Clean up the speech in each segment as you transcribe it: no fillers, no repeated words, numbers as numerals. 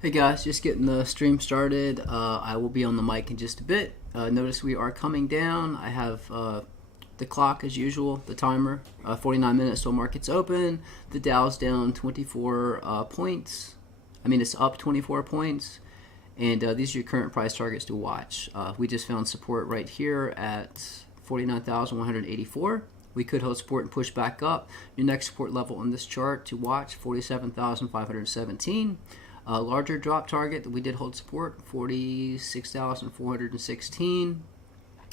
Hey guys, just getting the stream started. I will be on the mic in just a bit. Notice we are coming down. I have the clock as usual, the timer, 49 minutes till market's open. The Dow's down 24 points. It's up 24 points. And these are your current price targets to watch. We just found support right here at 49,184. We could hold support and push back up. Your next support level on this chart to watch, 47,517. Larger drop target that we did hold support, 46,416.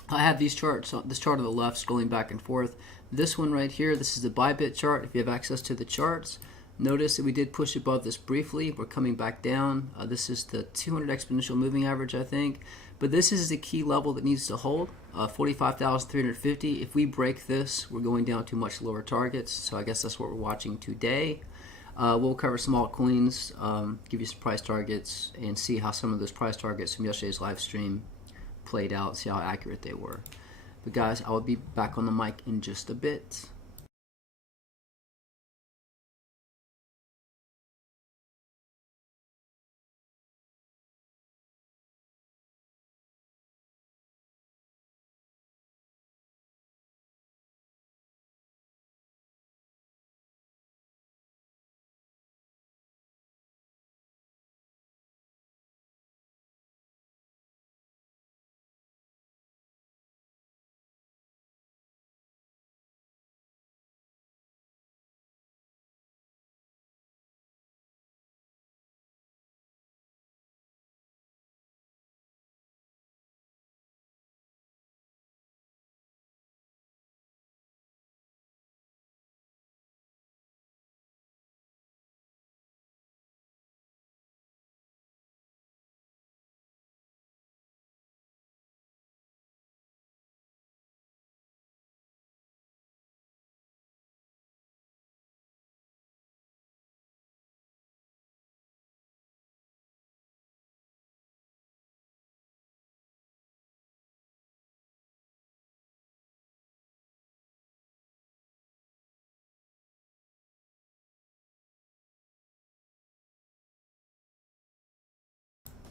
I have these charts, this chart on the left is going back and forth. This one right here, this is the Bybit chart. If you have access to the charts, notice that we did push above this briefly. We're coming back down. This is the 200 exponential moving average, I think. But this is the key level that needs to hold, 45,350. If we break this, we're going down to much lower targets. So I guess that's what we're watching today. We'll cover some altcoins, give you some price targets, and see how some of those price targets from yesterday's live stream played out, see how accurate they were. But guys, I will be back on the mic in just a bit.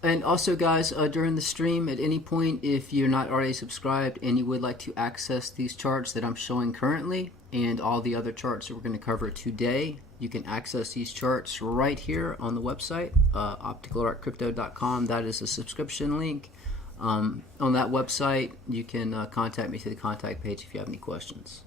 And also, guys, during the stream, at any point, if you're not already subscribed and you would like to access these charts that I'm showing currently and all the other charts that we're going to cover today, you can access these charts right here on the website, opticalartcrypto.com. That is a subscription link. On that website, you can contact me through the contact page if you have any questions.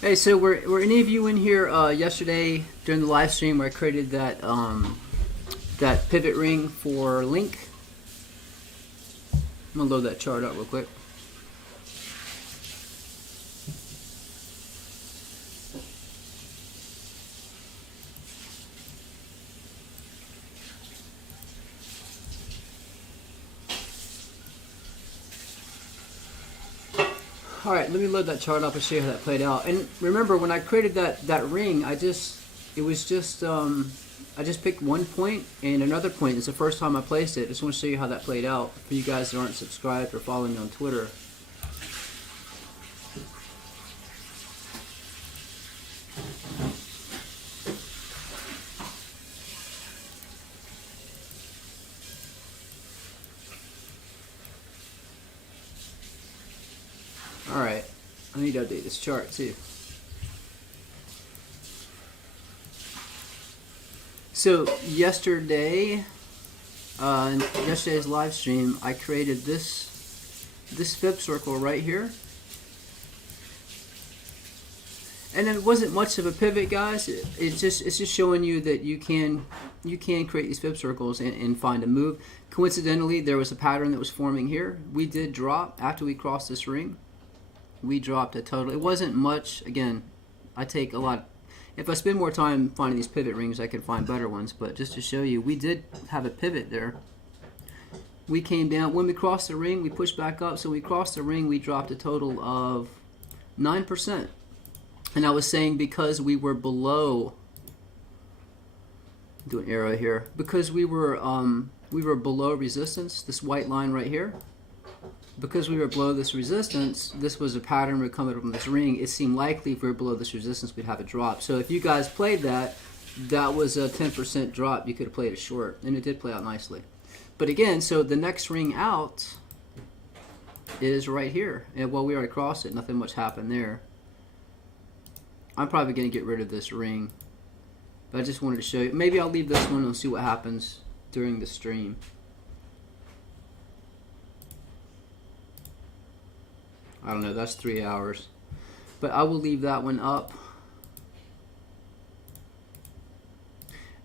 Hey, so were any of you in here yesterday during the live stream where I created that that pivot ring for Link? I'm gonna load that chart up real quick. All right, let me load that chart up and show you how that played out. And remember, when I created that ring, I just picked one point and another point. It's the first time I placed it. I just want to show you how that played out for you guys that aren't subscribed or following me on Twitter. All right, I need to update this chart too. So yesterday, in yesterday's live stream, I created this fib circle right here, and it wasn't much of a pivot, guys. It's just showing you that you can create these fib circles and find a move. Coincidentally, there was a pattern that was forming here. We did drop after we crossed this ring. We dropped a total. It wasn't much. Again, I take a lot. If I spend more time finding these pivot rings, I can find better ones. But just to show you, we did have a pivot there. We came down. When we crossed the ring, we pushed back up. So we crossed the ring, we dropped a total of 9%. And I was saying because we were below, do an arrow here, because we were below resistance, this white line right here. Because we were below this resistance, this was a pattern we're coming from this ring. It seemed likely if we were below this resistance, we'd have a drop. So if you guys played that, that was a 10% drop. You could have played it short, and it did play out nicely. But again, so the next ring out is right here. And well, we already crossed it. Nothing much happened there. I'm probably going to get rid of this ring. But I just wanted to show you. Maybe I'll leave this one and see what happens during the stream. I don't know, that's 3 hours. But I will leave that one up.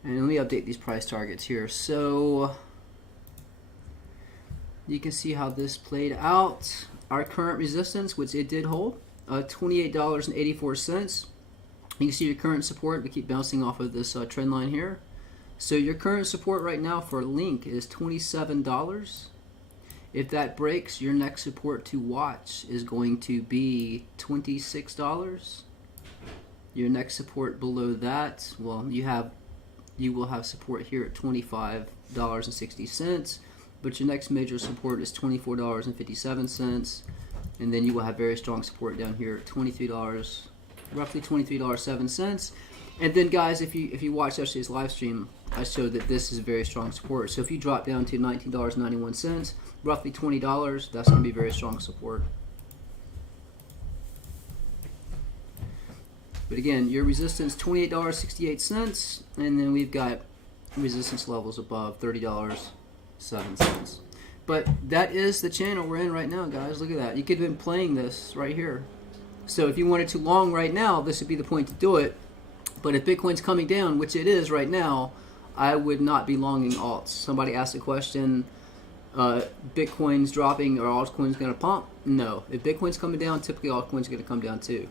And let me update these price targets here. So you can see how this played out. Our current resistance, which it did hold, $28.84. You can see your current support. We keep bouncing off of this trend line here. So your current support right now for Link is $27. If that breaks, your next support to watch is going to be $26. Your next support below that, well, you will have support here at $25.60. But your next major support is $24.57, and then you will have very strong support down here at $23, roughly $23.07. And then, guys, if you watch yesterday's live stream, I showed that this is very strong support. So if you drop down to $19.91, roughly $20, that's going to be very strong support. But again, your resistance $28.68, and then we've got resistance levels above $30.07. But that is the channel we're in right now, guys. Look at that. You could have been playing this right here. So if you wanted to long right now, this would be the point to do it. But if Bitcoin's coming down, which it is right now, I would not be longing alts. Somebody asked a question, Bitcoin's dropping, are altcoins going to pump? No. If Bitcoin's coming down, typically altcoins are going to come down too.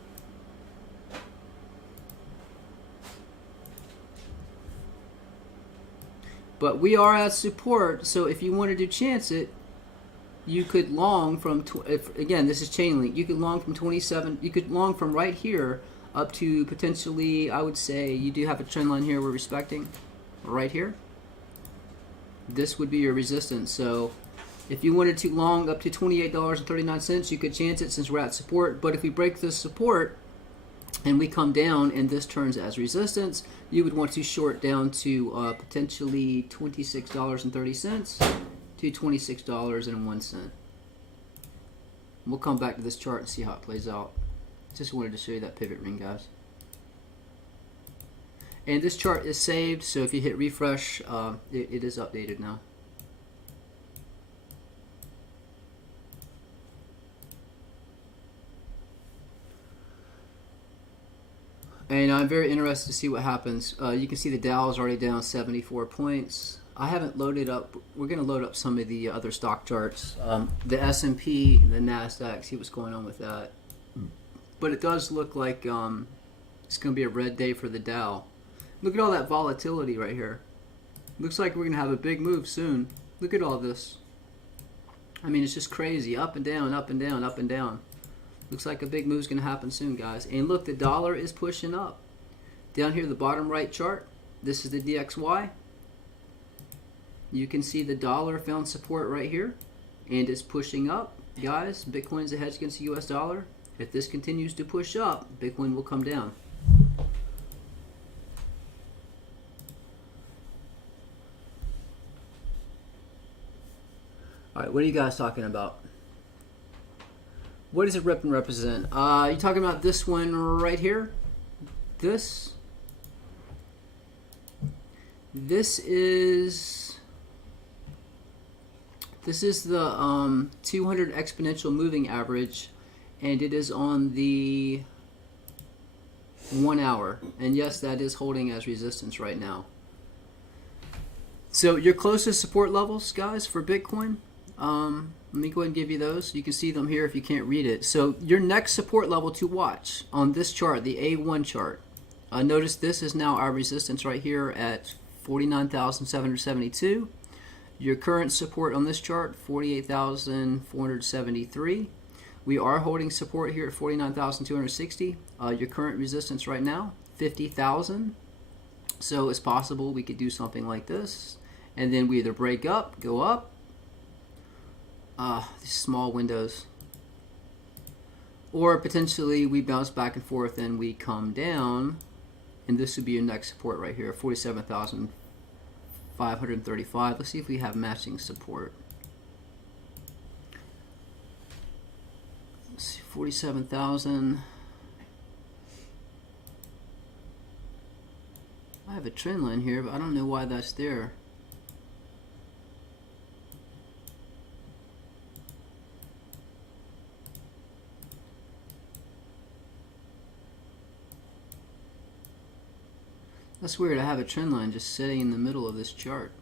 But we are at support, so if you wanted to chance it, you could long from, again, this is chain link, you could long from 27, you could long from right here up to potentially, I would say, you do have a trend line here we're respecting, right here. This would be your resistance. So if you wanted to long up to $28.39, you could chance it since we're at support. But if we break this support and we come down and this turns as resistance, you would want to short down to potentially $26.30 to $26.01. We'll come back to this chart and see how it plays out. Just wanted to show you that pivot ring, guys. And this chart is saved, so if you hit refresh, it is updated now. And I'm very interested to see what happens. You can see the Dow is already down 74 points. I haven't loaded up. We're going to load up some of the other stock charts. The S&P, the Nasdaq, see what's going on with that. But it does look like it's going to be a red day for the Dow. Look at all that volatility right here. Looks like we're going to have a big move soon. Look at all this. I mean, it's just crazy. Up and down, up and down, up and down. Looks like a big move is going to happen soon, guys. And look, the dollar is pushing up. Down here, the bottom right chart, this is the DXY. You can see the dollar found support right here, and it's pushing up. Guys, Bitcoin's a hedge against the US dollar. If this continues to push up, Bitcoin will come down. All right, what are you guys talking about? What does it represent? You talking about this one right here? This is the 200 exponential moving average, and it is on the 1 hour. And yes, that is holding as resistance right now. So your closest support levels, guys, for Bitcoin. Let me go ahead and give you those. You can see them here if you can't read it. So your next support level to watch on this chart, the A1 chart. Notice this is now our resistance right here at 49,772. Your current support on this chart, 48,473. We are holding support here at 49,260. Your current resistance right now, 50,000. So it's possible we could do something like this. And then we either break up, go up. These small windows. Or potentially we bounce back and forth and we come down. And this would be your next support right here, 47,535. Let's see if we have matching support. Let's see, 47,000. I have a trend line here, but I don't know why that's there. That's weird. I have a trend line just sitting in the middle of this chart.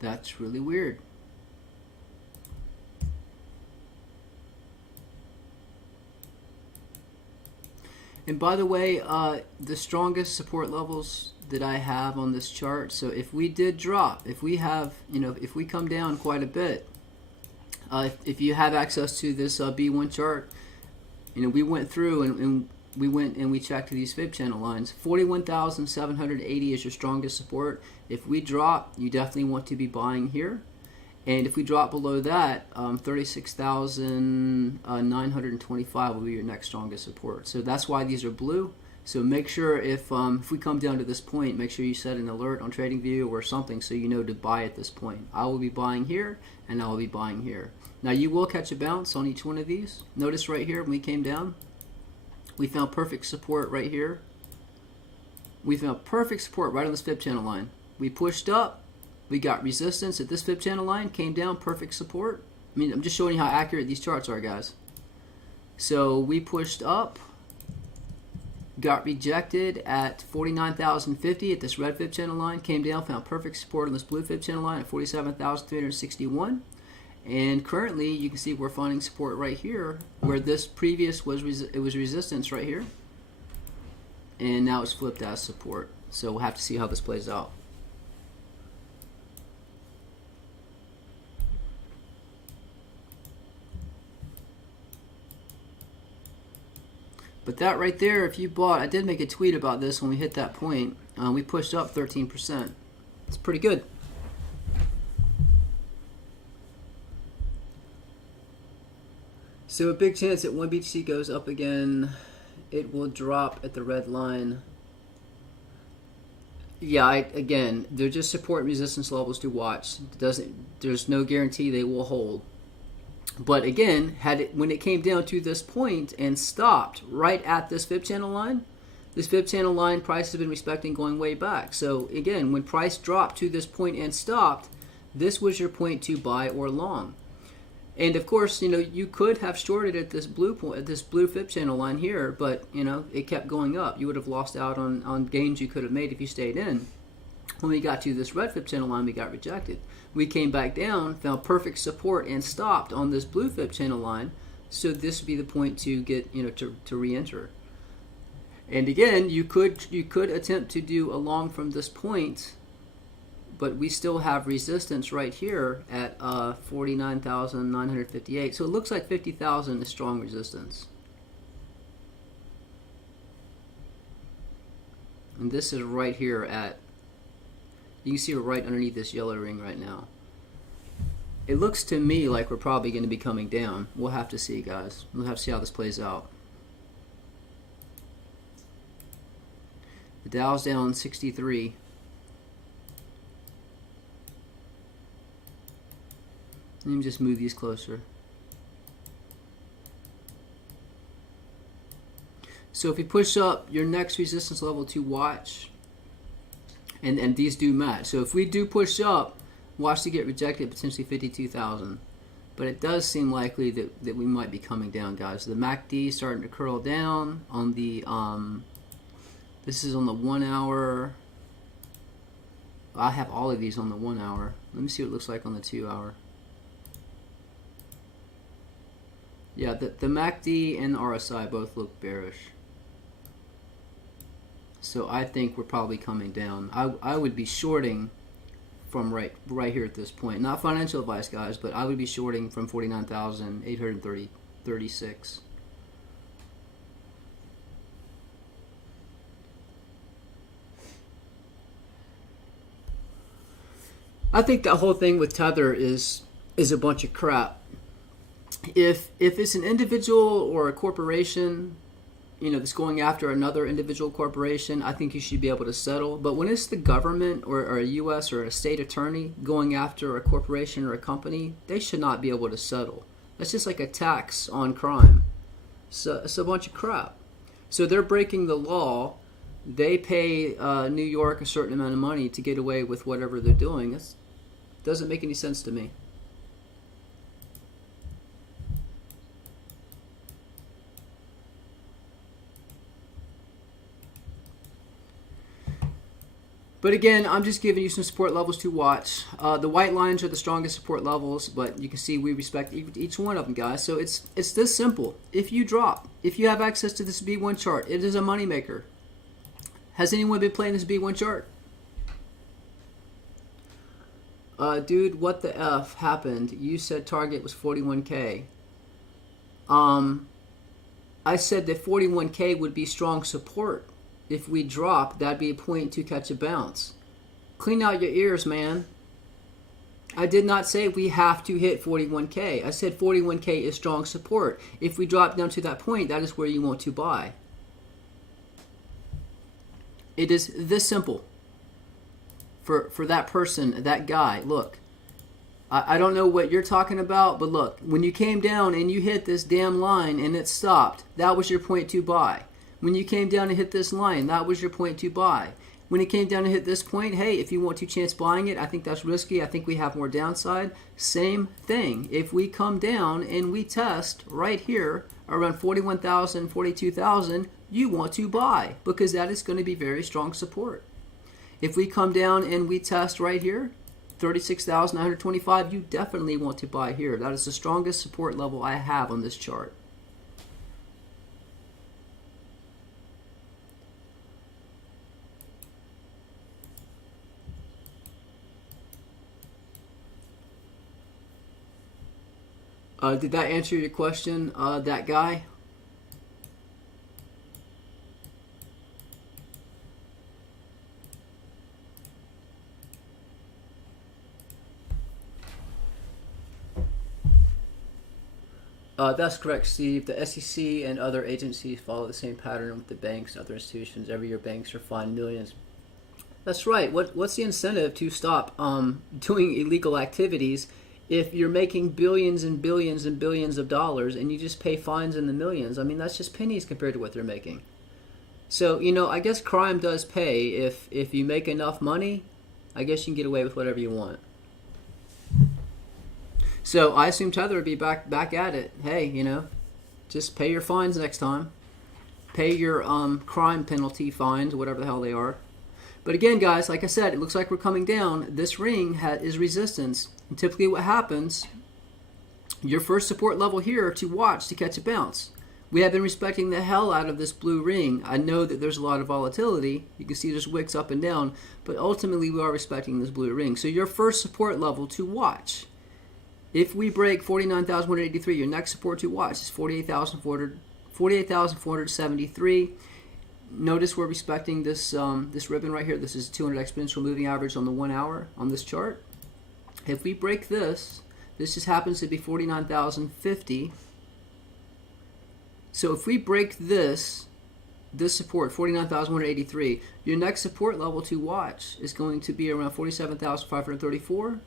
That's really weird. And by the way, the strongest support levels that I have on this chart, so if we did drop, if we have, if we come down quite a bit, if you have access to this B1 chart, we went through and we went and we checked these fib channel lines. 41,780 is your strongest support. If we drop, you definitely want to be buying here. And if we drop below that, 36,925 will be your next strongest support. So that's why these are blue. So make sure if we come down to this point, make sure you set an alert on TradingView or something so you know to buy at this point. I will be buying here and I will be buying here. Now you will catch a bounce on each one of these. Notice right here when we came down, we found perfect support right here. We found perfect support right on this fib channel line. We pushed up, we got resistance at this fib channel line, came down, perfect support. I mean, I'm just showing you how accurate these charts are, guys. So we pushed up, got rejected at 49,050 at this red fib channel line, came down, found perfect support on this blue fib channel line at 47,361. And currently, you can see we're finding support right here, where this previous was resistance right here, and now it's flipped as support. So we'll have to see how this plays out. But that right there, if you bought, I did make a tweet about this when we hit that point. We pushed up 13%. It's pretty good. So a big chance that when BTC goes up again, it will drop at the red line. Yeah, again, they're just support and resistance levels to watch. There's no guarantee they will hold. But again, when it came down to this point and stopped right at this fib channel line, this fib channel line price has been respecting going way back. So again, when price dropped to this point and stopped, this was your point to buy or long. And of course, you could have shorted at this blue point, at this blue fib channel line here, but it kept going up. You would have lost out on gains you could have made if you stayed in. When we got to this red fib channel line, we got rejected. We came back down, found perfect support, and stopped on this blue fib channel line. So this would be the point to get to re-enter. And again, you could attempt to do a long from this point, but we still have resistance right here at 49,958. So it looks like 50,000 is strong resistance. And this is right here at, you can see we're right underneath this yellow ring right now. It looks to me like we're probably going to be coming down. We'll have to see, guys. We'll have to see how this plays out. The Dow's down 63. Let me just move these closer. So if you push up, your next resistance level to watch, and these do match. So if we do push up, watch to get rejected, potentially 52,000. But it does seem likely that we might be coming down, guys. The MACD is starting to curl down on the, this is on the 1 hour. I have all of these on the 1 hour. Let me see what it looks like on the 2 hour. Yeah, the MACD and RSI both look bearish. So I think we're probably coming down. I would be shorting from right here at this point. Not financial advice, guys, but I would be shorting from 49,836. I think that whole thing with Tether is a bunch of crap. If it's an individual or a corporation, that's going after another individual corporation, I think you should be able to settle. But when it's the government or a U.S. or a state attorney going after a corporation or a company, they should not be able to settle. That's just like a tax on crime. So it's a bunch of crap. So they're breaking the law. They pay New York a certain amount of money to get away with whatever they're doing. It doesn't make any sense to me. But again, I'm just giving you some support levels to watch. The white lines are the strongest support levels, but you can see we respect each one of them, guys. So it's this simple. If you drop, if you have access to this B1 chart, it is a moneymaker. Has anyone been playing this B1 chart? Dude, what the F happened? You said target was 41K. I said that 41K would be strong support. If we drop, that'd be a point to catch a bounce. Clean out your ears, man. I did not say we have to hit 41K. I said 41K is strong support. If we drop down to that point, that is where you want to buy. It is this simple. For that person, that guy, look. I don't know what you're talking about, but look. When you came down and you hit this damn line and it stopped, that was your point to buy. When you came down and hit this line, that was your point to buy. When it came down and hit this point, hey, if you want to chance buying it, I think that's risky. I think we have more downside. Same thing. If we come down and we test right here around 41,000, 42,000, you want to buy because that is going to be very strong support. If we come down and we test right here, 36,925, you definitely want to buy here. That is the strongest support level I have on this chart. Did that answer your question, that guy? That's correct, Steve. The SEC and other agencies follow the same pattern with the banks and other institutions. Every year banks are fined millions. That's right. What's the incentive to stop doing illegal activities if you're making billions and billions and billions of dollars and you just pay fines in the millions? I mean, that's just pennies compared to what they're making. So, I guess crime does pay. If you make enough money, I guess you can get away with whatever you want. So I assume Tether would be back at it. Hey, just pay your fines next time. Pay your crime penalty fines, whatever the hell they are. But again, guys, like I said, it looks like we're coming down. This ring is resistance. And typically what happens, your first support level here to watch to catch a bounce. We have been respecting the hell out of this blue ring. I know that there's a lot of volatility. You can see there's wicks up and down. But ultimately, we are respecting this blue ring. So your first support level to watch. If we break 49,183, your next support to watch is 48,473. Notice we're respecting this this ribbon right here. This is 200 exponential moving average on the 1 hour on this chart. If we break this just happens to be 49,050. So if we break this support, 49,183, your next support level to watch is going to be around 47,534.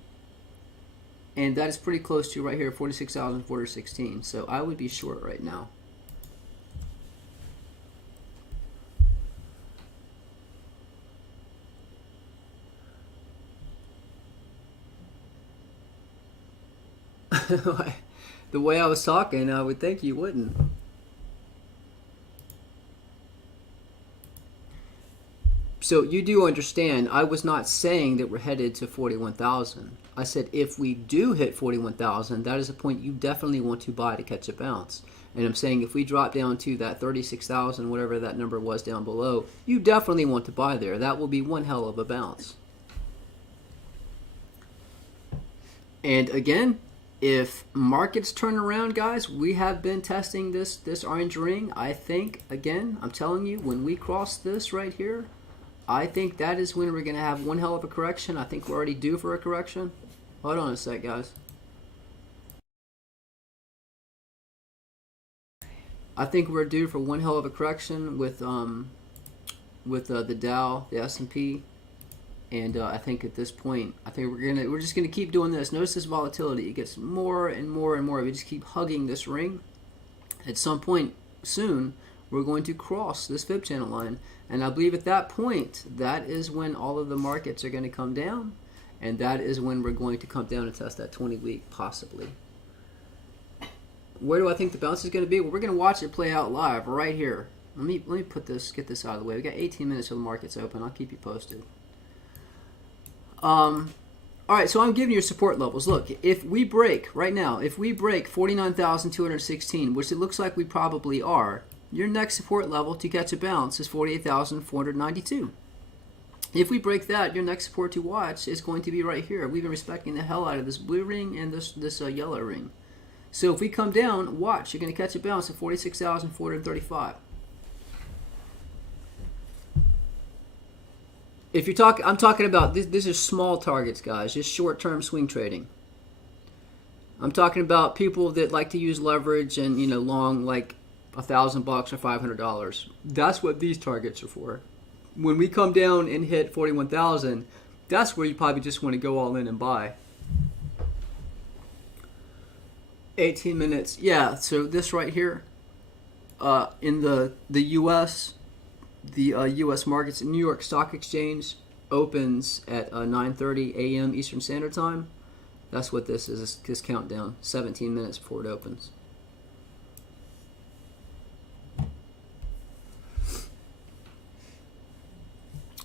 And that is pretty close to right here, 46,416. So I would be short right now. The way I was talking, I would think you wouldn't. So you do understand, I was not saying that we're headed to 41,000. I said if we do hit 41,000, that is a point you definitely want to buy to catch a bounce. And I'm saying if we drop down to that 36,000, whatever that number was down below, you definitely want to buy there. That will be one hell of a bounce. And again, if markets turn around, guys, we have been testing this orange ring. I think, again, I'm telling you, when we cross this right here, I think that is when we're going to have one hell of a correction. I think we're already due for a correction. Hold on a sec, guys. I think we're due for one hell of a correction with the Dow, the S&P. And I think at this point, I think we're just gonna keep doing this. Notice this volatility; it gets more and more and more. We just keep hugging this ring. At some point soon, we're going to cross this fib channel line, and I believe at that point, that is when all of the markets are going to come down, and that is when we're going to come down and test that 20-week possibly. Where do I think the bounce is going to be? Well, we're going to watch it play out live right here. Let me get this out of the way. We got 18 minutes till the market's open. I'll keep you posted. All right, so I'm giving you support levels. Look, if we break right now, if we break 49,216, which it looks like we probably are, your next support level to catch a bounce is 48,492. If we break that, your next support to watch is going to be right here. We've been respecting the hell out of this blue ring and this yellow ring. So if we come down, watch, you're going to catch a bounce at 46,435. If you're talking, I'm talking about this is small targets, guys. Just short-term swing trading. I'm talking about people that like to use leverage and long like $1,000 or $500. That's what these targets are for. When we come down and hit 41,000, that's where you probably just want to go all in and buy. 18 minutes, yeah. So this right here, in the U.S. The U.S. markets, New York Stock Exchange opens at 9:30 a.m. Eastern Standard Time. That's what this is, this countdown, 17 minutes before it opens.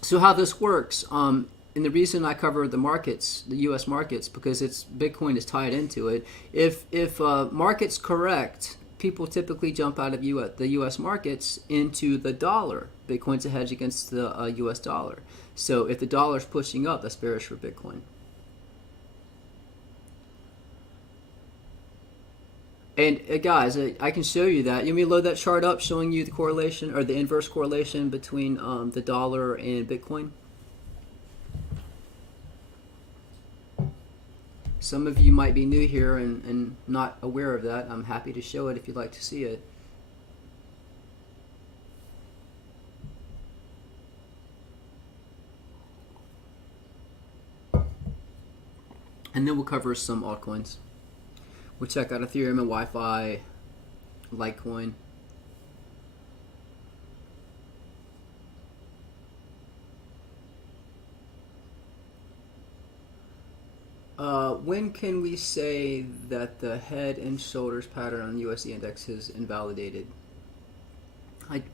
So how this works, and the reason I cover the markets, the U.S. markets, because Bitcoin is tied into it. If markets correct, people typically jump out of the U.S. markets into the dollar. Bitcoin's a hedge against the U.S. dollar. So if the dollar's pushing up, that's bearish for Bitcoin. And guys, I can show you that. You want me to load that chart up showing you the correlation or the inverse correlation between the dollar and Bitcoin? Some of you might be new here and not aware of that. I'm happy to show it if you'd like to see it. And then we'll cover some altcoins. We'll check out Ethereum and Wi-Fi, Litecoin. When can we say that the head and shoulders pattern on the USD index is invalidated?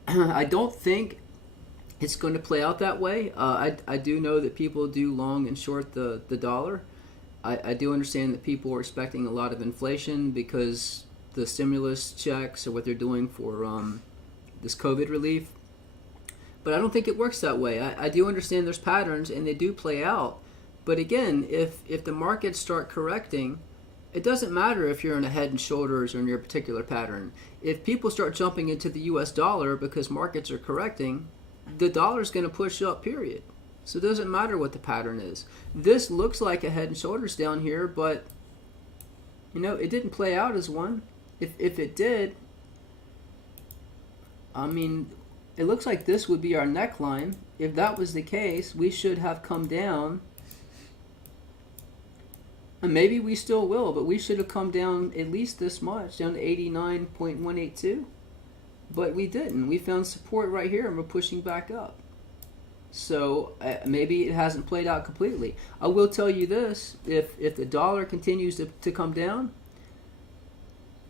I don't think it's going to play out that way. I do know that people do long and short the dollar. I do understand that people are expecting a lot of inflation because the stimulus checks or what they're doing for this COVID relief. But I don't think it works that way. I do understand there's patterns and they do play out. But again, if the markets start correcting, it doesn't matter if you're in a head and shoulders or in your particular pattern. If people start jumping into the US dollar because markets are correcting, the dollar's going to push up, period. So it doesn't matter what the pattern is. This looks like a head and shoulders down here, but you know, it didn't play out as one. If it did, I mean, it looks like this would be our neckline. If that was the case, we should have come down. And maybe we still will, but we should have come down at least this much, down to 89.182. But we didn't. We found support right here and we're pushing back up. So maybe it hasn't played out completely. I will tell you this, if the dollar continues to come down,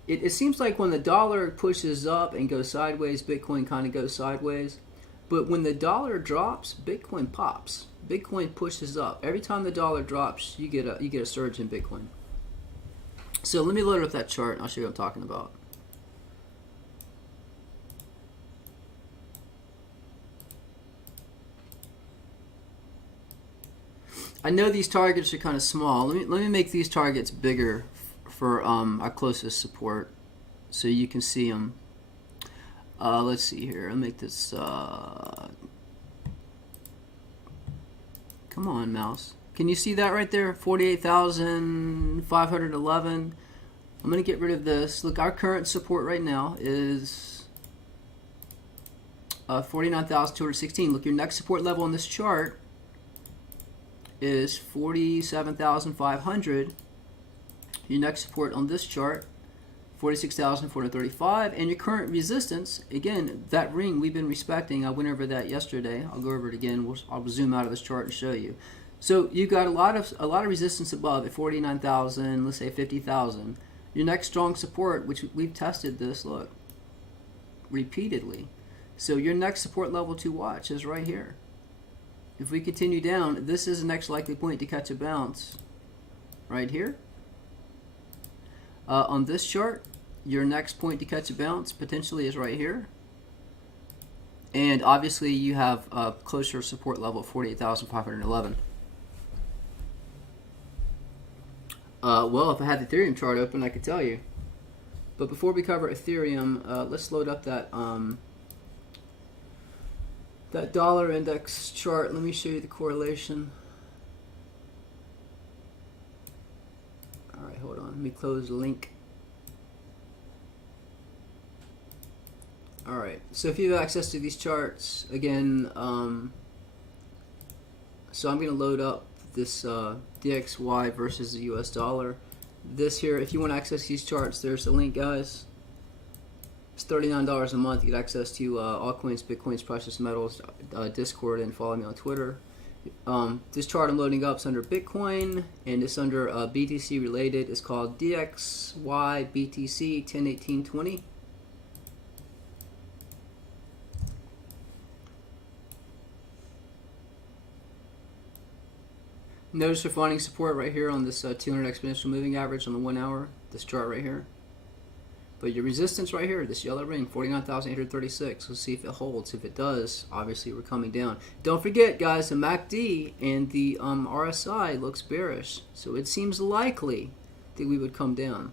it seems like when the dollar pushes up and goes sideways, Bitcoin kind of goes sideways. But when the dollar drops, Bitcoin pops. Bitcoin pushes up. Every time the dollar drops, you get a surge in Bitcoin. So let me load up that chart and I'll show you what I'm talking about. I know these targets are kind of small. Let me make these targets bigger for our closest support so you can see them. Let's see here. I'll make this. Come on, mouse. Can you see that right there? 48,511. I'm going to get rid of this. Look, our current support right now is 49,216. Look, your next support level on this chart is 47,500. Your next support on this chart, 46,435. And your current resistance, again, that ring we've been respecting. I went over that yesterday. I'll go over it again. I'll zoom out of this chart and show you. So you got a lot of resistance above at 49,000, let's say 50,000. Your next strong support, which we've tested this, look, repeatedly. So your next support level to watch is right here. If we continue down, this is the next likely point to catch a bounce right here. On this chart, your next point to catch a bounce potentially is right here. And obviously you have a closer support level of 48,511. Well, if I had the Ethereum chart open, I could tell you. But before we cover Ethereum, let's load up that dollar index chart. Let me show you the correlation. All right, hold on. Let me close the link. All right. So if you have access to these charts, again, so I'm going to load up this DXY versus the US dollar. This here, if you want to access these charts, there's the link, guys. It's $39 a month. You get access to altcoins, bitcoins, precious metals, Discord, and follow me on Twitter. This chart I'm loading up is under Bitcoin, and it's under BTC related. It's called DXY BTC 101820. Notice we're finding support right here on this 200 exponential moving average on the 1 hour, this chart right here. But your resistance right here, this yellow ring, 49,836. Let's see if it holds. If it does, obviously we're coming down. Don't forget, guys, the MACD and the RSI looks bearish. So it seems likely that we would come down.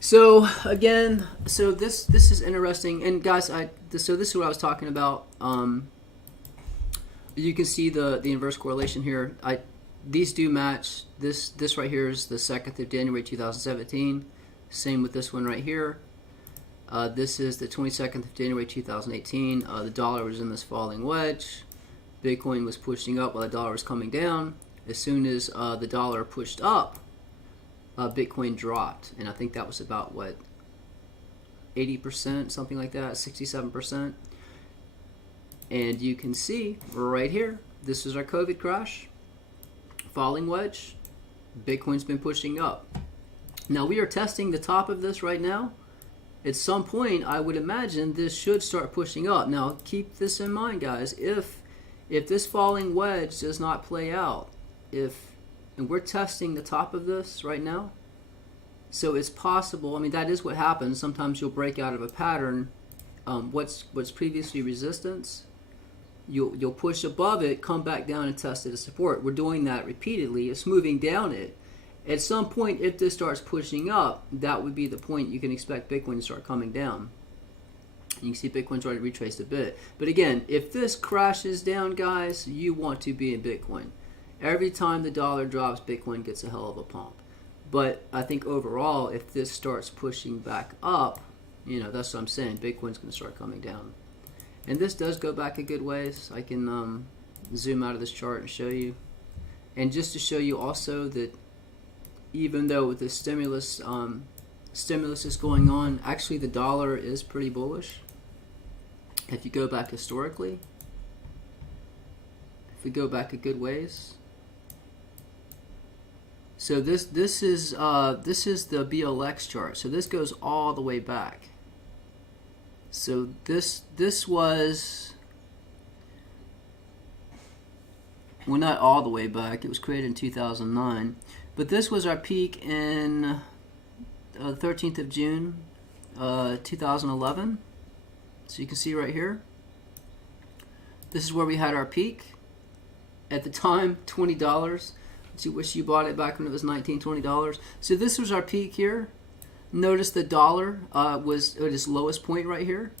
So again, so this is interesting. And guys, so this is what I was talking about. You can see the inverse correlation here. These do match. This right here is the 2nd of January 2017. Same with this one right here. This is the 22nd of January 2018. The dollar was in this falling wedge. Bitcoin was pushing up while the dollar was coming down. As soon as the dollar pushed up, Bitcoin dropped. And I think that was about, what, 80%, something like that, 67%. And you can see right here, this is our COVID crash. falling wedge, Bitcoin's been pushing up. Now we are testing the top of this right now. At some point, I would imagine this should start pushing up. Now keep this in mind, guys. If this falling wedge does not play out, and we're testing the top of this right now, so it's possible. I mean, that is what happens. Sometimes you'll break out of a pattern. What's previously resistance, you'll push above it, come back down and test it as support. We're doing that repeatedly. It's moving down it. At some point, if this starts pushing up, that would be the point you can expect Bitcoin to start coming down. You can see Bitcoin's already retraced a bit. But again, if this crashes down, guys, you want to be in Bitcoin. Every time the dollar drops, Bitcoin gets a hell of a pump. But I think overall, if this starts pushing back up, that's what I'm saying. Bitcoin's going to start coming down. And this does go back a good ways. I can zoom out of this chart and show you. And just to show you also that even though the stimulus is going on, actually the dollar is pretty bullish. If you go back historically, if we go back a good ways. So this is the BLX chart. So this goes all the way back. So this was, well, not all the way back. It was created in 2009. But this was our peak in the 13th of June, 2011. So you can see right here. This is where we had our peak. At the time, $20. You wish you bought it back when it was $19, $20. So this was our peak here. Notice the dollar was at its lowest point right here.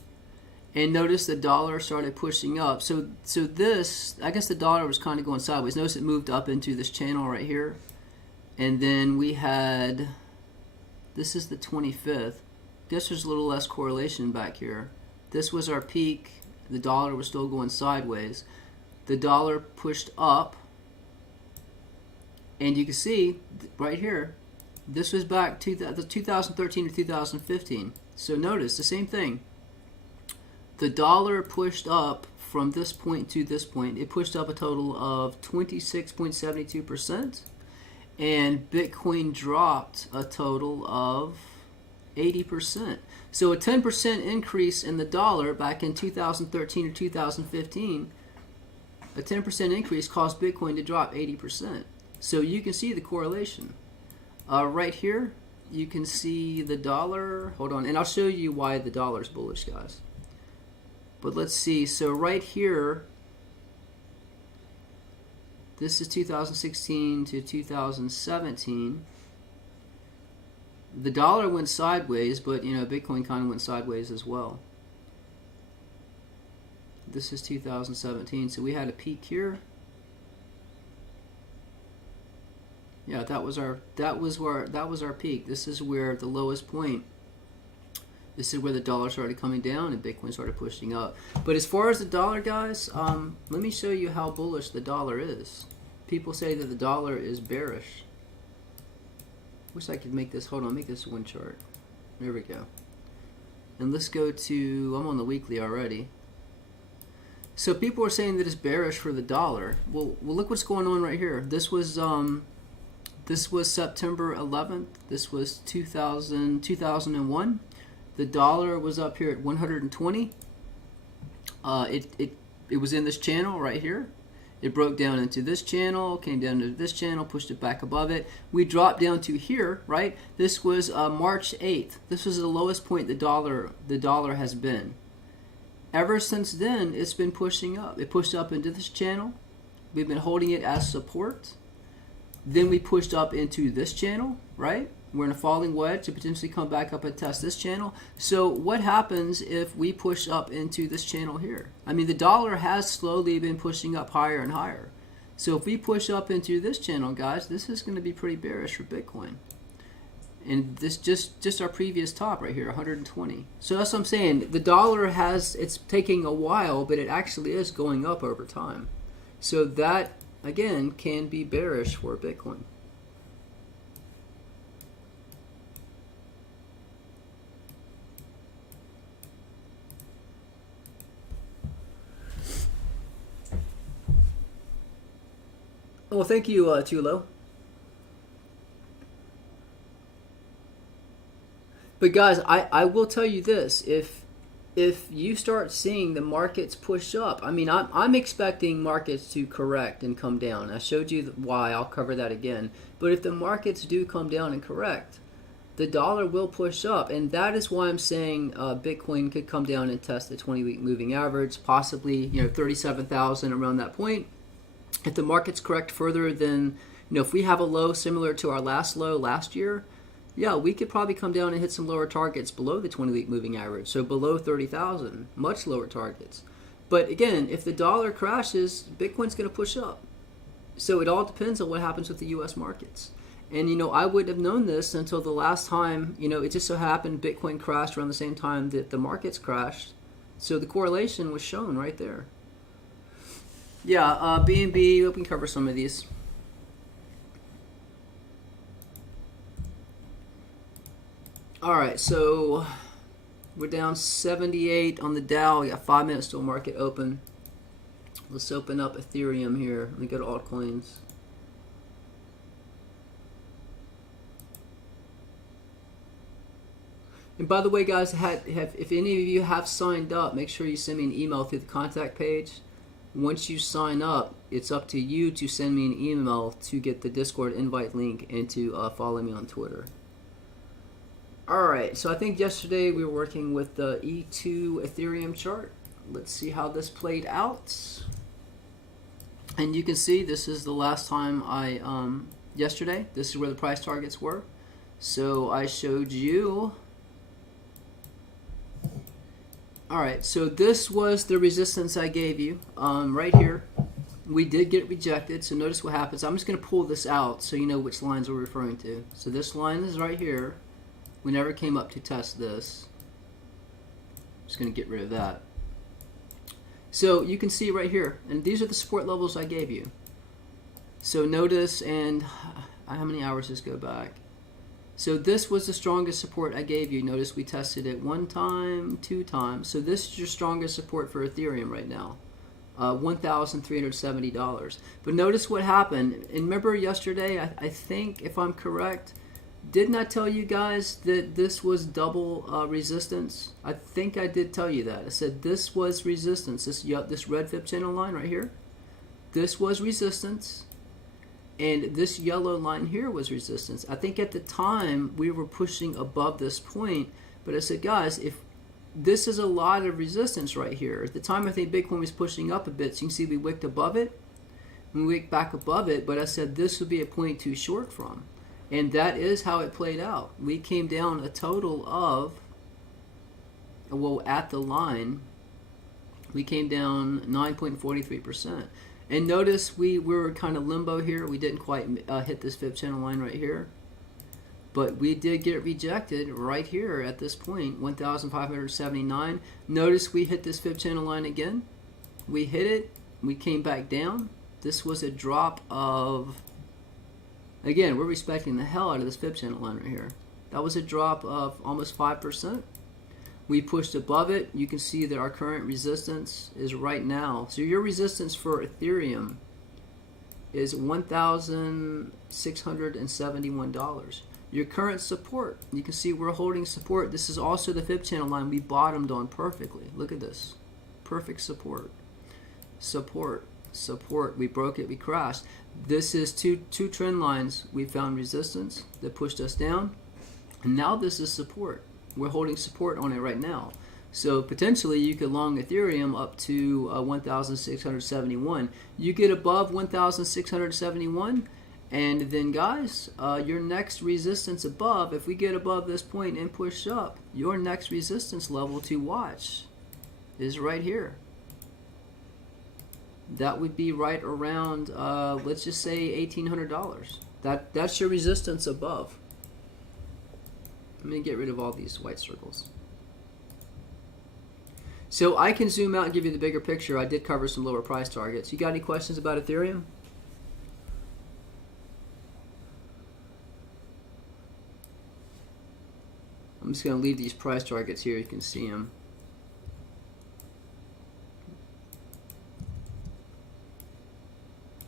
And notice the dollar started pushing up. So this, I guess the dollar was kind of going sideways. Notice it moved up into this channel right here. And then we had, this is the 25th. Guess there's a little less correlation back here. This was our peak. The dollar was still going sideways. The dollar pushed up. And you can see right here, this was back to 2013 to 2015. So notice the same thing. The dollar pushed up from this point to this point. It pushed up a total of 26.72%. And Bitcoin dropped a total of 80%. So a 10% increase in the dollar back in 2013 or 2015, a 10% increase caused Bitcoin to drop 80%. So you can see the correlation. Right here, you can see the dollar. Hold on, and I'll show you why the dollar is bullish, guys. But let's see. So right here, this is 2016 to 2017. The dollar went sideways, but Bitcoin kind of went sideways as well. This is 2017, so we had a peak here. Yeah, that was our peak. This is where the lowest point. This is where the dollar started coming down and Bitcoin started pushing up. But as far as the dollar, guys, let me show you how bullish the dollar is. People say that the dollar is bearish. Wish I could make this. Hold on, make this one chart. There we go. And let's go to. I'm on the weekly already. So people are saying that it's bearish for the dollar. Well, look what's going on right here. This was September 11th. This was 2001. The dollar was up here at 120. It was in this channel right here. It broke down into this channel, came down to this channel, pushed it back above it. We dropped down to here, right? This was March 8th. This was the lowest point the dollar has been. Ever since then, it's been pushing up. It pushed up into this channel. We've been holding it as support. Then we pushed up into this channel, right? We're in a falling wedge to potentially come back up and test this channel. So what happens if we push up into this channel here? I mean, the dollar has slowly been pushing up higher and higher. So if we push up into this channel, guys, this is going to be pretty bearish for Bitcoin. And this just our previous top right here, 120. So that's what I'm saying. The dollar it's taking a while, but it actually is going up over time. So that, again, can be bearish for Bitcoin. Oh, thank you, Tulo. But guys, I will tell you this: if you start seeing the markets push up, I mean, I'm expecting markets to correct and come down. I showed you why. I'll cover that again. But if the markets do come down and correct, the dollar will push up, and that is why I'm saying Bitcoin could come down and test the 20-week moving average, possibly 37,000 around that point. If the markets correct further than, if we have a low similar to our last low last year, yeah, we could probably come down and hit some lower targets below the 20-week moving average, so below 30,000, much lower targets. But again, if the dollar crashes, Bitcoin's going to push up. So it all depends on what happens with the U.S. markets. And, I wouldn't have known this until the last time, it just so happened Bitcoin crashed around the same time that the markets crashed. So the correlation was shown right there. Yeah, B&B, we can cover some of these. All right, so we're down 78 on the Dow. We got 5 minutes till market open. Let's open up Ethereum here. Let me go to altcoins. And by the way, guys, if any of you have signed up, make sure you send me an email through the contact page. Once you sign up, it's up to you to send me an email to get the Discord invite link and to follow me on Twitter. Alright, so I think yesterday we were working with the E2 Ethereum chart. Let's see how this played out. And you can see this is the last time yesterday, this is where the price targets were. So I showed you. Alright, so this was the resistance I gave you right here. We did get rejected, so notice what happens. I'm just going to pull this out so you know which lines we're referring to. So this line is right here. We never came up to test this. I'm just going to get rid of that. So you can see right here, and these are the support levels I gave you. So notice, and how many hours does this go back? So this was the strongest support I gave you. Notice we tested it 1 time, 2 times. So this is your strongest support for Ethereum right now, $1,370. But notice what happened. And remember yesterday, I think, if I'm correct, didn't I tell you guys that this was double resistance? I think I did tell you that. I said this was resistance. This red fib channel line right here, this was resistance. And this yellow line here was resistance. I think at the time we were pushing above this point, but I said, guys, if this is a lot of resistance right here. At the time, I think Bitcoin was pushing up a bit. So you can see we wicked above it. We wicked back above it, but I said this would be a point too short from. And that is how it played out. We came down a total of, well, at the line, we came down 9.43%. And notice we were kind of limbo here. We didn't quite hit this fib channel line right here. But we did get rejected right here at this point, 1,579. Notice we hit this fib channel line again. We hit it. We came back down. This was a drop of, again, we're respecting the hell out of this fib channel line right here. That was a drop of almost 5%. We pushed above it. You can see that our current resistance is right now. So your resistance for Ethereum is $1,671. Your current support, you can see we're holding support. This is also the fib channel line we bottomed on perfectly. Look at this. Perfect support. Support. Support. We broke it. We crashed. This is two trend lines. We found resistance that pushed us down. And now this is support. We're holding support on it right now. So potentially you could long Ethereum up to 1,671. You get above 1,671, and then guys, your next resistance above, if we get above this point and push up, your next resistance level to watch is right here. That would be right around, let's just say $1,800. That's your resistance above. Let me get rid of all these white circles. So I can zoom out and give you the bigger picture. I did cover some lower price targets. You got any questions about Ethereum? I'm just going to leave these price targets here. You can see them.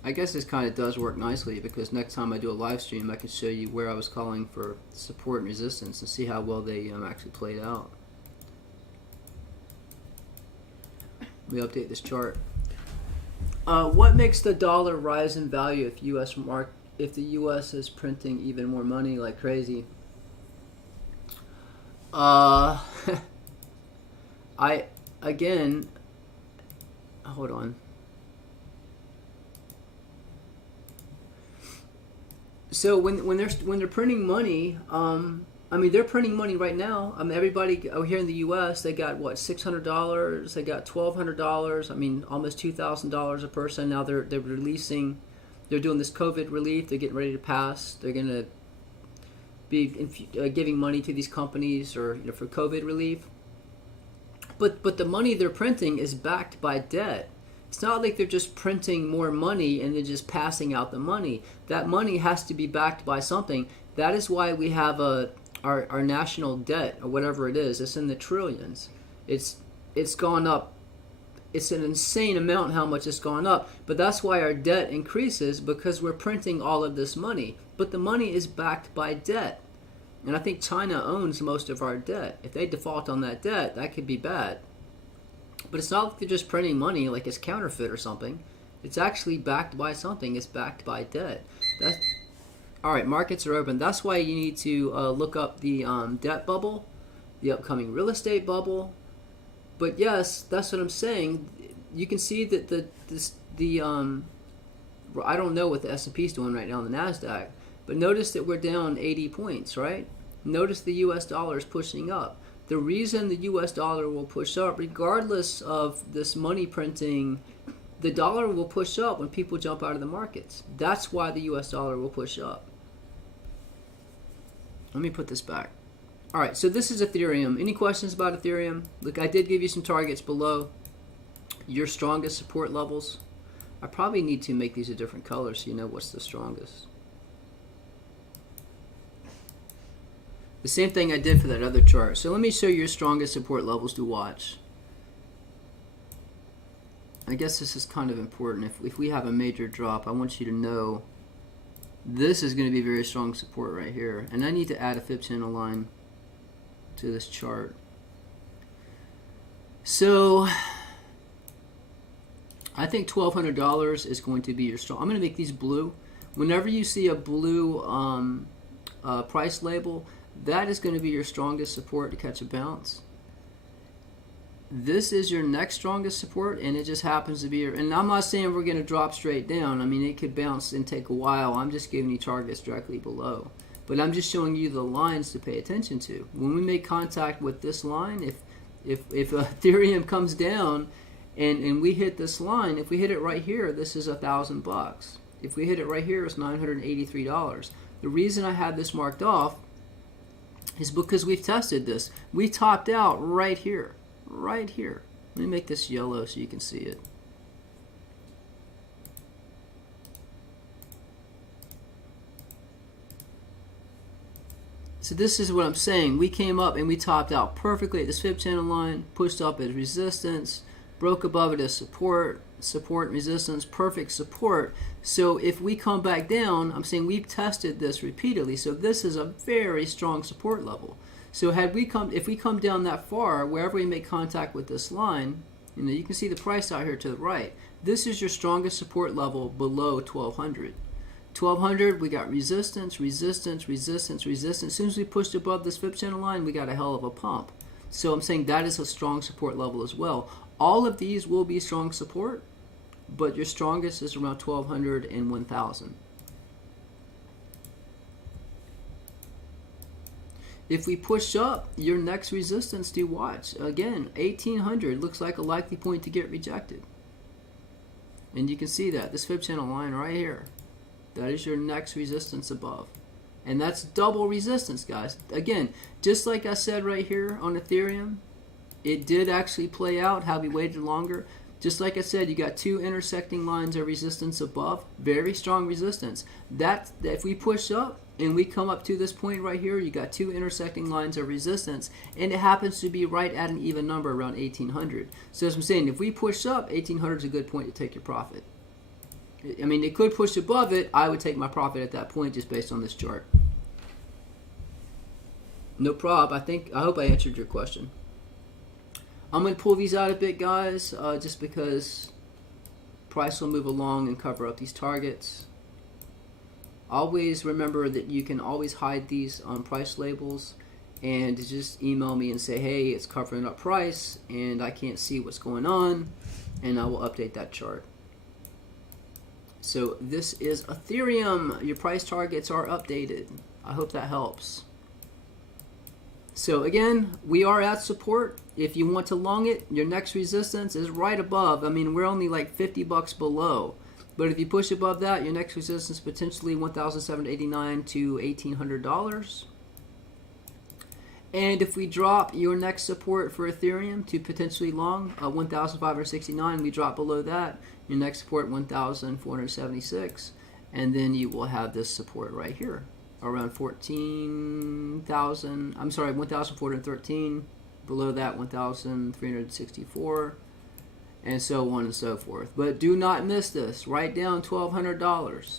I guess this kind of does work nicely because next time I do a live stream, I can show you where I was calling for support and resistance and see how well they actually played out. Let me update this chart. What makes the dollar rise in value if if the U.S. is printing even more money like crazy? Hold on. So when they're printing money, I mean they're printing money right now. I mean everybody here in the U.S. they got what, $600, they got $1,200. I mean almost $2,000 a person. Now they're releasing, they're doing this COVID relief. They're getting ready to pass. They're gonna be giving money to these companies or for COVID relief. But the money they're printing is backed by debt. It's not like they're just printing more money and they're just passing out the money. That money has to be backed by something. That is why we have our national debt or whatever it is. It's in the trillions. It's gone up. It's an insane amount how much it's gone up. But that's why our debt increases, because we're printing all of this money. But the money is backed by debt. And I think China owns most of our debt. If they default on that debt, that could be bad. But it's not like they're just printing money like it's counterfeit or something. It's actually backed by something. It's backed by debt. All right, markets are open. That's why you need to look up the debt bubble, the upcoming real estate bubble. But yes, that's what I'm saying. You can see that I don't know what the S&P is doing right now on the Nasdaq, but notice that we're down 80 points, right? Notice the U.S. dollar is pushing up. The reason the U.S. dollar will push up, regardless of this money printing, the dollar will push up when people jump out of the markets. That's why the U.S. dollar will push up. Let me put this back. All right, so this is Ethereum. Any questions about Ethereum? Look, I did give you some targets below. Your strongest support levels. I probably need to make these a different color so you know what's the strongest. The same thing I did for that other chart. So let me show you your strongest support levels to watch. I guess this is kind of important. If we have a major drop, I want you to know this is going to be very strong support right here. And I need to add a fib channel line to this chart. So I think $1,200 is going to be your strong. I'm going to make these blue. Whenever you see a blue price label, that is going to be your strongest support to catch a bounce. This is your next strongest support, and it just happens to be your, and I'm not saying we're going to drop straight down. I mean, it could bounce and take a while. I'm just giving you targets directly below. But I'm just showing you the lines to pay attention to. When we make contact with this line, if Ethereum comes down and we hit this line, if we hit it right here, this is $1,000. If we hit it right here, it's $983. The reason I had this marked off is because we've tested this. We topped out right here. Right here. Let me make this yellow so you can see it. So this is what I'm saying. We came up and we topped out perfectly at this fib channel line, pushed up as resistance, broke above it as support, support, resistance, perfect support. So if we come back down, I'm saying we've tested this repeatedly. So this is a very strong support level. So if we come down that far, wherever we make contact with this line, you can see the price out here to the right. This is your strongest support level below 1200. 1200, we got resistance, resistance, resistance, resistance. As soon as we pushed above this fib channel line, we got a hell of a pump. So I'm saying that is a strong support level as well. All of these will be strong support, but your strongest is around 1200 and 1000. If we push up, your next resistance to watch, again, 1800 looks like a likely point to get rejected. And you can see that, this fib channel line right here, that is your next resistance above. And that's double resistance, guys. Again, just like I said right here on Ethereum, it did actually play out had we waited longer. Just like I said, you got two intersecting lines of resistance above, very strong resistance. That if we push up and we come up to this point right here, you got two intersecting lines of resistance, and it happens to be right at an even number around 1800. So as I'm saying, if we push up, 1800 is a good point to take your profit. I mean, it could push above it. I would take my profit at that point just based on this chart. No problem. I hope I answered your question. I'm going to pull these out a bit, guys, just because price will move along and cover up these targets. Always remember that you can always hide these price labels and just email me and say, hey, it's covering up price and I can't see what's going on, and I will update that chart. So this is Ethereum. Your price targets are updated. I hope that helps. So again, we are at support. If you want to long it, your next resistance is right above. I mean, we're only like 50 bucks below. But if you push above that, your next resistance potentially $1,789 to $1,800. And if we drop your next support for Ethereum to potentially long 1,569, we drop below that, your next support 1,476, and then you will have this support right here around 14,000. I'm sorry, 1,413. Below that, 1,364, and so on and so forth. But do not miss this. Write down $1,200.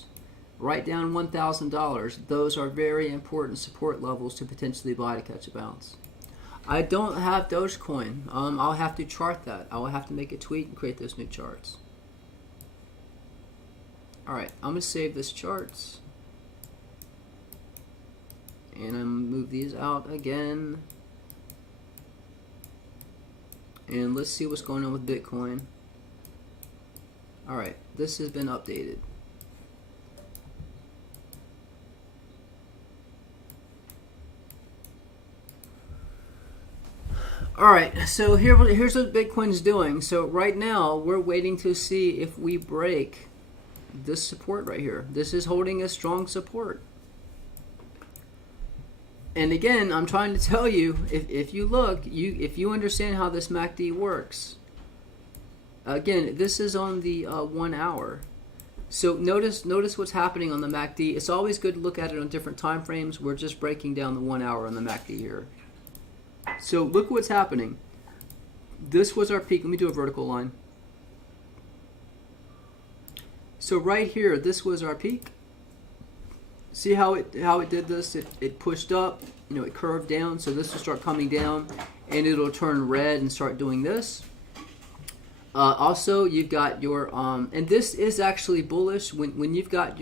Write down $1,000. Those are very important support levels to potentially buy to catch a bounce. I don't have Dogecoin. I'll have to chart that. I will have to make a tweet and create those new charts. Alright, I'm going to save this charts. And I'm going to move these out again. And let's see what's going on with Bitcoin. Alright, this has been updated. Alright, so here's what Bitcoin's doing. So right now, we're waiting to see if we break this support right here. This is holding a strong support. And again, I'm trying to tell you, if you look, if you understand how this MACD works, again, this is on the 1 hour. So notice what's happening on the MACD. It's always good to look at it on different time frames. We're just breaking down the 1 hour on the MACD here. So look what's happening. This was our peak. Let me do a vertical line. So right here, this was our peak. See how it did this? It pushed up, it curved down. So this will start coming down, and it'll turn red and start doing this. Also, you've got your and this is actually bullish when you've got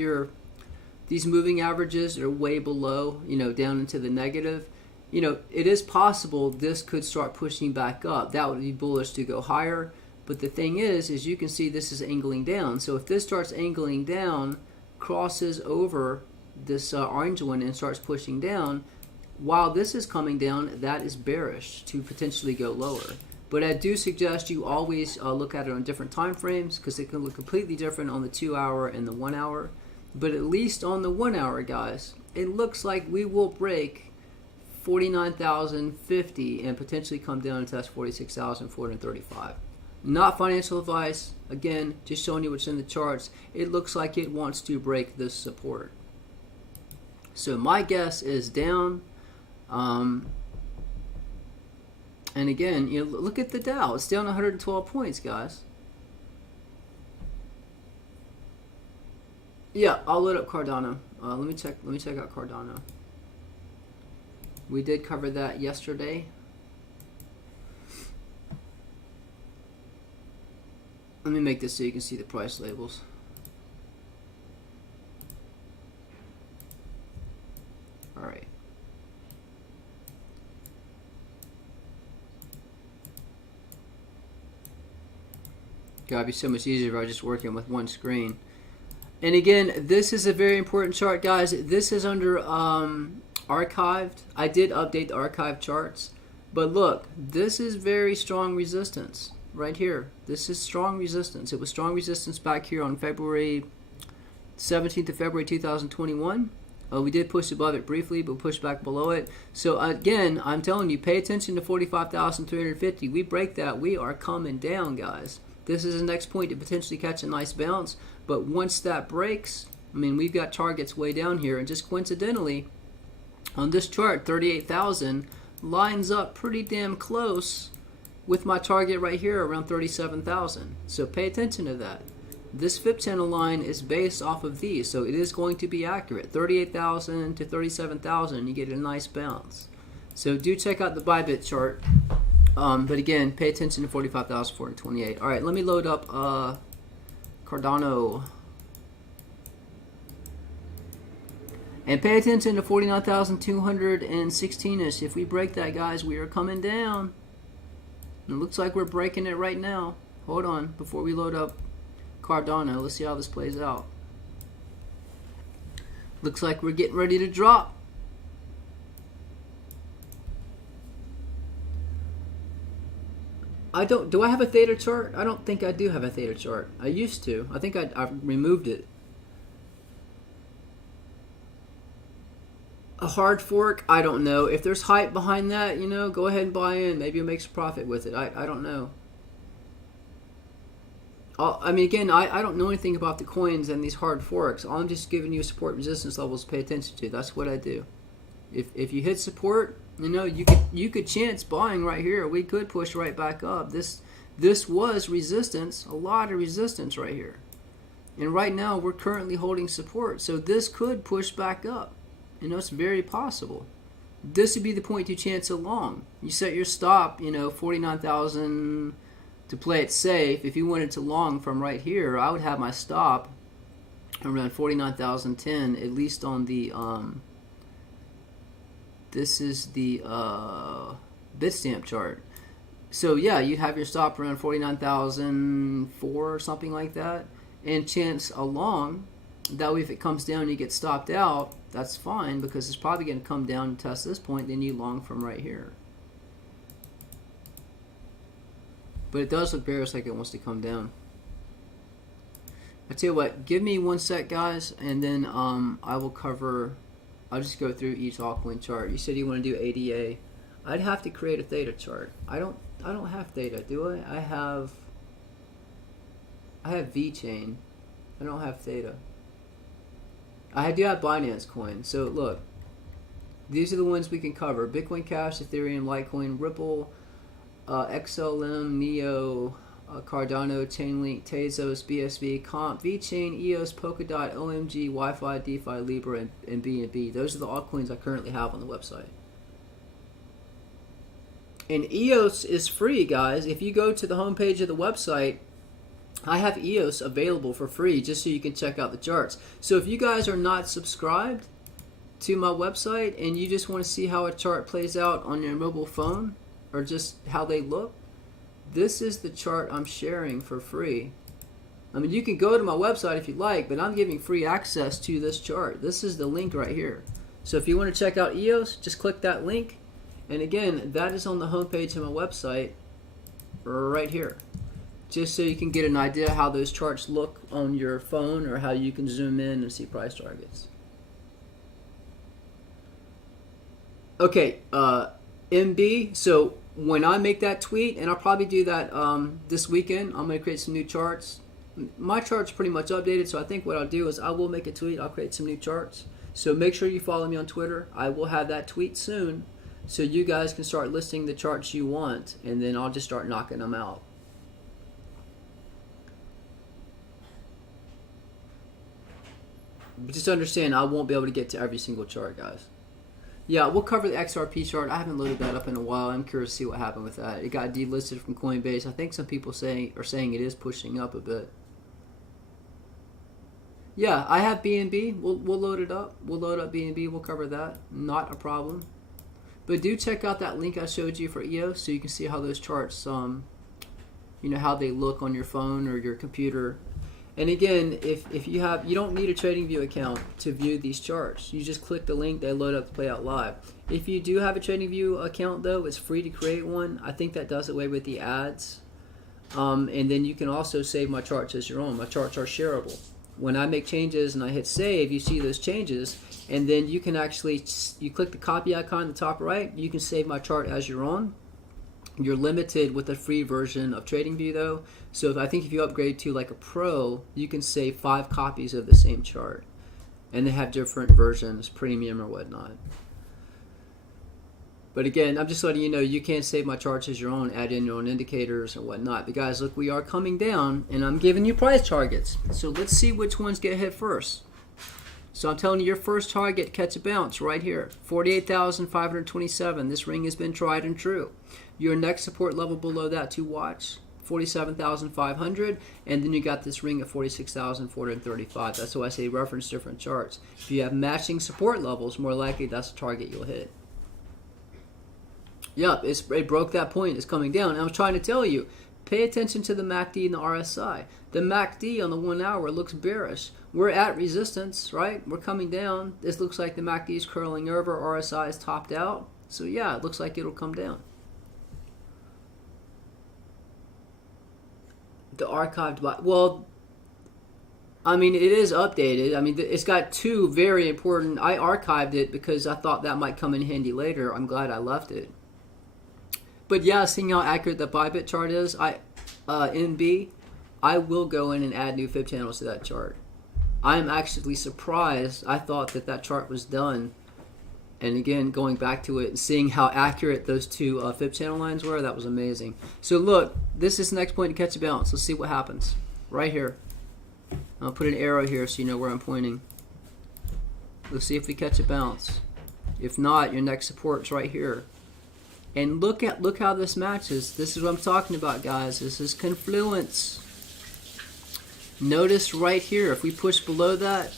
these moving averages that are way below, down into the negative. It is possible this could start pushing back up. That would be bullish to go higher. But the thing is you can see this is angling down. So if this starts angling down, crosses over this orange one and starts pushing down, while this is coming down, that is bearish to potentially go lower. But I do suggest you always look at it on different time frames, because it can look completely different on the 2 hour and the 1 hour. But at least on the 1 hour, guys, it looks like we will break 49,050 and potentially come down and test 46,435. Not financial advice. Again, just showing you what's in the charts. It looks like it wants to break this support. So my guess is down. And again, look at the Dow. It's down 112 points, guys. Yeah, I'll load up Cardano. Let me check out Cardano. We did cover that yesterday. Let me make this so you can see the price labels. All right. Gotta be so much easier if I was just working with one screen. And again, this is a very important chart, guys. This is under archived. I did update the archive charts, but look, this is very strong resistance right here. This is strong resistance. It was strong resistance back here on February 17th of February 2021. We did push above it briefly, but pushed back below it. So again, I'm telling you, pay attention to 45,350. We break that, we are coming down, guys. This is the next point to potentially catch a nice bounce. But once that breaks, I mean, we've got targets way down here, and just coincidentally, on this chart, 38,000 lines up pretty damn close with my target right here around 37,000. So pay attention to that. this FIB channel line is based off of these, so it is going to be accurate. 38,000 to 37,000, you get a nice bounce. So do check out the Bybit chart. But again, pay attention to 45,428. All right, let me load up Cardano. And pay attention to 49,216-ish. If we break that, guys, we are coming down. It looks like we're breaking it right now. Hold on, before we load up Cardano, let's see how this plays out. Looks like we're getting ready to drop. Do I have a theta chart? I don't think I do have a theta chart. I used to. I think I removed it. A hard fork? I don't know. If there's hype behind that, you know, go ahead and buy in. Maybe you'll make some profit with it. I don't know. I mean, again, I don't know anything about the coins and these hard forks. I'm just giving you support resistance levels to pay attention to. That's what I do. If you hit support, you know, you could chance buying right here. We could push right back up. This was resistance, a lot of resistance right here. And right now we're currently holding support. So this could push back up. You know, it's very possible. This would be the point to chance a long. You set your stop, you know, 49,000 to play it safe. If you wanted to long from right here, I would have my stop around 49,010, at least on the this is the Bitstamp chart. So yeah, you'd have your stop around 49,004 or something like that, and chance a long. That way, if it comes down and you get stopped out, that's fine, because it's probably going to come down and test this point. Then you long from right here. But it does look bearish, like it wants to come down. I tell you what, give me 1 sec, guys, and then I will cover. I'll just go through each altcoin chart. You said you want to do ADA. I'd have to create a theta chart. I don't have theta, do I? I have VeChain. I don't have theta. I do have Binance Coin. So look, these are the ones we can cover: Bitcoin Cash, Ethereum, Litecoin, Ripple, XLM, Neo, Cardano, Chainlink, Tezos, BSV, Comp, VeChain, EOS, Polkadot, OMG, Wi-Fi, DeFi, Libra, and BNB. Those are the altcoins I currently have on the website. And EOS is free, guys. If you go to the homepage of the website, I have EOS available for free, just so you can check out the charts. So if you guys are not subscribed to my website and you just want to see how a chart plays out on your mobile phone, or just how they look, this is the chart I'm sharing for free. I mean, you can go to my website if you like, but I'm giving free access to this chart. This is the link right here. So if you want to check out EOS, just click that link. And again, that is on the homepage of my website right here. Just so you can get an idea how those charts look on your phone, or how you can zoom in and see price targets. Okay, MB, so when I make that tweet, and I'll probably do that this weekend, I'm going to create some new charts. My chart's pretty much updated, so I think what I'll do is I will make a tweet. I'll create some new charts. So make sure you follow me on Twitter. I will have that tweet soon, so you guys can start listing the charts you want, and then I'll just start knocking them out. But just understand, I won't be able to get to every single chart, guys. Yeah, we'll cover the XRP chart. I haven't loaded that up in a while. I'm curious to see what happened with that. It got delisted from Coinbase. I think some people are saying it is pushing up a bit. Yeah, I have BNB. We'll load it up. We'll load up BNB. We'll cover that. Not a problem. But do check out that link I showed you for EOS, so you can see how those charts, you know, how they look on your phone or your computer. And again, if you don't need a TradingView account to view these charts. You just click the link, they load up to play out live. If you do have a TradingView account, though, it's free to create one. I think that does away with the ads. And then you can also save my charts as your own. My charts are shareable. When I make changes and I hit save, you see those changes, and then you can actually, you click the copy icon in the top right, you can save my chart as your own. You're limited with the free version of TradingView, though. So I think if you upgrade to like a pro, you can save 5 copies of the same chart. And they have different versions, premium or whatnot. But again, I'm just letting you know you can't save my charts as your own, add in your own indicators and whatnot. But guys, look, we are coming down, and I'm giving you price targets. So let's see which ones get hit first. So I'm telling you, your first target, catch a bounce right here, 48,527. This ring has been tried and true. Your next support level below that to watch, 47,500, and then you got this ring at 46,435. That's why I say reference different charts. If you have matching support levels, more likely that's the target you'll hit. Yep, it broke that point. It's coming down. And I was trying to tell you, pay attention to the MACD and the RSI. The MACD on the 1 hour looks bearish. We're at resistance, right? We're coming down. This looks like the MACD is curling over. RSI is topped out. So yeah, it looks like it'll come down. The archived, well, I mean, it is updated. I mean, it's got two very important. I archived it because I thought that might come in handy later. I'm glad I left it. But yeah, seeing how accurate the Bybit chart is, NB, I will go in and add new fib channels to that chart. I am actually surprised. I thought that chart was done. And again, going back to it and seeing how accurate those two fib channel lines were, that was amazing. So look, this is the next point to catch a bounce. Let's see what happens. Right here. I'll put an arrow here so you know where I'm pointing. Let's see if we catch a bounce. If not, your next support's right here. And look how this matches. This is what I'm talking about, guys. This is confluence. Notice right here, if we push below that,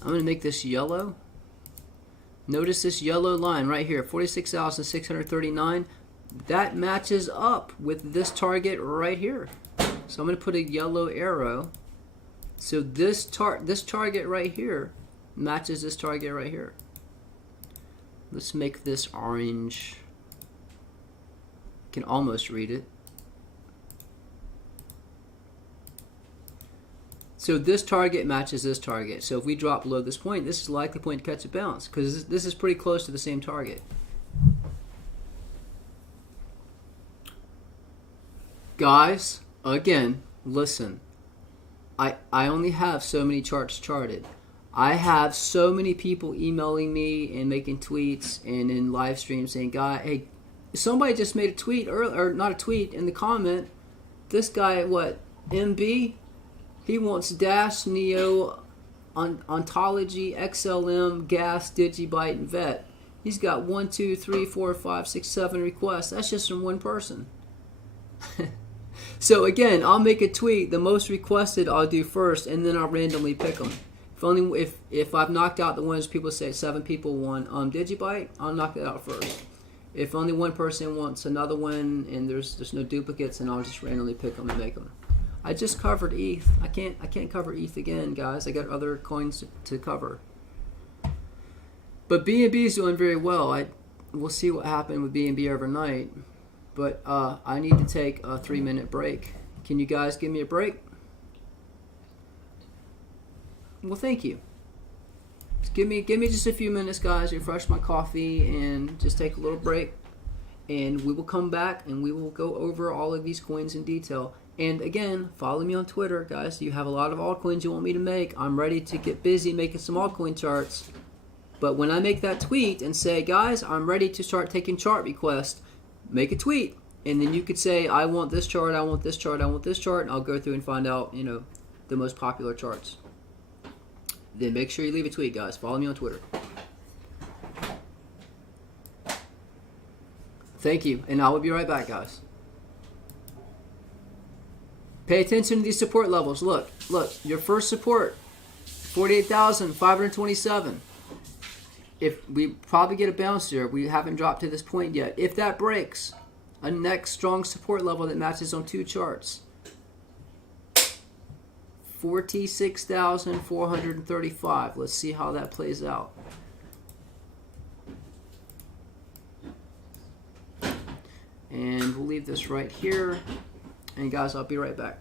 I'm going to make this yellow. Notice this yellow line right here, 46,639. That matches up with this target right here. So I'm going to put a yellow arrow. So this target right here matches this target right here. Let's make this orange. Can almost read it. So this target matches this target. So if we drop below this point, this is a likely point to catch a bounce because this is pretty close to the same target. Guys, again, listen. I only have so many charts charted. I have so many people emailing me and making tweets and in live streams saying, "Guy, hey, somebody just made a tweet or not a tweet in the comment. This guy, what, MB? He wants Dash, Neo, Ontology, XLM, Gas, Digibyte, and Vet. He's got 1, 2, 3, 4, 5, 6, 7 requests. That's just from one person." So again, I'll make a tweet. The most requested I'll do first, and then I'll randomly pick them. If I've knocked out the ones people say 7 people want Digibyte, I'll knock it out first. If only one person wants another one and there's no duplicates, and I'll just randomly pick them and make them. I just covered ETH. I can't cover ETH again, guys. I got other coins to cover. But BNB is doing very well. We'll see what happened with BNB overnight. But I need to take a 3-minute break. Can you guys give me a break? Well, thank you. Just give me just a few minutes, guys. Refresh my coffee and just take a little break. And we will come back and we will go over all of these coins in detail. And again, follow me on Twitter, guys. You have a lot of altcoins you want me to make. I'm ready to get busy making some altcoin charts. But when I make that tweet and say, guys, I'm ready to start taking chart requests, make a tweet. And then you could say, I want this chart, I want this chart, I want this chart. And I'll go through and find out, the most popular charts. Then make sure you leave a tweet, guys. Follow me on Twitter. Thank you. And I will be right back, guys. Pay attention to these support levels. Look, your first support, 48,527. If we probably get a bounce here, we haven't dropped to this point yet. If that breaks, a next strong support level that matches on 2 charts, 46,435. Let's see how that plays out. And we'll leave this right here. And guys, I'll be right back.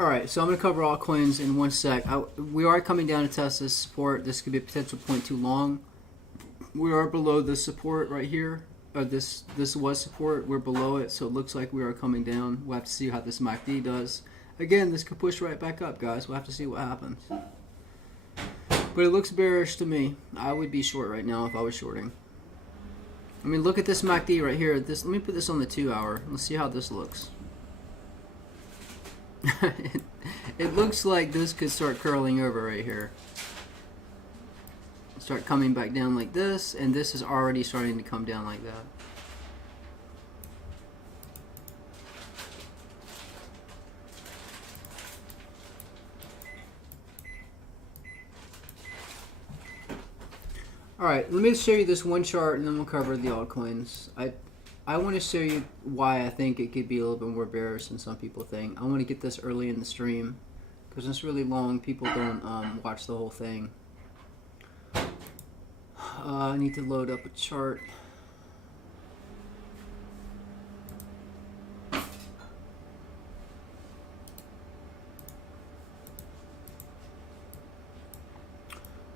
All right, so I'm going to cover altcoins in one sec. We are coming down to test this support. This could be a potential point too long. We are below the support right here. This was support. We're below it, so it looks like we are coming down. We'll have to see how this MACD does. Again, this could push right back up, guys. We'll have to see what happens. But it looks bearish to me. I would be short right now if I was shorting. I mean, look at this MACD right here. Let me put this on the 2 hour. Let's see how this looks. It looks like this could start curling over right here. Start coming back down like this, and this is already starting to come down like that. Alright, let me show you this one chart and then we'll cover the altcoins. I want to show you why I think it could be a little bit more bearish than some people think. I want to get this early in the stream because it's really long. People don't watch the whole thing. I need to load up a chart.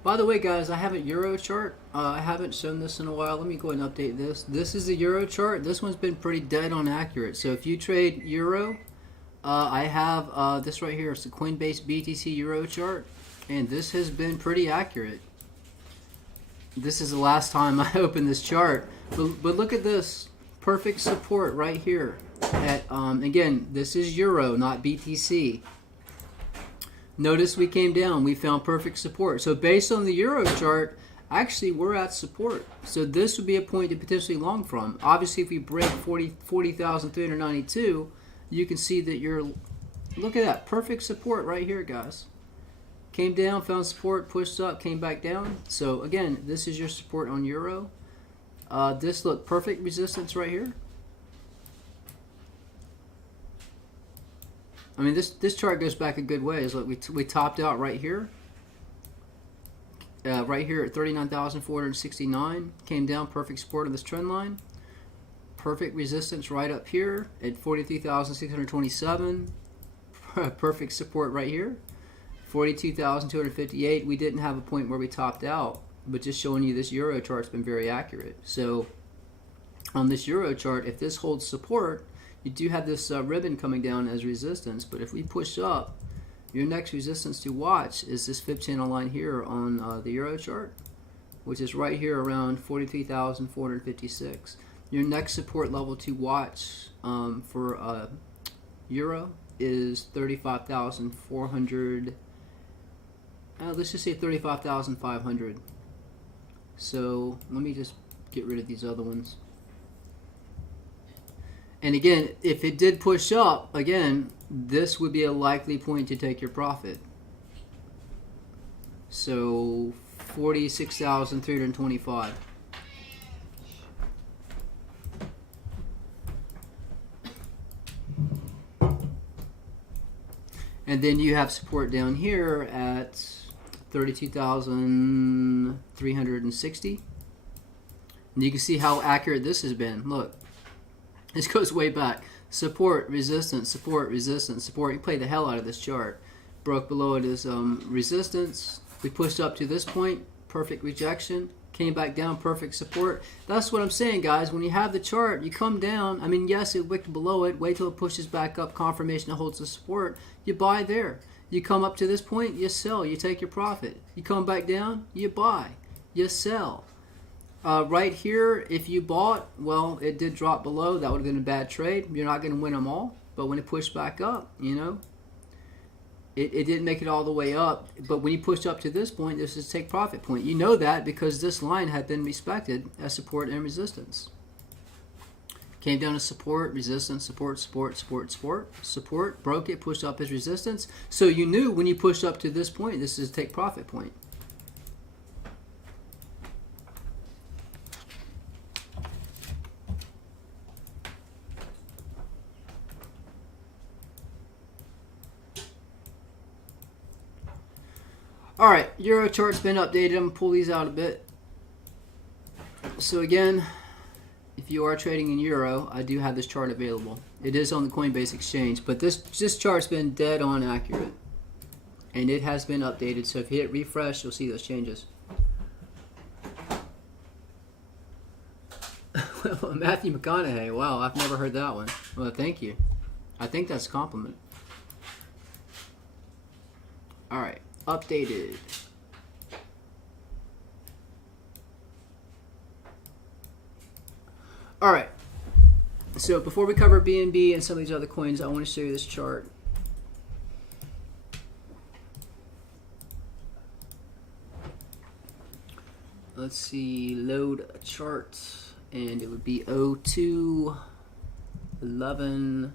By the way, guys, I have a Euro chart. I haven't shown this in a while. Let me go ahead and update this. This is the Euro chart. This one's been pretty dead on accurate. So if you trade Euro, I have this right here. It's the Coinbase BTC Euro chart. And this has been pretty accurate. This is the last time I opened this chart. But look at this. Perfect support right here. At again, this is Euro, not BTC. Notice we came down. We found perfect support. So based on the Euro chart, actually we're at support. So this would be a point to potentially long from. Obviously, if we break 40,392, you can see that you're, look at that, perfect support right here, guys. Came down, found support, pushed up, came back down. So again, this is your support on Euro. This look perfect resistance right here. I mean, this chart goes back a good ways. Look, we topped out right here. Right here at 39,469. Came down, perfect support on this trend line. Perfect resistance right up here at 43,627. Perfect support right here. 42,258. We didn't have a point where we topped out, but just showing you this Euro chart's been very accurate. So on this Euro chart, if this holds support, you do have this ribbon coming down as resistance, but if we push up, your next resistance to watch is this fib channel line here on the Euro chart, which is right here around 43,456. Your next support level to watch for Euro is 35,400. Let's just say 35,500. So let me just get rid of these other ones. And again, if it did push up, again, this would be a likely point to take your profit. So 46,325. And then you have support down here at 32,360. And you can see how accurate this has been. Look. This goes way back. Support, resistance, support, resistance, support. You play the hell out of this chart. Broke below it is resistance. We pushed up to this point. Perfect rejection. Came back down. Perfect support. That's what I'm saying, guys. When you have the chart, you come down. I mean, yes, it wicked below it. Wait till it pushes back up. Confirmation it holds the support. You buy there. You come up to this point. You sell. You take your profit. You come back down. You buy. You sell. Right here, if you bought, well, it did drop below. That would have been a bad trade. You're not going to win them all. But when it pushed back up, you know, it didn't make it all the way up. But when you pushed up to this point, this is take profit point. You know that because this line had been respected as support and resistance. Came down to support, resistance, support, support, support, support, support. Broke it, pushed up as resistance. So you knew when you pushed up to this point, this is a take profit point. Alright, Euro chart's been updated. I'm going to pull these out a bit. So again, if you are trading in Euro, I do have this chart available. It is on the Coinbase exchange, but this chart's been dead on accurate, and it has been updated. So if you hit refresh, you'll see those changes. Matthew McConaughey. Wow, I've never heard that one. Well, thank you. I think that's a compliment. All right, updated. All right. So before we cover BNB and some of these other coins, I want to show you this chart. Let's see, load a chart, and it would be 0211.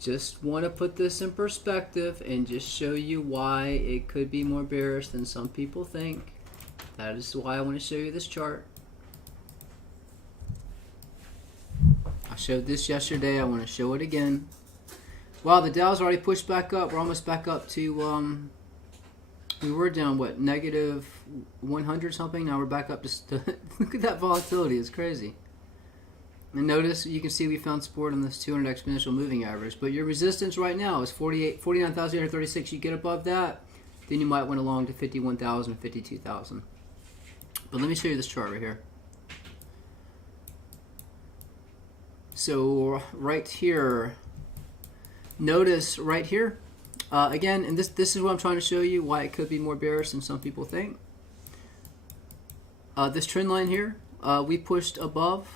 Just want to put this in perspective and just show you why it could be more bearish than some people think. That is why I want to show you this chart. I showed this yesterday. I want to show it again. Wow, the Dow's already pushed back up. We're almost back up to, we were down, what, negative 100 something? Now we're back up to, look at that volatility. It's crazy. And notice, you can see we found support on this 200 exponential moving average. But your resistance right now is 49,836. You get above that, then you might went along to 51,000, 52,000. But let me show you this chart right here. So right here, notice right here, again, and this is what I'm trying to show you, why it could be more bearish than some people think. This trend line here, we pushed above.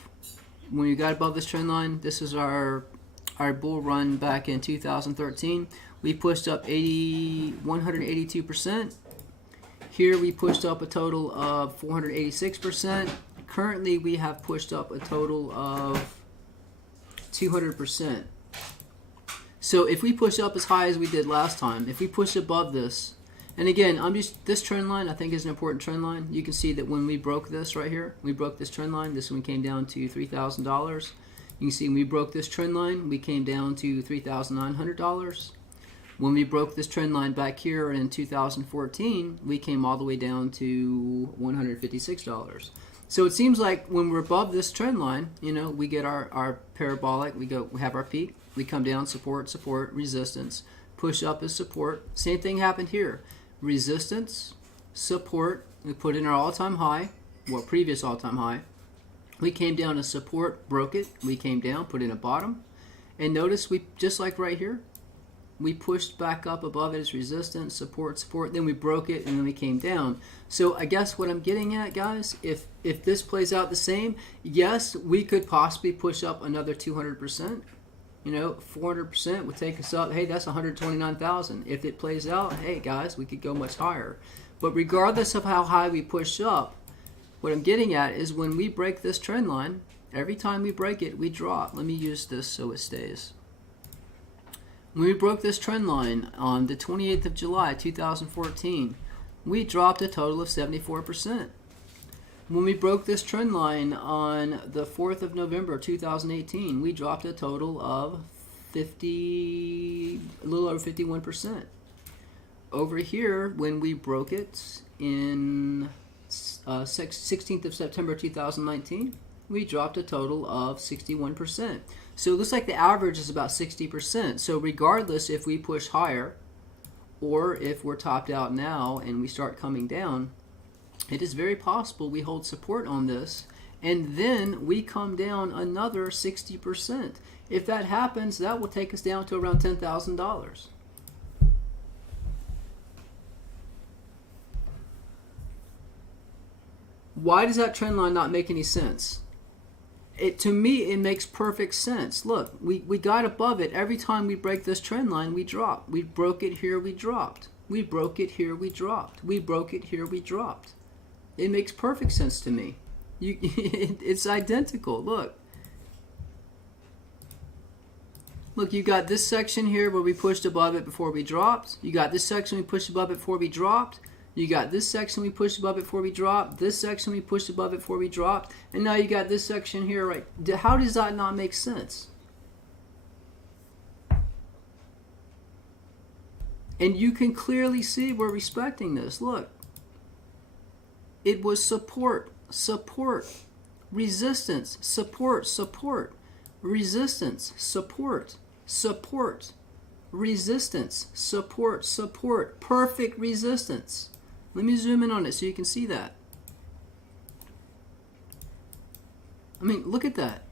When we got above this trend line, this is our bull run back in 2013. We pushed up 182%. Here we pushed up a total of 486%. Currently we have pushed up a total of 200%. So if we push up as high as we did last time, if we push above this, and again, this trend line I think is an important trend line. You can see that when we broke this right here, we broke this trend line. This one came down to $3,000. You can see when we broke this trend line, we came down to $3,900. When we broke this trend line back here in 2014, we came all the way down to $156. So it seems like when we're above this trend line, you know, we get our parabolic, we have our peak, we come down, support, support, resistance, push up is support. Same thing happened here. Resistance, support, we put in our all-time high, well, previous all-time high. We came down to support, broke it, we came down, put in a bottom, and notice we, just like right here, we pushed back up above it as resistance, support, support, then we broke it, and then we came down. So I guess what I'm getting at, guys, if this plays out the same, yes, we could possibly push up another 200%. You know, 400% would take us up. Hey, that's 129,000. If it plays out, hey, guys, we could go much higher. But regardless of how high we push up, what I'm getting at is when we break this trend line, every time we break it, we drop. Let me use this so it stays. When we broke this trend line on the 28th of July, 2014, we dropped a total of 74%. When we broke this trend line on the 4th of November 2018, we dropped a total of a little over 51%. Over here, when we broke it in 16th of September 2019, we dropped a total of 61%. So it looks like the average is about 60%. So regardless if we push higher or if we're topped out now and we start coming down, it is very possible we hold support on this and then we come down another 60%. If that happens, that will take us down to around $10,000. Why does that trend line not make any sense? To me, it makes perfect sense. Look, we got above it. Every time we break this trend line, we drop. We broke it here, we dropped. We broke it here, we dropped. We broke it here, we dropped. It makes perfect sense to me. It's identical. Look. Look, you got this section here where we pushed above it before we dropped. You got this section we pushed above it before we dropped. You got this section we pushed above it before we dropped. This section we pushed above it before we dropped. And now you got this section here, right? How does that not make sense? And you can clearly see we're respecting this. Look, it was support, support, resistance, support, support, resistance, support, support, resistance, support, support, perfect resistance. Let me zoom in on it so you can see that. I mean, look at that.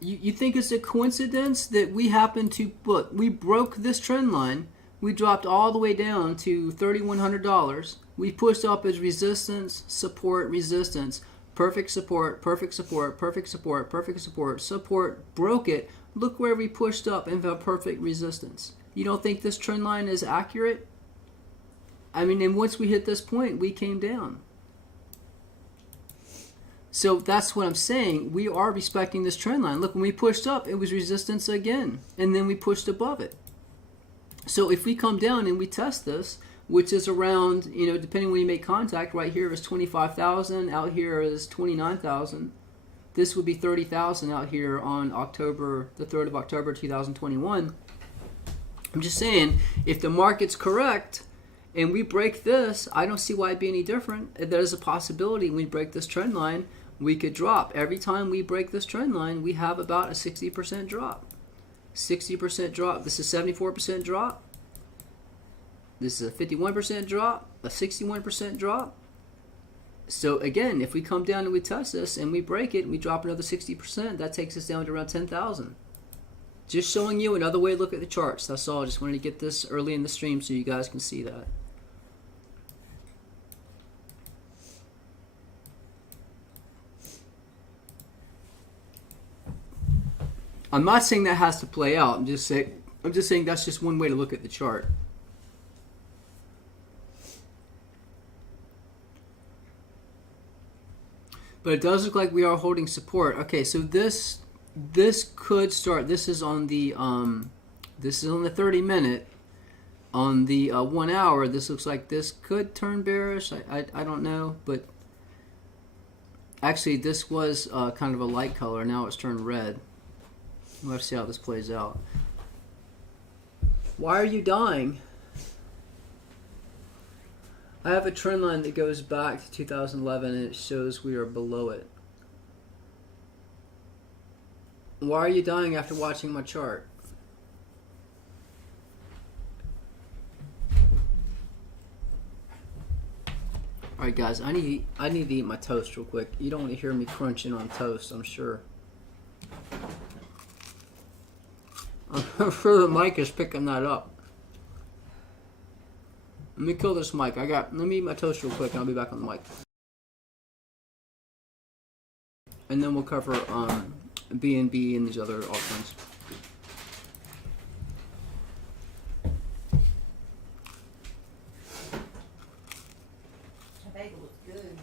You think it's a coincidence that we happen to, look, we broke this trend line. We dropped all the way down to $3,100. We pushed up as resistance, support, resistance, perfect support, perfect support, perfect support, perfect support, support, broke it. Look where we pushed up and found perfect resistance. You don't think this trend line is accurate? I mean, and once we hit this point, we came down. So that's what I'm saying. We are respecting this trend line. Look, when we pushed up, it was resistance again, and then we pushed above it. So if we come down and we test this, which is around, depending when you make contact, right here is 25,000, out here is 29,000. This would be 30,000 out here on the 3rd of October 2021. I'm just saying, if the market's correct and we break this, I don't see why it'd be any different. There's a possibility when we break this trend line, we could drop. Every time we break this trend line, we have about a 60% drop. 60% drop. This is 74% drop. This is a 51% drop, a 61% drop. So again, if we come down and we test this and we break it and we drop another 60%, that takes us down to around 10,000. Just showing you another way to look at the charts. That's all. I just wanted to get this early in the stream so you guys can see that. I'm not saying that has to play out. I'm just saying that's just one way to look at the chart. But it does look like we are holding support. Okay, so this could start. This is on the 30-minute. On the 1 hour, this looks like this could turn bearish. I don't know, but actually this was kind of a light color. Now it's turned red. We'll have to see how this plays out. Why are you dying? I have a trend line that goes back to 2011 and it shows we are below it. Why are you dying after watching my chart? Alright guys, I need to eat my toast real quick. You don't want to hear me crunching on toast, I'm sure. I'm sure the mic is picking that up. Let me kill this mic. Let me eat my toast real quick and I'll be back on the mic. And then we'll cover BNB and these other altcoins. That bagel looks good.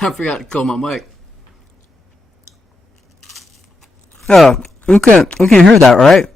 I forgot to kill my mic. Oh, we can't hear that, right?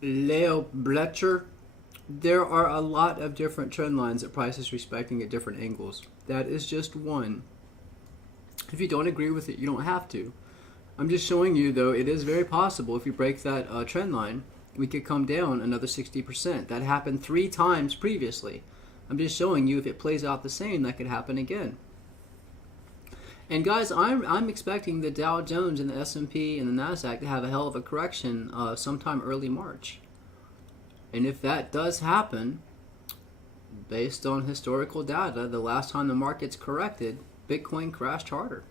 Leo Blecher, There are a lot of different trend lines that price is respecting at different angles. That is just one. If you don't agree with it, you don't have to. I'm just showing you, though, it is very possible if you break that trend line, we could come down another 60%. That happened 3 times previously. I'm just showing you if it plays out the same, that could happen again. And guys, I'm expecting the Dow Jones and the S&P and the Nasdaq to have a hell of a correction sometime early March. And if that does happen, based on historical data, the last time the market's corrected, Bitcoin crashed harder.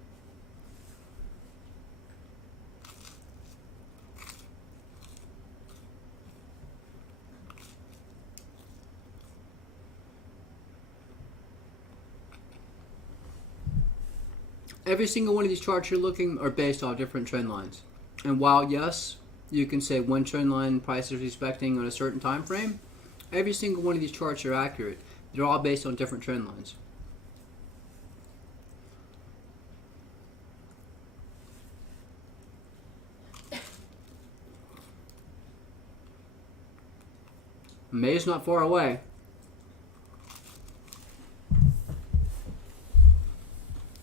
Every single one of these charts you're looking are based off different trend lines. And while, yes, you can say one trend line price is respecting on a certain time frame, every single one of these charts are accurate. They're all based on different trend lines. May's not far away.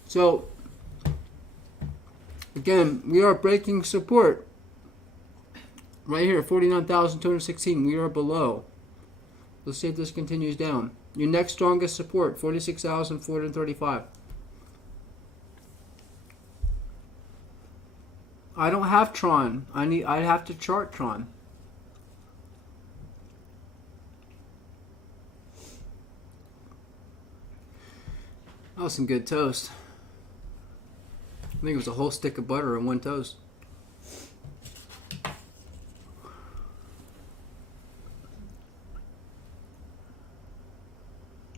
So, again, we are breaking support. Right here, 49,216. We are below. Let's see if this continues down. Your next strongest support, 46,435. I don't have Tron. I'd have to chart Tron. That was some good toast. I think it was a whole stick of butter on one toast.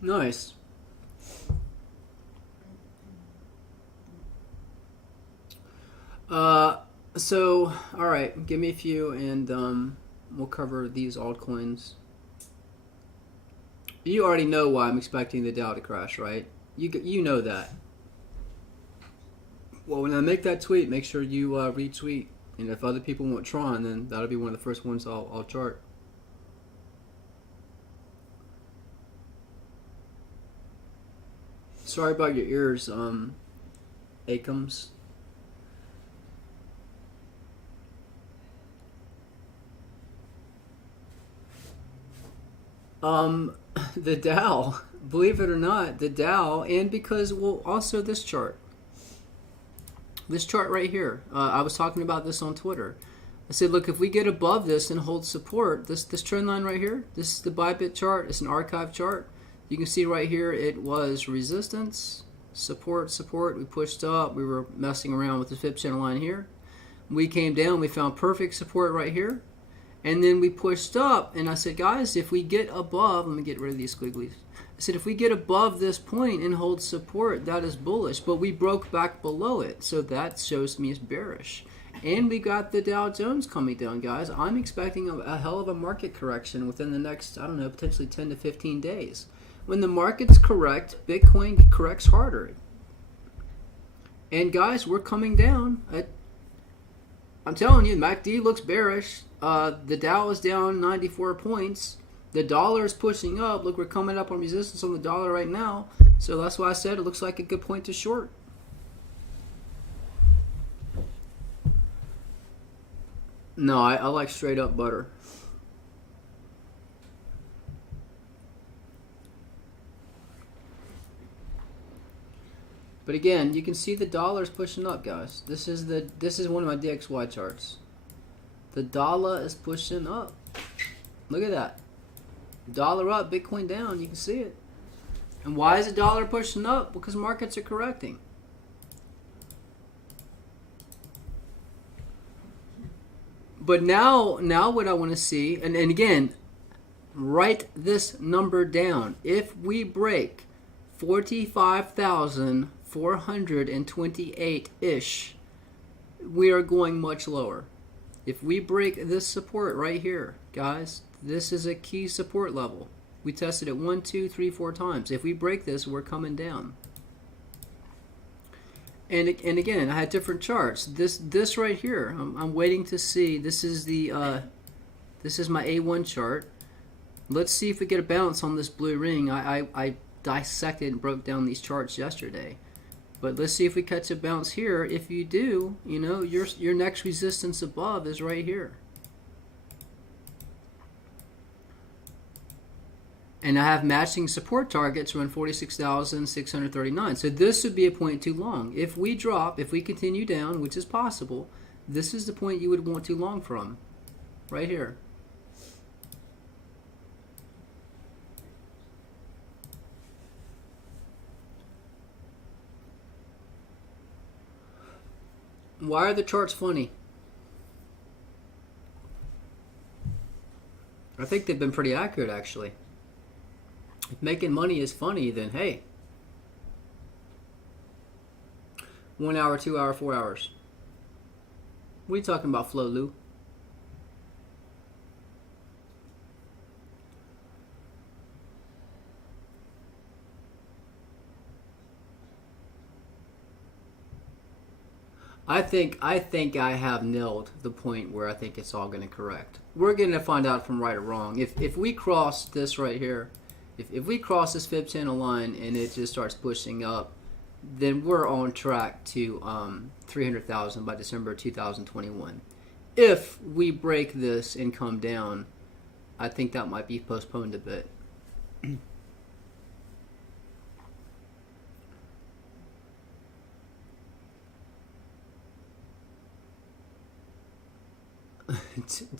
Nice. So, all right, give me a few, and we'll cover these altcoins. You already know why I'm expecting the Dow to crash, right? You know that. Well, when I make that tweet, make sure you retweet. And if other people want Tron, then that'll be one of the first ones I'll chart. Sorry about your ears, Akums. The Dow, believe it or not, the Dow, and because, well, also this chart. This chart right here, I was talking about this on Twitter. I said, look, if we get above this and hold support, this trend line right here, this is the Bybit chart, it's an archive chart. You can see right here it was resistance, support, support. We pushed up, we were messing around with the fib channel line here. We came down, we found perfect support right here. And then we pushed up, and I said, guys, if we get above, let me get rid of these squigglies. I said, if we get above this point and hold support, that is bullish. But we broke back below it, so that shows me it's bearish. And we got the Dow Jones coming down, guys. I'm expecting a hell of a market correction within the next, I don't know, potentially 10 to 15 days. When the market's correct, Bitcoin corrects harder. And guys, we're coming down. I'm telling you, MACD looks bearish. The Dow is down 94 points. The dollar is pushing up. Look, we're coming up on resistance on the dollar right now. So that's why I said it looks like a good point to short. No, I like straight up butter. But again, you can see the dollar is pushing up, guys. This is one of my DXY charts. The dollar is pushing up. Look at that. Dollar up, Bitcoin down. You can see it. And why is the dollar pushing up? Because markets are correcting. But now what I want to see, and again, write this number down. If we break 45,428-ish, we are going much lower. If we break this support right here, guys, this is a key support level. We tested it 1, 2, 3, 4 times. If we break this, we're coming down. And again, I had different charts. This right here, I'm waiting to see. This is my A1 chart. Let's see if we get a bounce on this blue ring. I dissected and broke down these charts yesterday. But let's see if we catch a bounce here. If you do, you know, your next resistance above is right here. And I have matching support targets around 46,639. So this would be a point too long. If we drop, if we continue down, which is possible, this is the point you would want to long from. Right here. Why are the charts funny? I think they've been pretty accurate, actually. If making money is funny, then hey. 1 hour, 2 hour, 4 hours. What are you talking about, Flo Lou? I think I have nailed the point where I think it's all going to correct. We're going to find out from right or wrong. If we cross this right here, if we cross this fib channel line and it just starts pushing up, then we're on track to 300,000 by December 2021. If we break this and come down, I think that might be postponed a bit.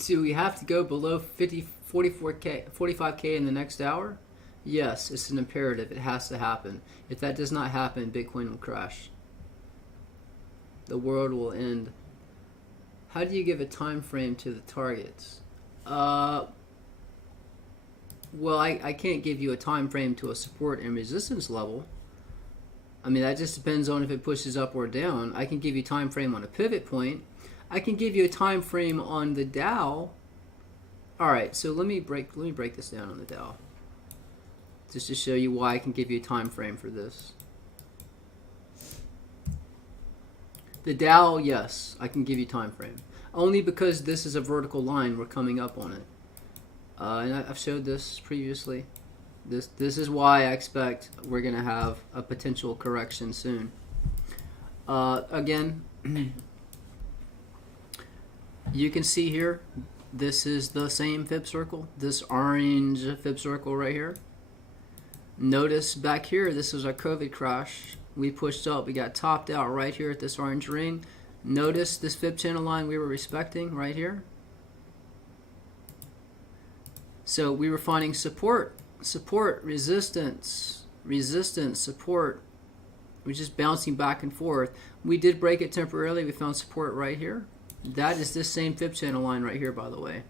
Do we have to go below 45K in the next hour? Yes, it's an imperative. It has to happen. If that does not happen, Bitcoin will crash. The world will end. How do you give a time frame to the targets? Well, I can't give you a time frame to a support and resistance level. I mean, that just depends on if it pushes up or down. I can give you time frame on a pivot point. I can give you a time frame on the Dow. All right, so let me break this down on the Dow, just to show you why I can give you a time frame for this. The Dow, yes, I can give you time frame, only because this is a vertical line. We're coming up on it, and I've showed this previously. This is why I expect we're gonna have a potential correction soon. Again. You can see here, this is the same fib circle, this orange fib circle right here. Notice back here, this is our COVID crash. We pushed up, we got topped out right here at this orange ring. Notice this fib channel line we were respecting right here. So we were finding support, resistance, support. We're just bouncing back and forth. We did break it temporarily. We found support right here. That is this same fib channel line right here, by the way.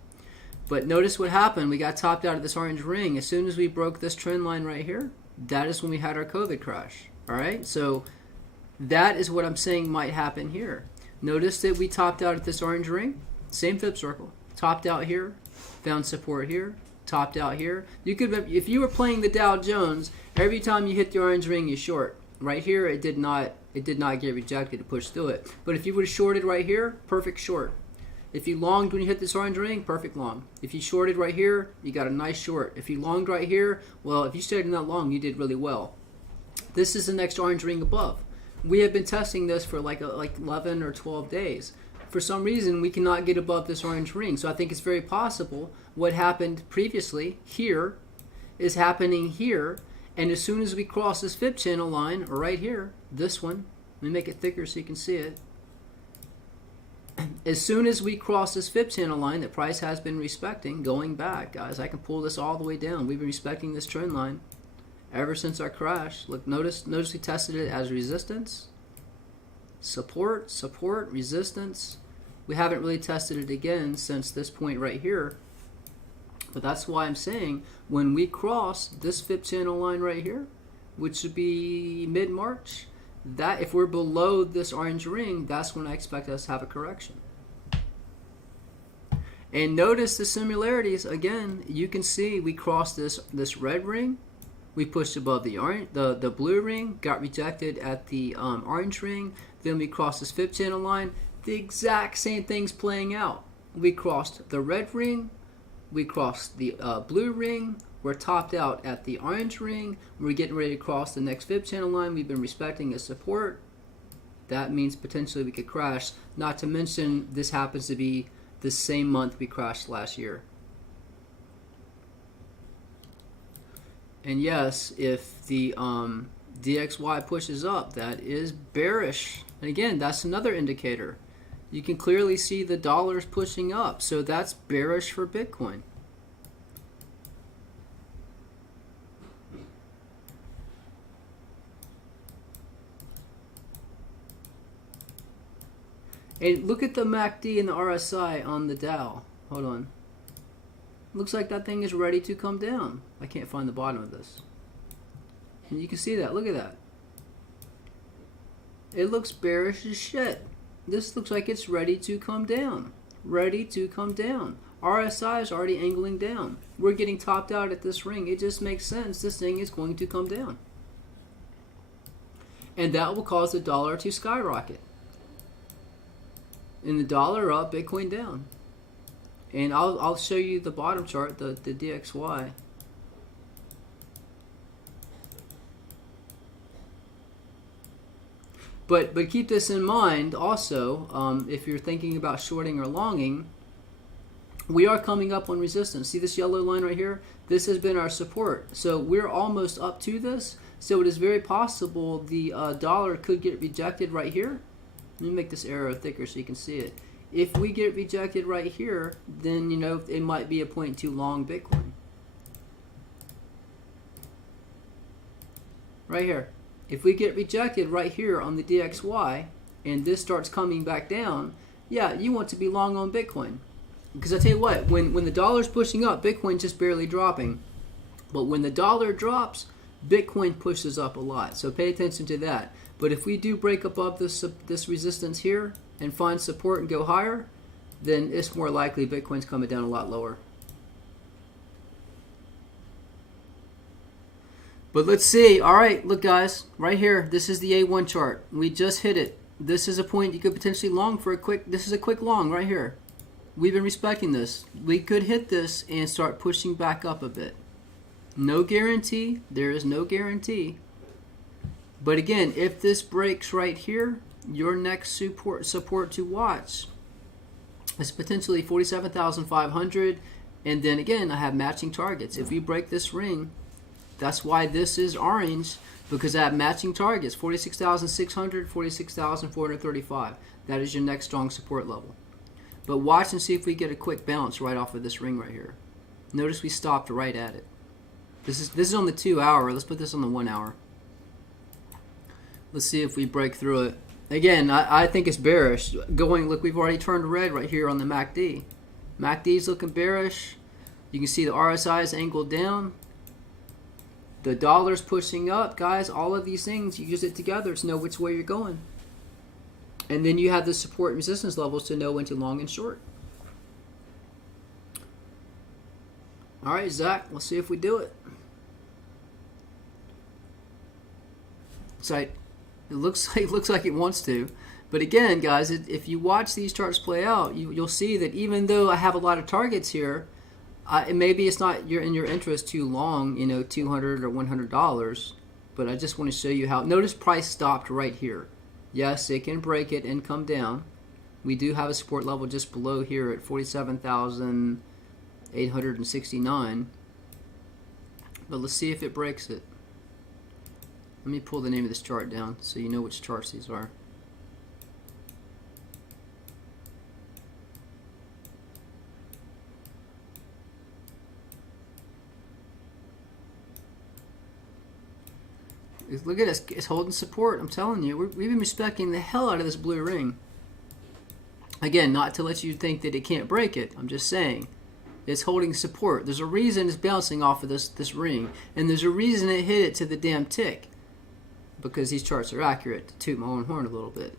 But notice what happened. We got topped out of this orange ring. As soon as we broke this trend line right here, that is when we had our COVID crash. All right? So that is what I'm saying might happen here. Notice that we topped out at this orange ring. Same fib circle. Topped out here. Found support here. Topped out here. You could, if you were playing the Dow Jones, every time you hit the orange ring, you short. Right here, it did not get rejected to push through it. But if you would have shorted right here, perfect short. If you longed when you hit this orange ring, perfect long. If you shorted right here, you got a nice short. If you longed right here, well, if you stayed in that long, you did really well. This is the next orange ring above. We have been testing this for like 11 or 12 days. For some reason, we cannot get above this orange ring. So I think it's very possible what happened previously here is happening here. And as soon as we cross this fib channel line, or right here, this one, let me make it thicker so you can see it. As soon as we cross this fib channel line that price has been respecting, going back, guys, I can pull this all the way down. We've been respecting this trend line ever since our crash. Look, notice we tested it as resistance, support, resistance. We haven't really tested it again since this point right here. But that's why I'm saying when we cross this fib channel line right here, which would be mid-March, that if we're below this orange ring, that's when I expect us to have a correction. And notice the similarities. Again, you can see we crossed this red ring. We pushed above the blue ring, got rejected at the orange ring. Then we crossed this fib channel line. The exact same thing's playing out. We crossed the red ring, we crossed the blue ring, we're topped out at the orange ring, we're getting ready to cross the next fib channel line we've been respecting as support. That means potentially we could crash, not to mention this happens to be the same month we crashed last year. And yes, if the DXY pushes up, that is bearish. And again, that's another indicator. You can clearly see the dollars pushing up, so that's bearish for Bitcoin. And look at the MACD and the RSI on the Dow. Hold on. Looks like that thing is ready to come down. I can't find the bottom of this. And you can see that. Look at that. It looks bearish as shit. This looks like it's ready to come down. Ready to come down. RSI is already angling down. We're getting topped out at this ring. It just makes sense. This thing is going to come down. And that will cause the dollar to skyrocket. And the dollar up, Bitcoin down. And I'll show you the bottom chart, the DXY. But keep this in mind also, if you're thinking about shorting or longing, we are coming up on resistance. See this yellow line right here? This has been our support. So we're almost up to this. So it is very possible the dollar could get rejected right here. Let me make this arrow thicker so you can see it. If we get rejected right here, then you know it might be a point too long Bitcoin. Right here. If we get rejected right here on the DXY and this starts coming back down, yeah, you want to be long on Bitcoin. Because I tell you what, when the dollar's pushing up, Bitcoin's just barely dropping. But when the dollar drops, Bitcoin pushes up a lot. So pay attention to that. But if we do break above this resistance here and find support and go higher, then it's more likely Bitcoin's coming down a lot lower. But let's see. All right, look guys, right here, this is the A1 chart. We just hit it. This is a point you could potentially long for a quick, this is a quick long right here. We've been respecting this. We could hit this and start pushing back up a bit. No guarantee. There is no guarantee. But again, if this breaks right here, your next support to watch is potentially 47,500. And then again, I have matching targets. If we break this ring, that's why this is orange, because I have matching targets, 46,600, 46,435. That is your next strong support level. But watch and see if we get a quick bounce right off of this ring right here. Notice we stopped right at it. This is on the 2 hour. Let's put this on the 1 hour. Let's see if we break through it. Again, I think it's bearish. Look, we've already turned red right here on the MACD. MACD is looking bearish. You can see the RSI is angled down. The dollar's pushing up. Guys, all of these things, you use it together to know which way you're going. And then you have the support and resistance levels to know when to long and short. All right, Zach, let's see if we do it. So it looks like it wants to. But again, guys, if you watch these charts play out, you'll see that even though I have a lot of targets here, maybe it's not in your interest too long, you know, $200 or $100. But I just want to show you how. Notice price stopped right here. Yes, it can break it and come down. We do have a support level just below here at 47,869. But let's see if it breaks it. Let me pull the name of this chart down so you know which charts these are. Look at us, it's holding support. I'm telling you, we've been respecting the hell out of this blue ring. Again, not to let you think that it can't break it. I'm just saying it's holding support. There's a reason it's bouncing off of this ring, and there's a reason it hit it to the damn tick, because these charts are accurate. To toot my own horn a little bit.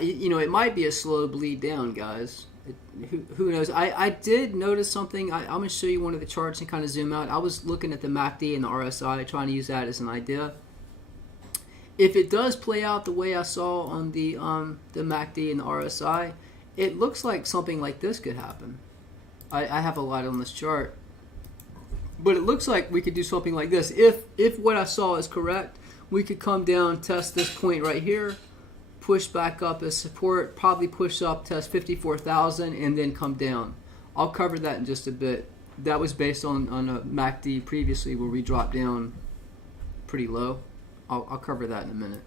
You know, it might be a slow bleed down, guys. Who knows? I did notice something. I'm going to show you one of the charts and kind of zoom out. I was looking at the MACD and the RSI, trying to use that as an idea. If it does play out the way I saw on the MACD and the RSI, it looks like something like this could happen. I have a lot on this chart, but it looks like we could do something like this. If what I saw is correct, we could come down, test this point right here, push back up as support, probably push up, test 54,000, and then come down. I'll cover that in just a bit. That was based on a MACD previously where we dropped down pretty low. I'll cover that in a minute.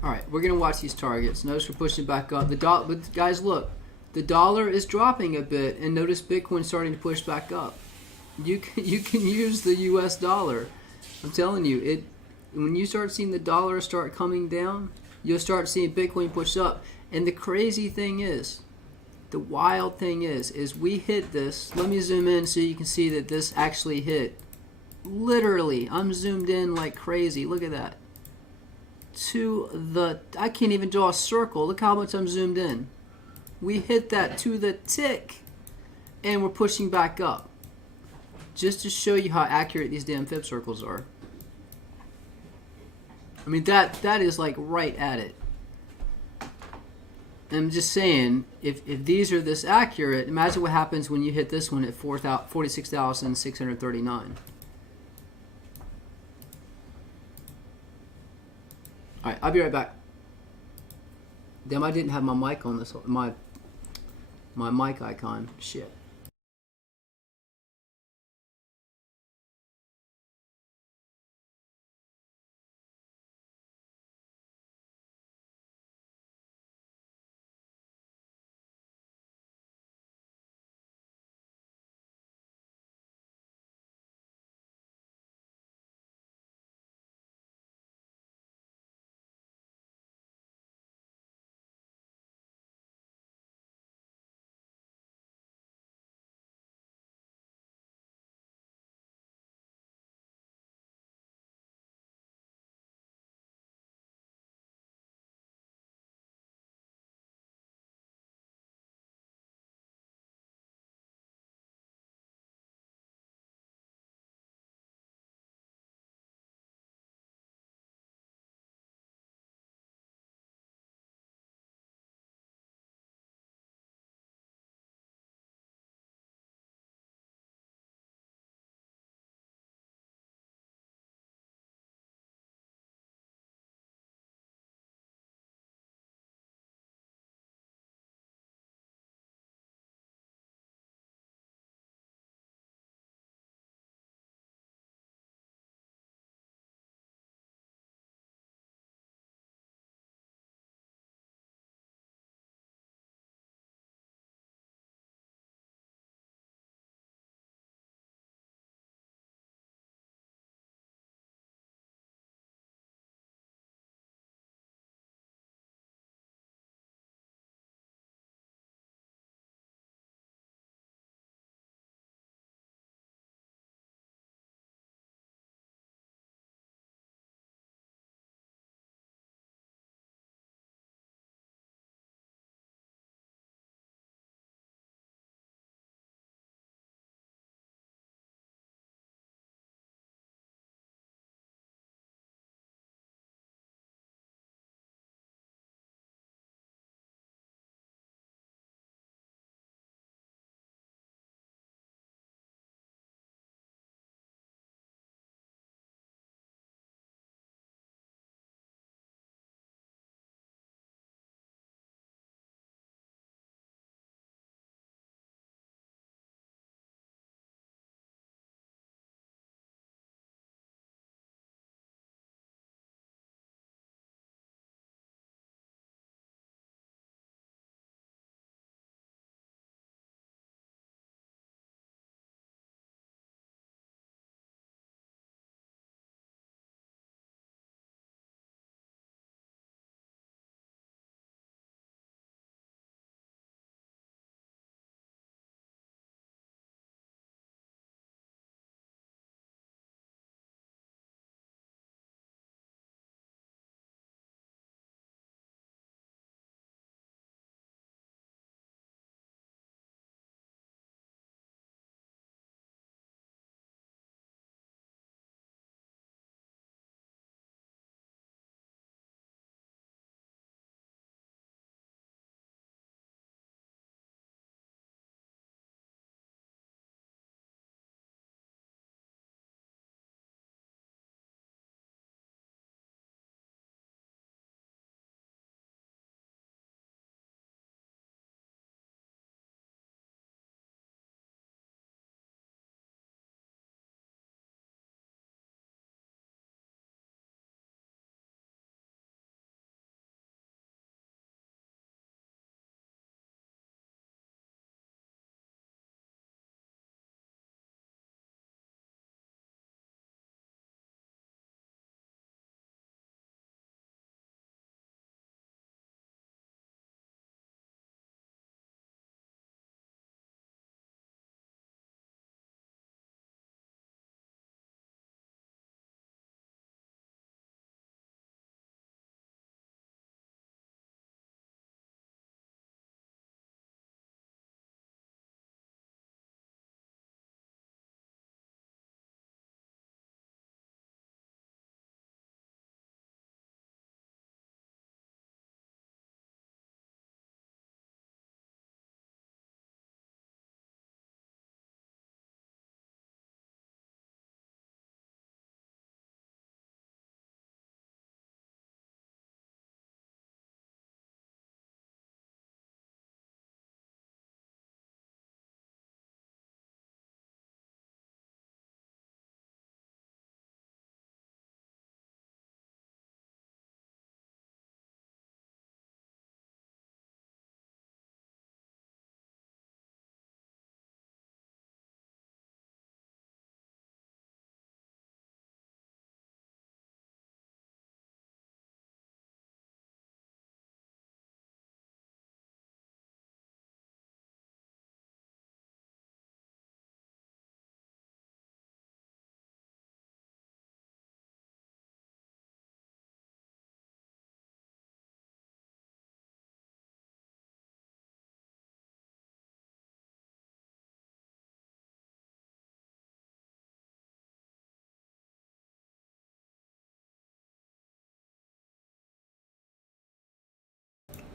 All right, we're going to watch these targets. Notice we're pushing back up. But guys, look, the dollar is dropping a bit, and notice Bitcoin starting to push back up. You can use the U.S. dollar. I'm telling you, when you start seeing the dollar start coming down, you'll start seeing Bitcoin push up. And the crazy thing is, the wild thing is we hit this. Let me zoom in so you can see that this actually hit. Literally, I'm zoomed in like crazy. Look at that. I can't even draw a circle. Look how much I'm zoomed in. We hit that to the tick, and we're pushing back up. Just to show you how accurate these damn fib circles are. I mean, that is like right at it. I'm just saying, if these are this accurate, imagine what happens when you hit this one at 46,639. All right, I'll be right back. Damn, I didn't have my mic on this, my mic icon. Shit.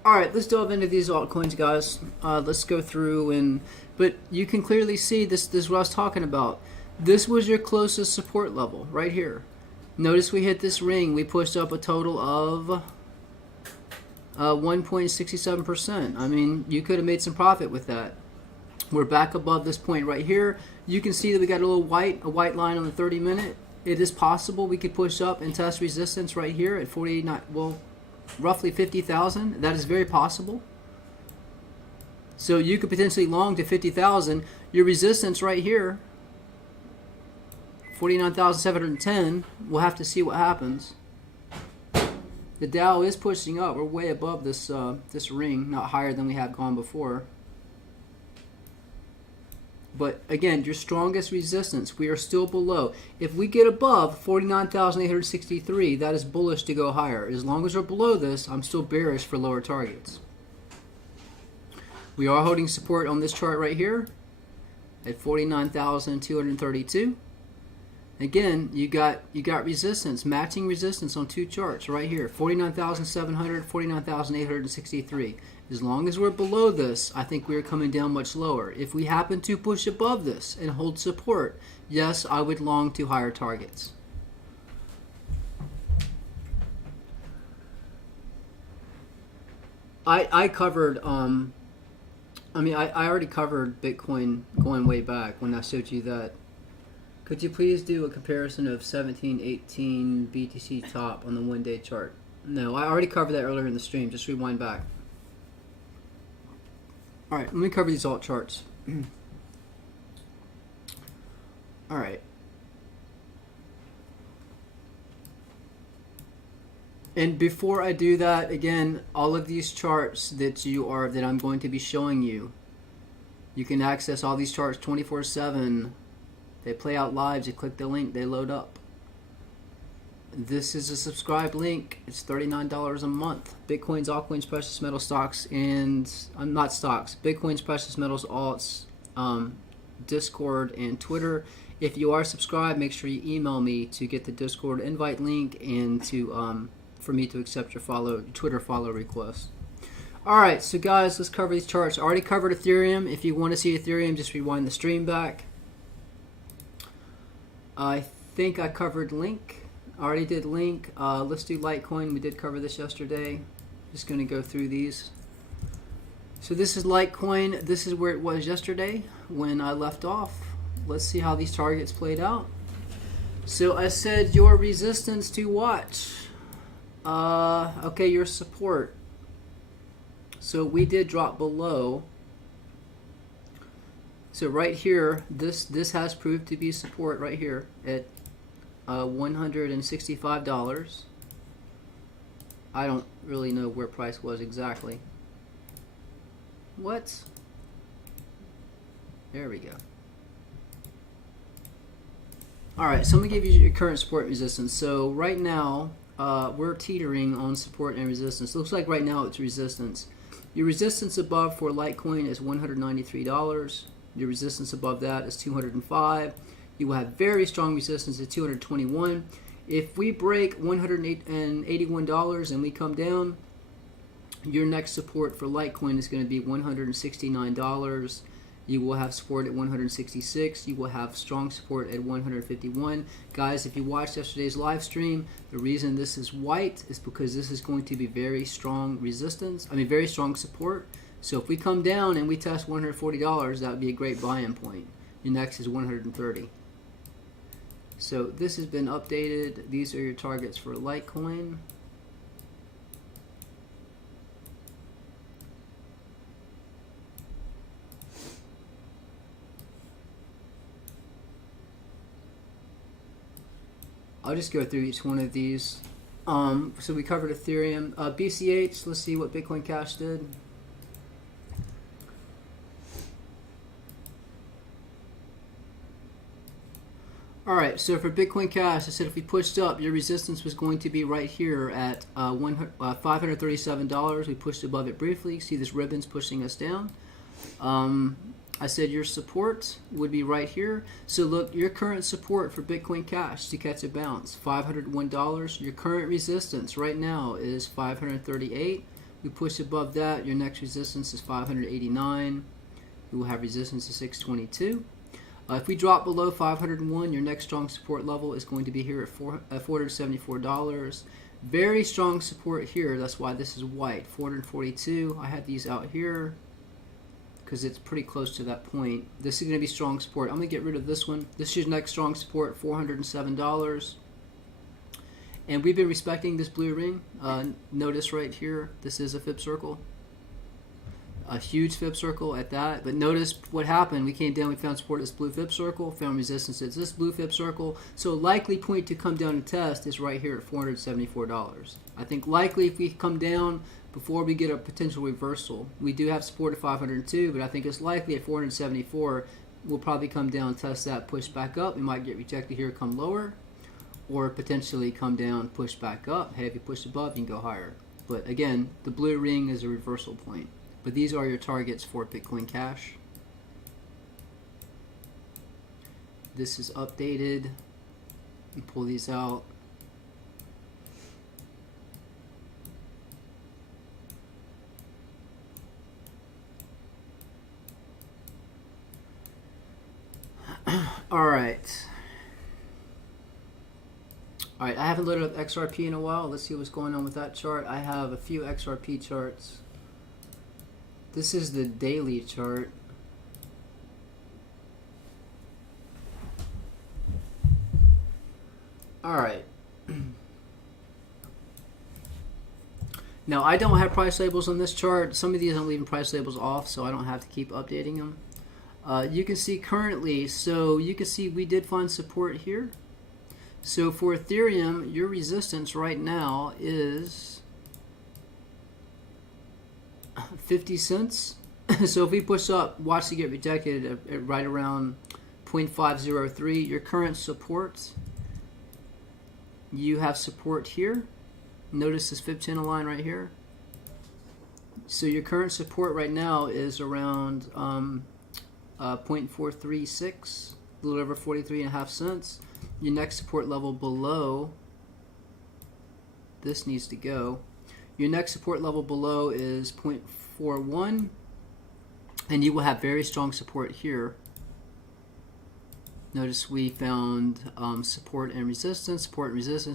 All right, let's delve into these altcoins, guys. Let's go through but you can clearly see this is what I was talking about. This was your closest support level right here. Notice we hit this ring. We pushed up a total of 1.67%. I mean, you could have made some profit with that. We're back above this point right here. You can see that we got a white line on the 30-minute. It is possible we could push up and test resistance right here at 49. Well, roughly 50,000. That is very possible. So you could potentially long to 50,000. Your resistance right here, 49,710. We'll have to see what happens. The Dow is pushing up. We're way above this this ring, not higher than we have gone before. But again, your strongest resistance, we are still below. If we get above 49,863, that is bullish to go higher. As long as we're below this, I'm still bearish for lower targets. We are holding support on this chart right here at 49,232. Again, you got resistance, matching resistance on two charts right here, 49,700, 49,863. As long as we're below this, I think we're coming down much lower. If we happen to push above this and hold support, yes, I would long to higher targets. I covered I already covered Bitcoin going way back when I showed you that. Could you please do a comparison of 1718 BTC top on the one-day chart? No, I already covered that earlier in the stream. Just rewind back. All right, let me cover these alt charts. All right. And before I do that, again, all of these charts that I'm going to be showing you, you can access all these charts 24/7. They play out live. You click the link, they load up. This is a subscribe link. It's $39 a month. Bitcoins, altcoins, precious metal stocks, and not stocks. Bitcoins, precious metals, alts, Discord, and Twitter. If you are subscribed, make sure you email me to get the Discord invite link and to for me to accept your Twitter follow request. All right, so guys, let's cover these charts. I already covered Ethereum. If you want to see Ethereum, just rewind the stream back. I think I covered Link. I already did Link. Let's do Litecoin. We did cover this yesterday. Just going to go through these. So this is Litecoin. This is where it was yesterday when I left off. Let's see how these targets played out. So I said your resistance to watch. Okay, your support. So we did drop below. So right here, this has proved to be support right here at $165. I don't really know where price was exactly. What? There we go. All right, so I'm gonna give you your current support and resistance. So right now, we're teetering on support and resistance. Looks like right now it's resistance. Your resistance above for Litecoin is $193. Your resistance above that is 205. You will have very strong resistance at 221. If we break $181 and we come down, your next support for Litecoin is going to be $169. You will have support at 166. You will have strong support at 151. Guys, if you watched yesterday's live stream, the reason this is white is because this is going to be very strong resistance. Very strong support. So if we come down and we test $140, that would be a great buy-in point. Your next is 130. So this has been updated. These are your targets for Litecoin. I'll just go through each one of these. So we covered Ethereum. BCH, let's see what Bitcoin Cash did. Alright, so for Bitcoin Cash, I said if we pushed up, your resistance was going to be right here at $537. We pushed above it briefly. See this ribbon's pushing us down. I said your support would be right here. So look, your current support for Bitcoin Cash to catch a bounce, $501. Your current resistance right now is $538. We push above that, your next resistance is 589. We will have resistance to 622. If we drop below 501, your next strong support level is going to be here at $474. Very strong support here. That's why this is white. 442. I had these out here because it's pretty close to that point. This is going to be strong support. I'm going to get rid of this one. This is your next strong support, $407. And we've been respecting this blue ring. Notice right here, this is a fib circle. A huge fib circle at that. But notice what happened. We came down, we found support at this blue fib circle, found resistance at this blue fib circle. So likely point to come down and test is right here at $474. I think likely if we come down before we get a potential reversal, we do have support at 502, but I think it's likely at 474, we'll probably come down, test that, push back up. We might get rejected here, come lower, or potentially come down, push back up. Hey, if you push above, you can go higher. But again, the blue ring is a reversal point. But these are your targets for Bitcoin Cash. This is updated. You pull these out. All right. All right, I haven't loaded up XRP in a while. Let's see what's going on with that chart. I have a few XRP charts. This is the daily chart. All right. Now, I don't have price labels on this chart. Some of these I'm leaving price labels off, so I don't have to keep updating them. You can see currently, so you can see we did find support here. So for Ethereum, your resistance right now is 50 cents. So if we push up, watch it get rejected at right around 0.503. Your current support, you have support here. Notice this fib channel line right here. So your current support right now is around 0.436, a little over 43.5 cents. Your next support level below, this needs to go. Your next support level below is 0.41, and you will have very strong support here. Notice we found support and resistance,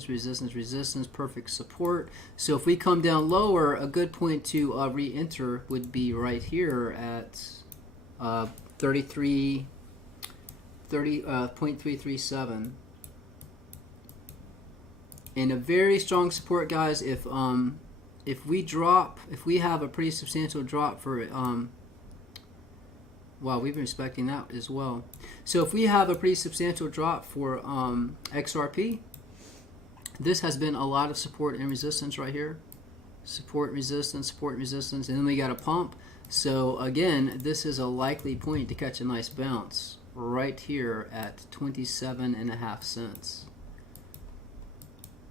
resistance, perfect support. So if we come down lower, a good point to re-enter would be right here at 0.337. And a very strong support, guys. If we have a pretty substantial drop for wow, we've been respecting that as well. So if we have a pretty substantial drop for XRP, this has been a lot of support and resistance right here. Support, resistance, and then we got a pump. So again, this is a likely point to catch a nice bounce right here at 27.5 cents.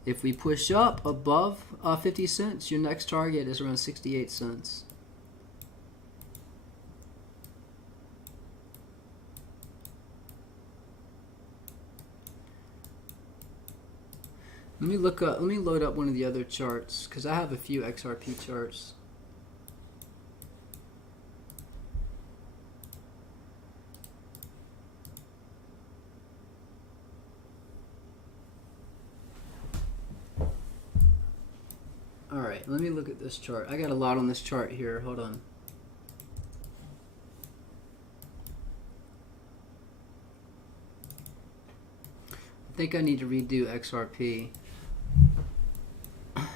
If we push up above 50 cents, your next target is around 68 cents. Let me load up one of the other charts because I have a few XRP charts. Alright, let me look at this chart. I got a lot on this chart here. Hold on. I think I need to redo XRP.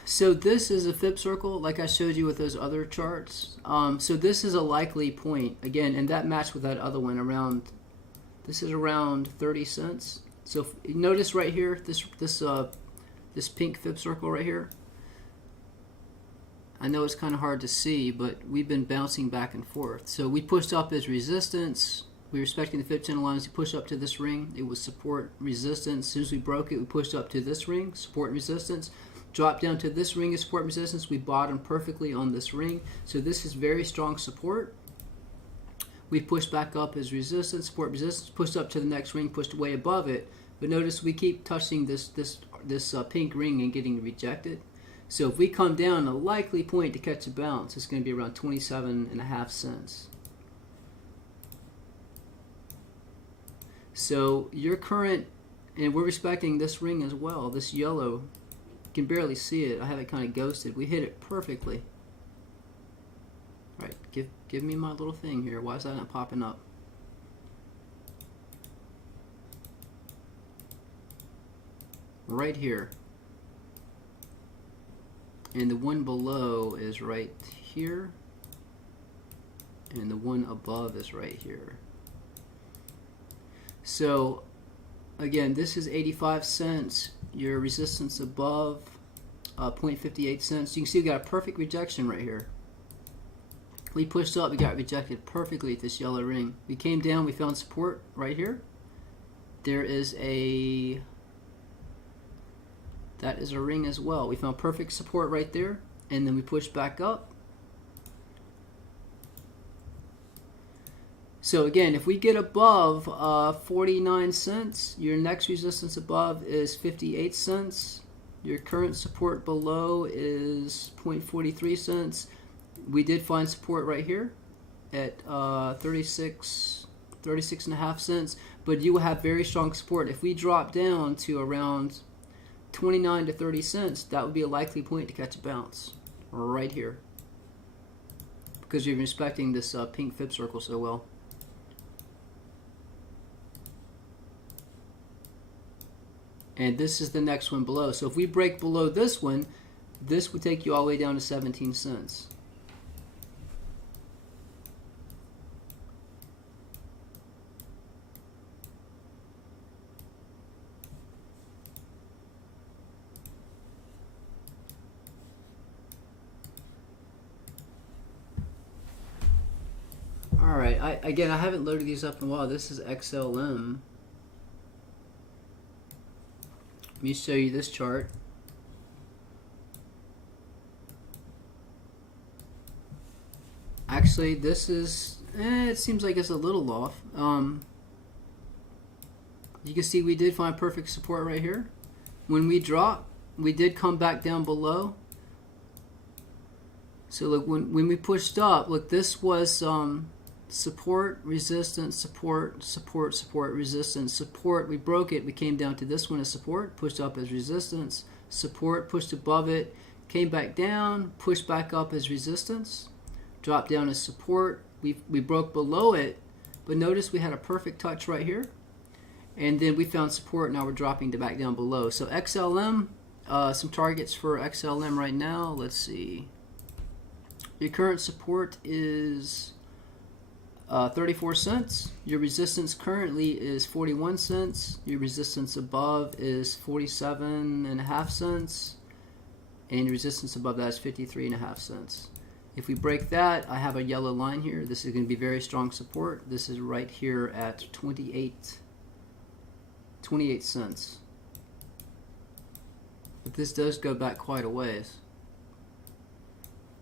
So this is a fib circle like I showed you with those other charts. So this is a likely point again, and that matched with that other one around, this is around 30 cents. So notice right here, this pink fib circle right here. I know it's kind of hard to see, but we've been bouncing back and forth. So we pushed up as resistance. We were respecting the fib channel lines. We pushed up to this ring. It was support, resistance. As soon as we broke it, we pushed up to this ring, support and resistance. Dropped down to this ring of support and resistance. We bottomed perfectly on this ring. So this is very strong support. We pushed back up as resistance, support, resistance. Pushed up to the next ring, pushed way above it. But notice we keep touching this pink ring and getting rejected. So if we come down, a likely point to catch a bounce is going to be around 27.5 cents. So your current, and we're respecting this ring as well, this yellow, you can barely see it. I have it kind of ghosted. We hit it perfectly. All right, give me my little thing here. Why is that not popping up? Right here. And the one below is right here. And the one above is right here. So again, this is 85 cents. Your resistance above 0.58 cents. You can see we got a perfect rejection right here. We pushed up, we got rejected perfectly at this yellow ring. We came down, we found support right here. There is that is a ring as well. We found perfect support right there, and then we pushed back up. So again, if we get above 49 cents, your next resistance above is 58 cents. Your current support below is 0.43 cents. We did find support right here at 36.5 cents, but you will have very strong support. If we drop down to around 29 to 30 cents, that would be a likely point to catch a bounce right here, because you're respecting this pink fib circle so well. And this is the next one below. So if we break below this one, this would take you all the way down to 17 cents. Alright, I haven't loaded these up in a while. This is XLM. Let me show you this chart. Actually, this is, it seems like it's a little off. You can see we did find perfect support right here. When we dropped, we did come back down below. So look, when we pushed up, look, this was support, resistance, support, support, support, resistance, support. We broke it. We came down to this one as support, pushed up as resistance, support, pushed above it, came back down, pushed back up as resistance, dropped down as support. We broke below it, but notice we had a perfect touch right here, and then we found support. Now we're dropping back down below. So XLM, some targets for XLM right now. Let's see. Your current support is 34 cents. Your resistance currently is 41 cents. Your resistance above is 47.5 cents. And your resistance above that is 53.5 cents. If we break that, I have a yellow line here. This is going to be very strong support. This is right here at 28 cents. But this does go back quite a ways.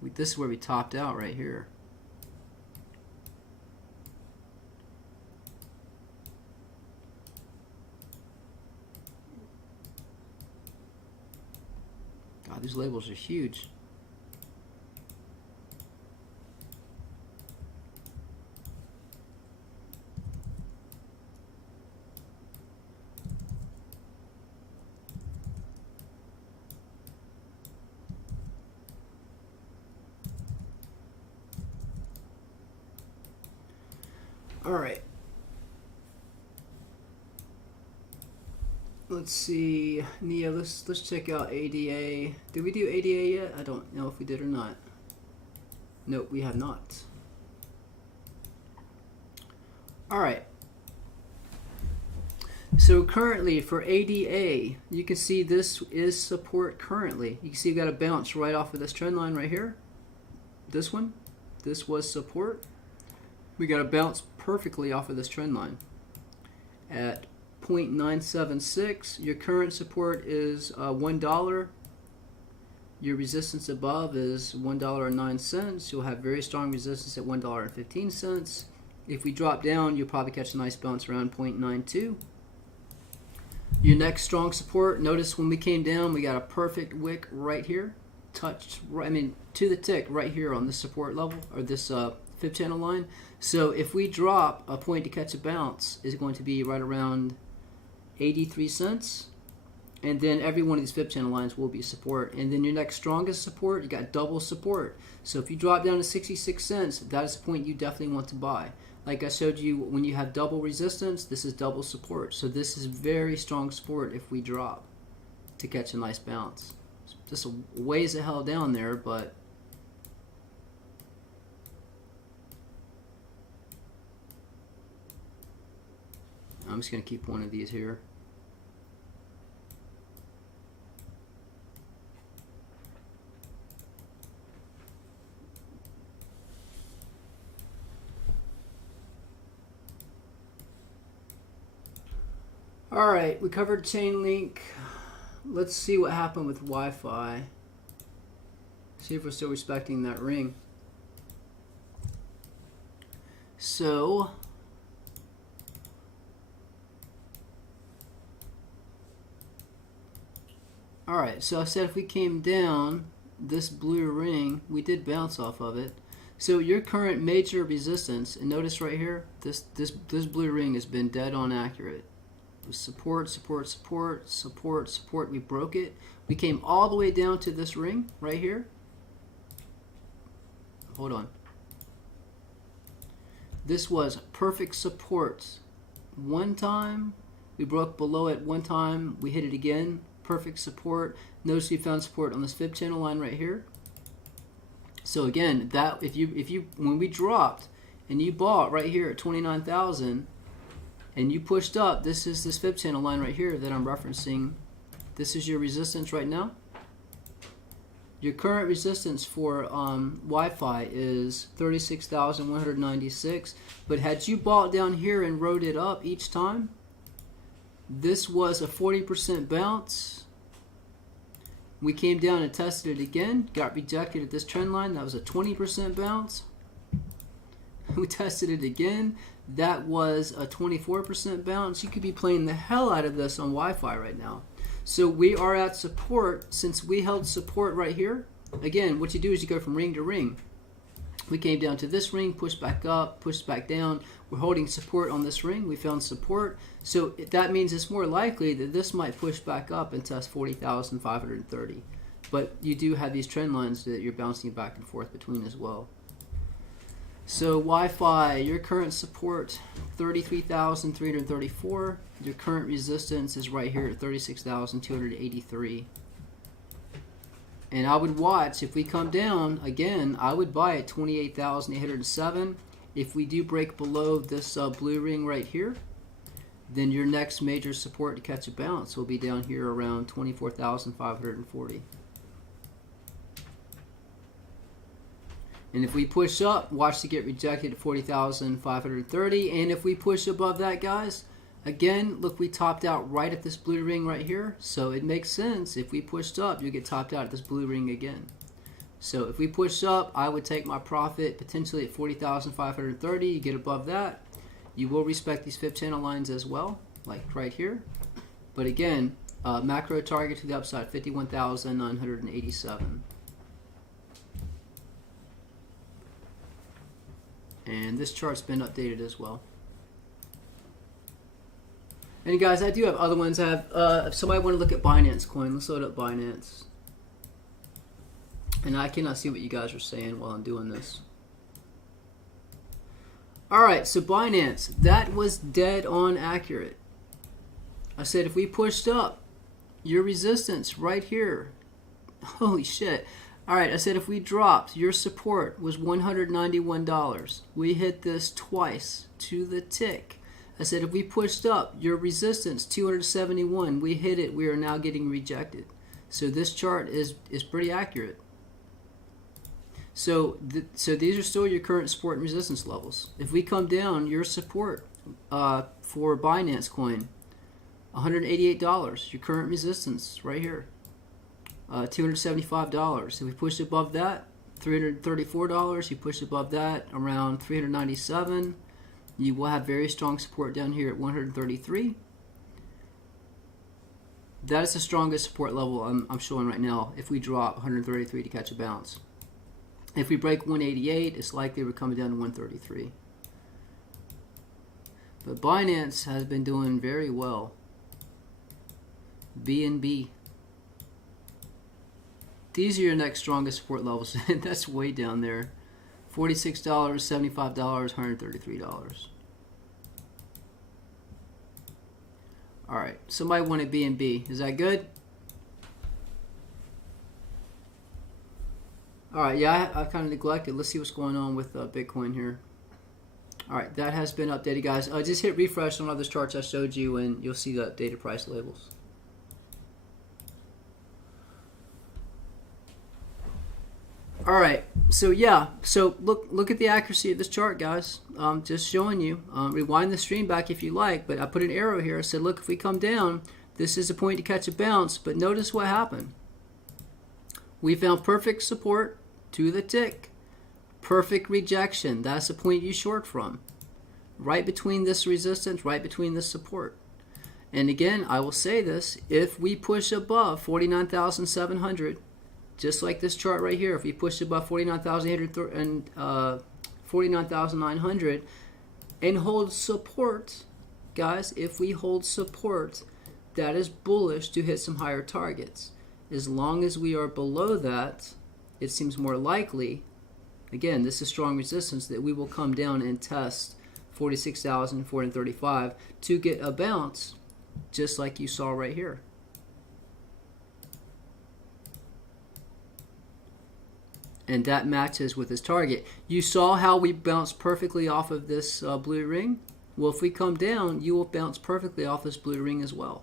This is where we topped out right here. God, these labels are huge. All right. Let's see, Nia. Let's check out ADA. Did we do ADA yet? I don't know if we did or not. Nope, we have not. All right. So currently for ADA, you can see this is support currently. You can see we got a bounce right off of this trend line right here. This one, this was support. We got a bounce perfectly off of this trend line at 0.976. Your current support is $1. Your resistance above is $1.09. You'll have very strong resistance at $1.15. If we drop down, you'll probably catch a nice bounce around 0.92. Your next strong support, notice when we came down, we got a perfect wick right here. touched, I mean, to the tick right here on this support level, or this fib channel line. So if we drop, a point to catch a bounce is going to be right around 83 cents. And then every one of these fib channel lines will be support. And then your next strongest support, you got double support. So if you drop down to 66 cents, that is the point you definitely want to buy. Like I showed you, when you have double resistance, this is double support. So this is very strong support if we drop to catch a nice bounce. Just a ways the hell down there, but I'm just going to keep one of these here. All right, we covered Chainlink. Let's see what happened with Wi-Fi. See if we're still respecting that ring. So, all right, so I said if we came down this blue ring, we did bounce off of it. So your current major resistance, and notice right here, this blue ring has been dead on accurate. Support, support, support, support, support. We broke it. We came all the way down to this ring right here. Hold on. This was perfect support. One time, we broke below it. One time, we hit it again. Perfect support. Notice we found support on this fib channel line right here. So again, that if you when we dropped and you bought right here at 29,000. And you pushed up, this is this fib channel line right here that I'm referencing. This is your resistance right now. Your current resistance for Wi-Fi is 36,196. But had you bought down here and rode it up each time, this was a 40% bounce. We came down and tested it again, got rejected at this trend line. That was a 20% bounce. We tested it again. That was a 24% bounce. You could be playing the hell out of this on Wi-Fi right now. So we are at support. Since we held support right here, again, what you do is you go from ring to ring. We came down to this ring, pushed back up, pushed back down. We're holding support on this ring. We found support. So that means it's more likely that this might push back up and test 40,530. But you do have these trend lines that you're bouncing back and forth between as well. So Wi-Fi, your current support, 33,334. Your current resistance is right here at 36,283. And I would watch, if we come down, again, I would buy at 28,807. If we do break below this blue ring right here, then your next major support to catch a bounce will be down here around 24,540. And if we push up, watch to get rejected at 40,530. And if we push above that, guys, again, look, we topped out right at this blue ring right here. So it makes sense. If we pushed up, you get topped out at this blue ring again. So if we push up, I would take my profit potentially at 40,530. You get above that, you will respect these fib channel lines as well, like right here. But again, macro target to the upside, 51,987. And this chart's been updated as well. And guys, I do have other ones. I have, if somebody want to look at Binance coin, let's load up Binance. And I cannot see what you guys are saying while I'm doing this. Alright, so Binance, that was dead on accurate. I said if we pushed up, your resistance right here, holy shit. Alright, I said if we dropped, your support was $191. We hit this twice to the tick. I said if we pushed up, your resistance, 271. We hit it. We are now getting rejected. So this chart is pretty accurate. So these are still your current support and resistance levels. If we come down, your support for Binance coin, $188. Your current resistance right here. $275. If we push above that, $334. You push above that, around $397. You will have very strong support down here at $133. That is the strongest support level I'm showing right now if we drop 133 to catch a bounce. If we break 188, it's likely we're coming down to 133. But Binance has been doing very well. BNB. These are your next strongest support levels, and that's way down there. $46, $75, $133. All right, somebody wanted BNB. Is that good? All right, yeah, I kind of neglected. Let's see what's going on with Bitcoin here. All right, that has been updated, guys. Just hit refresh on all those charts I showed you, and you'll see the updated price labels. All right, so yeah, so look at the accuracy of this chart, guys. Just showing you. Rewind the stream back if you like, but I put an arrow here. I said, look, if we come down, this is a point to catch a bounce. But notice what happened. We found perfect support to the tick. Perfect rejection. That's the point you short from. Right between this resistance, right between this support. And again, I will say this. If we push above 49,700, just like this chart right here, if we push above 49,800 and 49,900 and hold support, guys, if we hold support, that is bullish to hit some higher targets. As long as we are below that, it seems more likely, again, this is strong resistance, that we will come down and test 46,435 to get a bounce, just like you saw right here. And that matches with his target. You saw how we bounced perfectly off of this blue ring? Well, if we come down, you will bounce perfectly off this blue ring as well.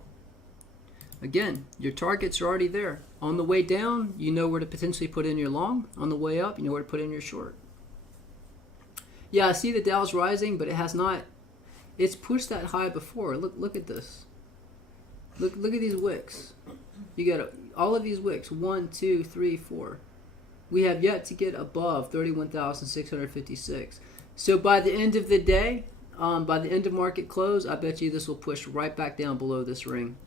Again, your targets are already there. On the way down, you know where to potentially put in your long. On the way up, you know where to put in your short. Yeah, I see the Dow's rising, but it has not. It's pushed that high before. Look at this. Look at these wicks. You got all of these wicks. 1, 2, 3, 4. We have yet to get above 31,656. So by the end of the day, by the end of market close, I bet you this will push right back down below this ring.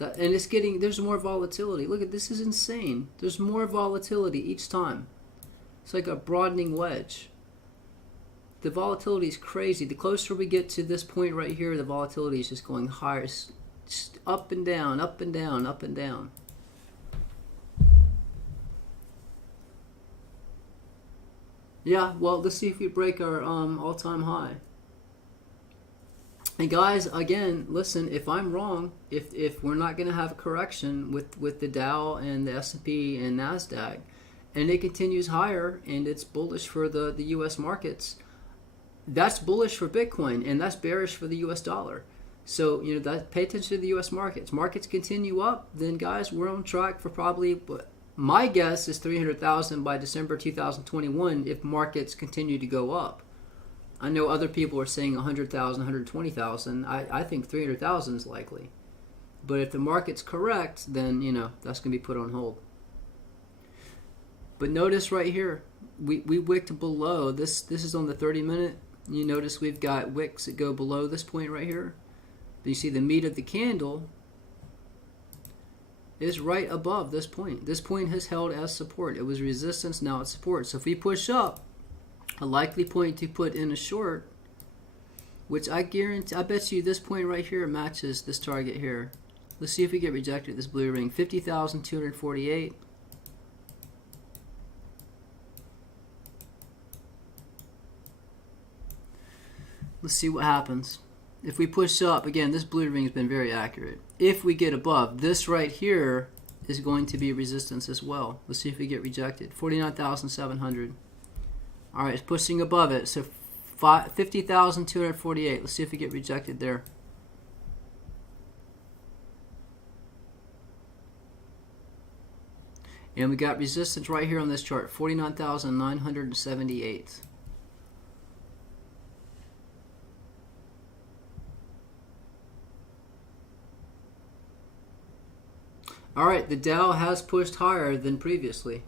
And it's getting, there's more volatility. Look at this, is insane. There's more volatility each time. It's like a broadening wedge. The volatility is crazy. The closer we get to this point right here, the volatility is just going higher. It's just up and down, up and down, up and down. Yeah, well, let's see if we break our all-time high. And guys, again, listen, if I'm wrong, if we're not going to have a correction with the Dow and the S&P and Nasdaq, and it continues higher and it's bullish for the U.S. markets, that's bullish for Bitcoin and that's bearish for the U.S. dollar. So, you know, pay attention to the U.S. markets. Markets continue up, then guys, we're on track for probably, my guess is 300,000 by December 2021 if markets continue to go up. I know other people are saying 100,000, 120,000. I think 300,000 is likely. But if the market's correct, then, you know, that's going to be put on hold. But notice right here, we wicked below. This is on the 30-minute. You notice we've got wicks that go below this point right here. But you see the meat of the candle is right above this point. This point has held as support. It was resistance, now it's support. So if we push up, a likely point to put in a short, which I bet you this point right here matches this target here. Let's see if we get rejected, this blue ring, 50,248. Let's see what happens. If we push up, again, this blue ring has been very accurate. If we get above, this right here is going to be resistance as well. Let's see if we get rejected. 49,700. All right, it's pushing above it. So 50,248. Let's see if we get rejected there. And we got resistance right here on this chart, 49,978. All right, the Dow has pushed higher than previously.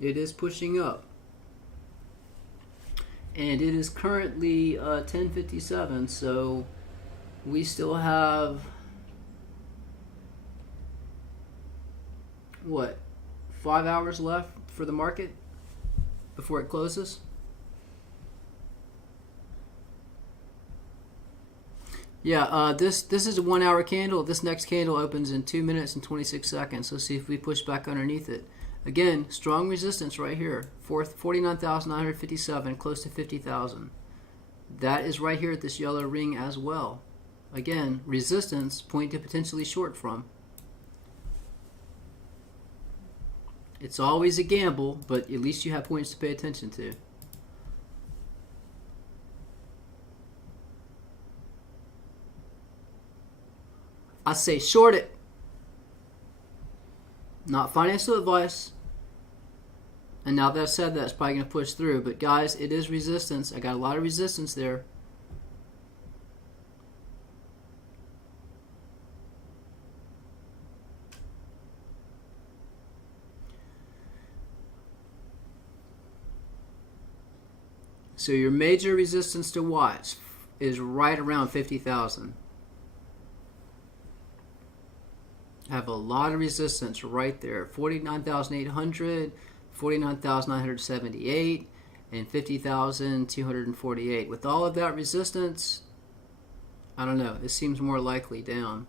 It is pushing up. And it is currently 10:57, so we still have what, 5 hours left for the market before it closes. Yeah, this is a 1 hour candle. This next candle opens in 2 minutes and 26 seconds. Let's see if we push back underneath it. Again, strong resistance right here. 49,957, close to 50,000. That is right here at this yellow ring as well. Again, resistance, point to potentially short from. It's always a gamble, but at least you have points to pay attention to. I say short it. Not financial advice. And now that I've said that, it's probably going to push through. But guys, it is resistance. I got a lot of resistance there. So your major resistance to watch is right around 50,000. Have a lot of resistance right there. 49,800, 49,978, and 50,248. With all of that resistance, I don't know. It seems more likely down.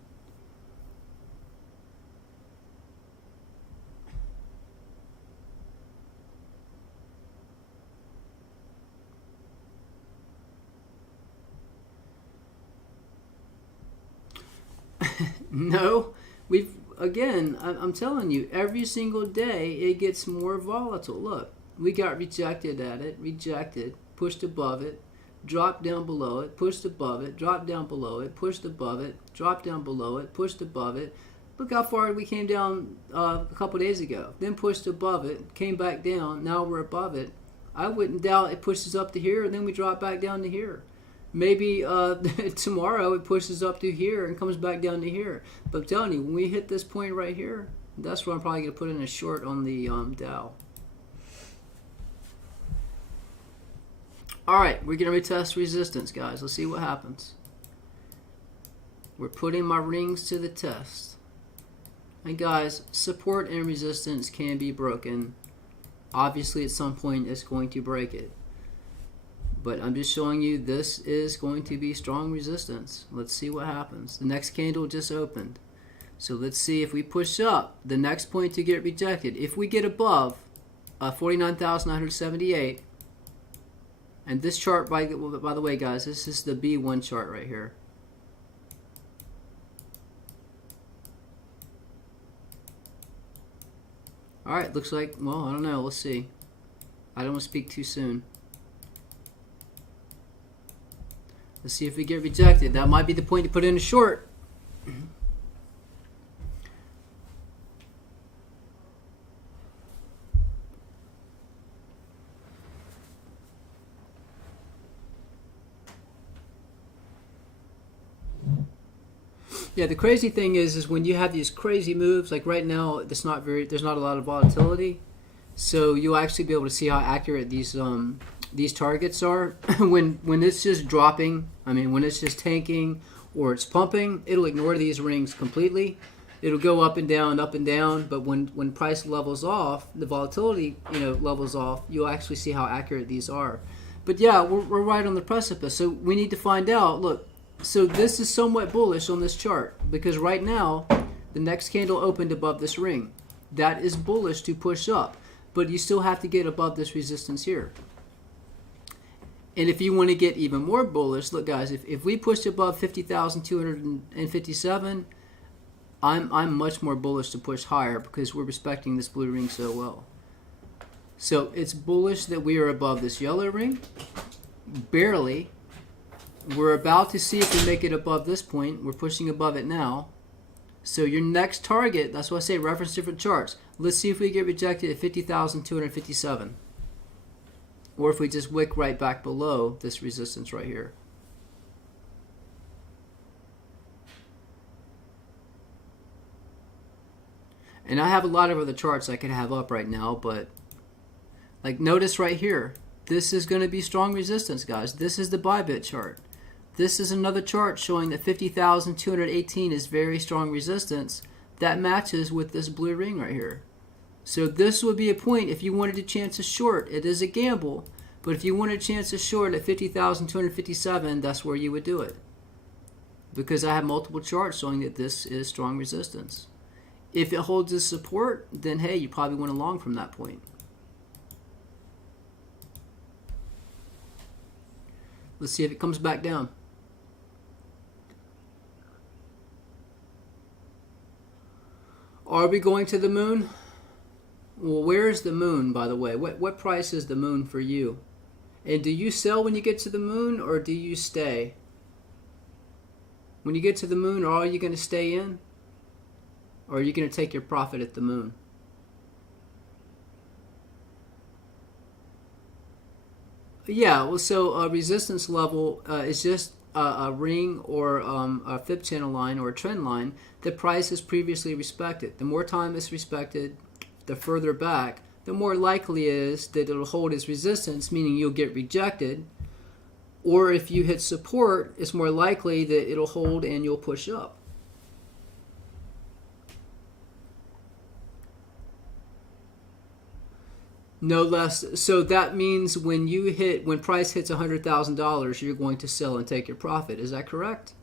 No, I'm telling you, every single day it gets more volatile. Look, we got rejected at it, rejected, pushed above it, dropped down below it, pushed above it, dropped down below it, pushed above it, dropped down below it, pushed above it. Look how far we came down a couple days ago. Then pushed above it, came back down. Now we're above it. I wouldn't doubt it pushes up to here, and then we drop back down to here. Maybe tomorrow it pushes up to here and comes back down to here. But I'm telling you, when we hit this point right here, that's where I'm probably going to put in a short on the Dow. All right, we're going to retest resistance, guys. Let's see what happens. We're putting my rings to the test. And guys, support and resistance can be broken. Obviously, at some point, it's going to break it. But I'm just showing you this is going to be strong resistance. Let's see what happens. The next candle just opened. So let's see if we push up. The next point to get rejected. If we get above 49,978, and this chart, by the way, guys, this is the B1 chart right here. All right, looks like, well, I don't know. Let's see. I don't want to speak too soon. Let's see if we get rejected. That might be the point to put in a short. Yeah, the crazy thing is when you have these crazy moves, like right now, there's not a lot of volatility, so you'll actually be able to see how accurate these targets are. when it's just dropping, I mean, when it's just tanking or it's pumping, it'll ignore these rings completely. It'll go up and down, but when price levels off, the volatility, levels off, you'll actually see how accurate these are. But yeah, we're right on the precipice, so we need to find out. Look, so this is somewhat bullish on this chart because right now the next candle opened above this ring. That is bullish to push up, but you still have to get above this resistance here. And if you want to get even more bullish, look guys, if we push above 50,257, I'm much more bullish to push higher because we're respecting this blue ring so well. So it's bullish that we are above this yellow ring, barely. We're about to see if we make it above this point. We're pushing above it now. So your next target, that's why I say reference different charts. Let's see if we get rejected at 50,257. Or if we just wick right back below this resistance right here. And I have a lot of other charts I could have up right now, but like notice right here, this is going to be strong resistance, guys. This is the Bybit chart. This is another chart showing that 50,218 is very strong resistance, that matches with this blue ring right here. So this would be a point if you wanted a chance to short. It is a gamble, but if you wanted a chance to short at 50,257, that's where you would do it. Because I have multiple charts showing that this is strong resistance. If it holds this support, then hey, you probably went along from that point. Let's see if it comes back down. Are we going to the moon? Well, where is the moon, by the way? What price is the moon for you? And do you sell when you get to the moon, or do you stay? When you get to the moon, are you going to stay in? Or are you going to take your profit at the moon? Yeah, well, so a resistance level is just a ring or a fib channel line or a trend line that price is previously respected. The more time it's respected, the further back, the more likely it is that it'll hold its resistance, meaning you'll get rejected. Or if you hit support, it's more likely that it'll hold and you'll push up. No less. So that means when price hits $100,000, you're going to sell and take your profit. Is that correct?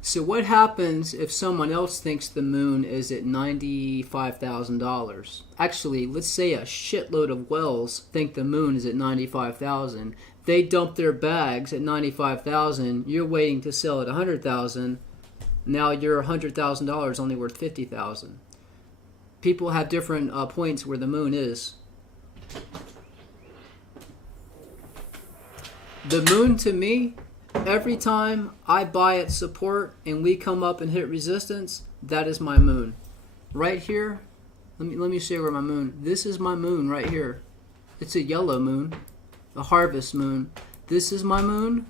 So what happens if someone else thinks the moon is at $95,000? Actually, let's say a shitload of whales think the moon is at $95,000. They dump their bags at $95,000. You're waiting to sell at $100,000. Now your $100,000 only worth $50,000. People have different points where the moon is. The moon to me, every time I buy at support and we come up and hit resistance, that is my moon. Right here, let me show you where my moon. This is my moon right here. It's a yellow moon, a harvest moon. This is my moon.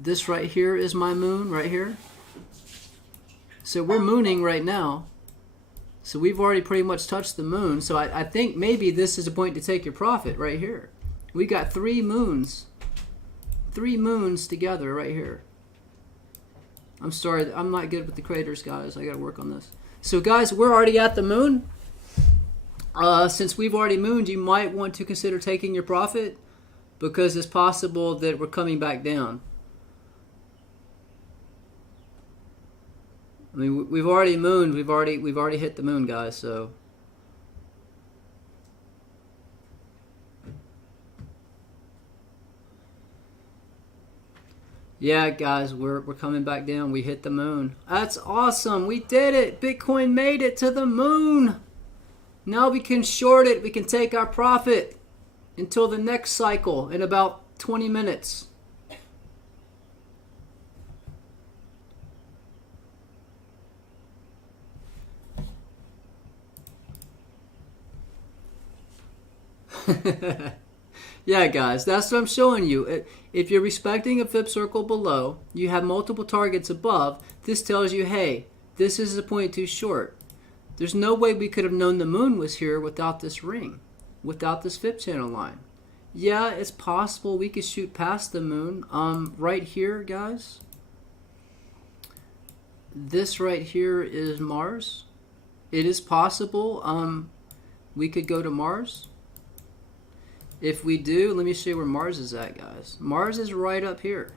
This right here is my moon right here. So we're mooning right now. So we've already pretty much touched the moon. So I think maybe this is a point to take your profit right here. We got three moons together right here. I'm sorry, I'm not good with the craters, guys. I gotta work on this. So guys, we're already at the moon. Since we've already mooned, you might want to consider taking your profit because it's possible that we're coming back down. I mean, we've already mooned. We've already hit the moon, guys. So, yeah, guys, we're coming back down. We hit the moon. That's awesome. We did it. Bitcoin made it to the moon. Now we can short it. We can take our profit until the next cycle in about 20 minutes. Yeah, guys, that's what I'm showing you. If you're respecting a fib circle below, you have multiple targets above, this tells you, hey, this is a point too short. There's no way we could have known the moon was here without this ring, without this fib channel line. Yeah, it's possible we could shoot past the moon. Right here, guys, this right here is Mars. It is possible we could go to Mars. If we do, let me show you where Mars is at, guys. Mars is right up here.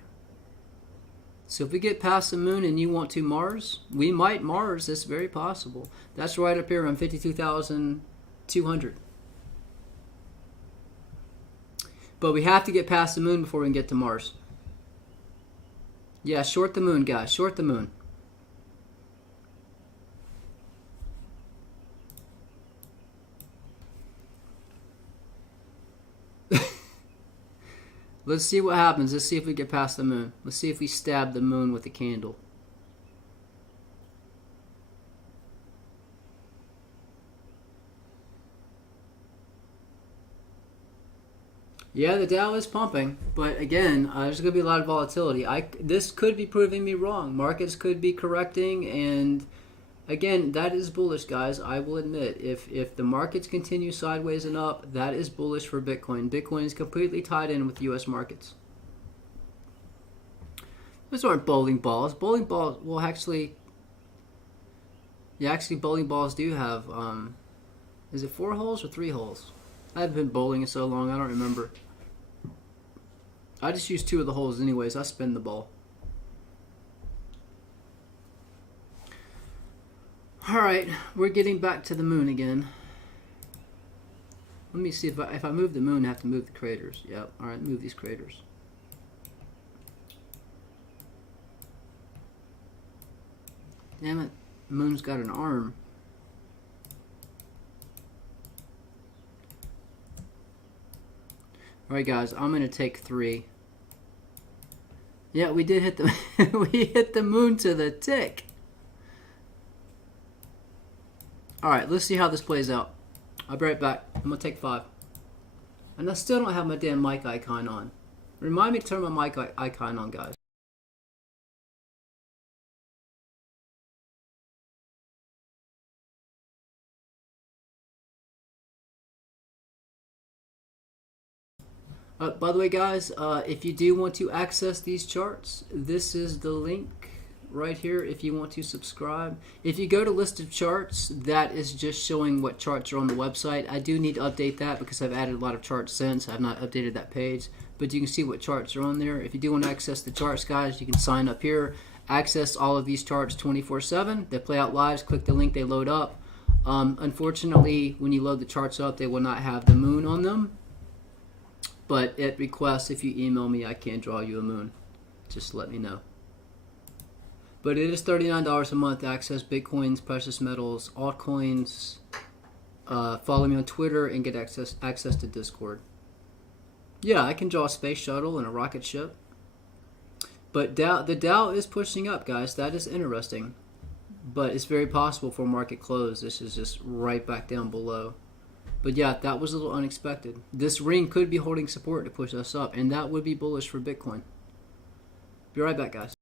So if we get past the moon and you want to Mars, we might Mars. It's very possible. That's right up here on 52,200. But we have to get past the moon before we can get to Mars. Yeah, short the moon, guys. Short the moon. Let's see what happens. Let's see if we get past the moon. Let's see if we stab the moon with a candle. Yeah, the Dow is pumping, but again, there's going to be a lot of volatility. This could be proving me wrong. Markets could be correcting, and Again, that is bullish, guys. I will admit, if the markets continue sideways and up, that is bullish for Bitcoin. Bitcoin is completely tied in with U.S. markets. Those aren't bowling balls. Bowling balls, well, actually, yeah, actually, bowling balls do have. Is it 4 holes or 3 holes? I haven't been bowling in so long, I don't remember. I just use 2 of the holes, anyways. I spin the ball. Alright, we're getting back to the moon again. Let me see if I move the moon, I have to move the craters. Yep, alright, move these craters. Damn it, the moon's got an arm. Alright guys, I'm going to take 3. Yeah, we did hit the we hit the moon to the tick. Alright, let's see how this plays out. I'll be right back. I'm going to take 5. And I still don't have my damn mic icon on. Remind me to turn my mic icon on, guys. By the way, guys, if you do want to access these charts, this is the link right here if you want to subscribe. If you go to list of charts, that is just showing what charts are on the website. I do need to update that because I've added a lot of charts since. I've not updated that page, but you can see what charts are on there. If you do want to access the charts, guys, you can sign up here, access all of these charts 24/7. They play out live. Click the link, they load up. Unfortunately, when you load the charts up, they will not have the moon on them. But at request, if you email me, I can draw you a moon. Just let me know. But it is $39 a month to access Bitcoins, precious metals, altcoins. Follow me on Twitter and get access to Discord. Yeah, I can draw a space shuttle and a rocket ship. But the Dow is pushing up, guys. That is interesting. But it's very possible for market close. This is just right back down below. But yeah, that was a little unexpected. This ring could be holding support to push us up, and that would be bullish for Bitcoin. Be right back, guys.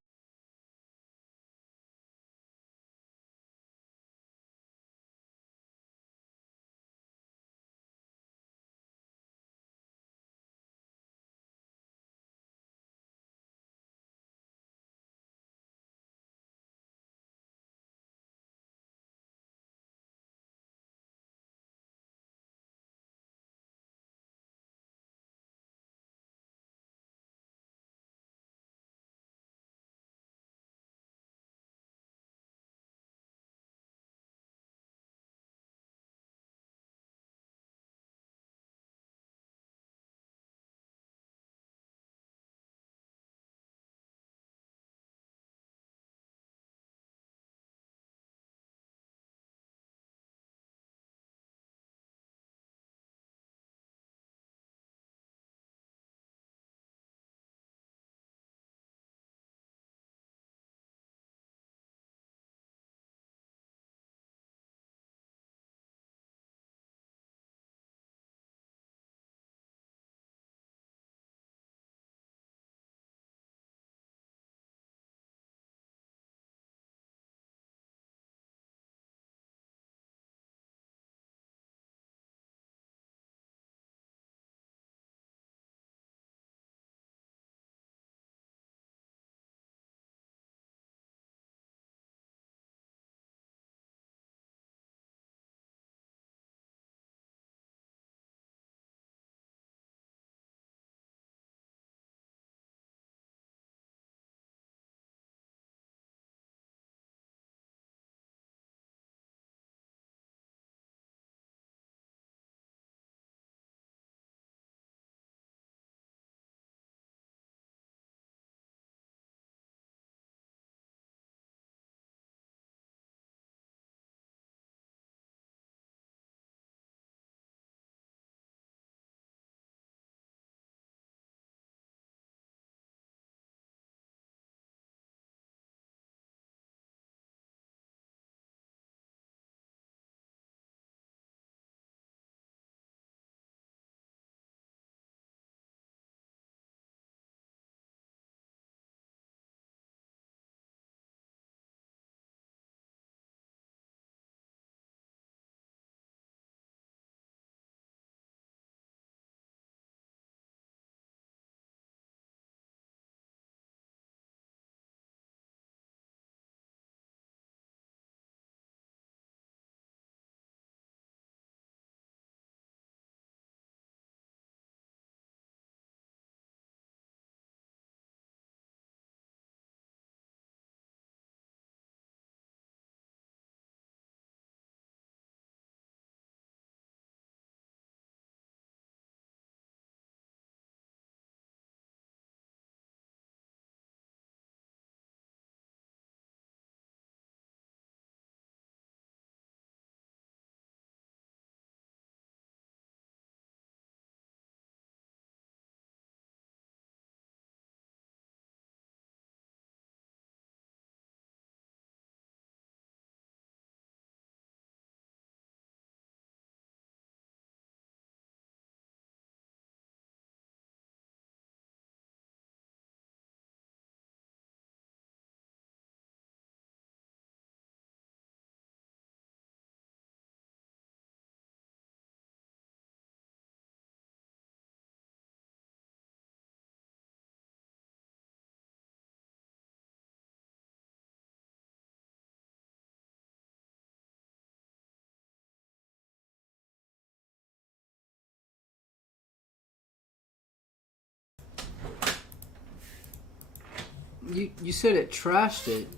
You said it trashed it.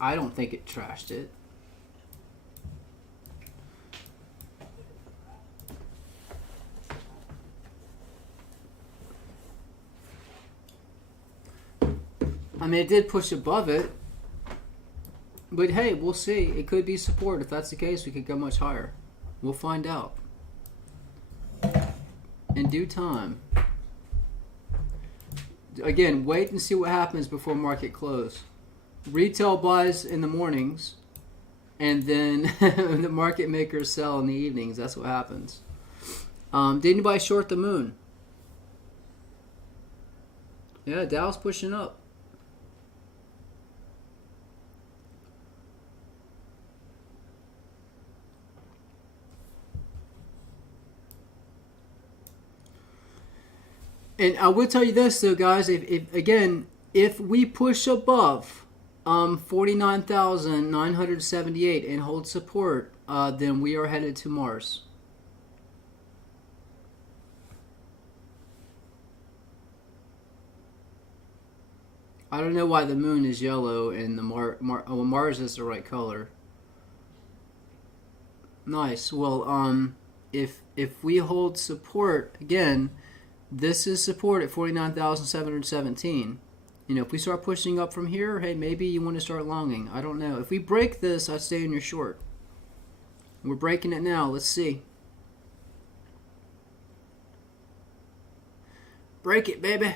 I don't think it trashed it. I mean, it did push above it. But hey, we'll see. It could be support. If that's the case, we could go much higher. We'll find out in due time. Again, wait and see what happens before market close. Retail buys in the mornings, and then the market makers sell in the evenings. That's what happens. Did anybody short the moon? Yeah, Dow's pushing up. And I will tell you this, though, guys. If we push above 49,978 and hold support, then we are headed to Mars. I don't know why the moon is yellow and the Mars is the right color. Nice. Well, if we hold support again. This is support at 49,717. You know, if we start pushing up from here, hey, maybe you want to start longing. I don't know. If we break this, I'd stay in your short. We're breaking it now. Let's see. Break it, baby.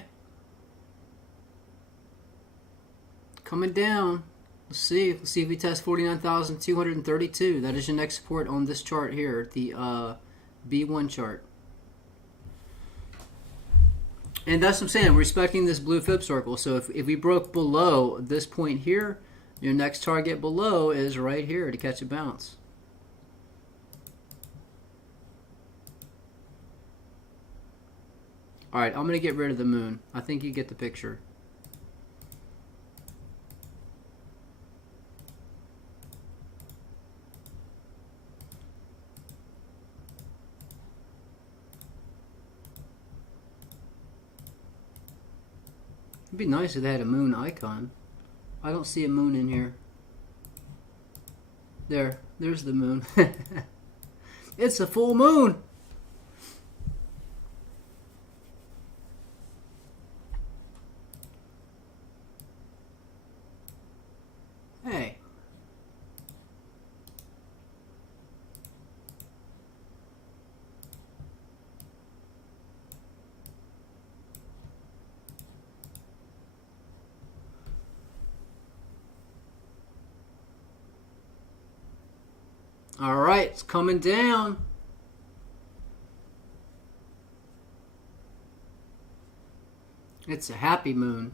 Coming down. Let's see. Let's see if we test 49,232. That is your next support on this chart here, the B1 chart. And that's what I'm saying. We're respecting this blue fib circle. So if we broke below this point here, your next target below is right here to catch a bounce. All right, I'm going to get rid of the moon. I think you get the picture. It'd be nice if they had a moon icon. I don't see a moon in here. There's the moon. It's a full moon. Hey. All right, it's coming down. It's a happy moon.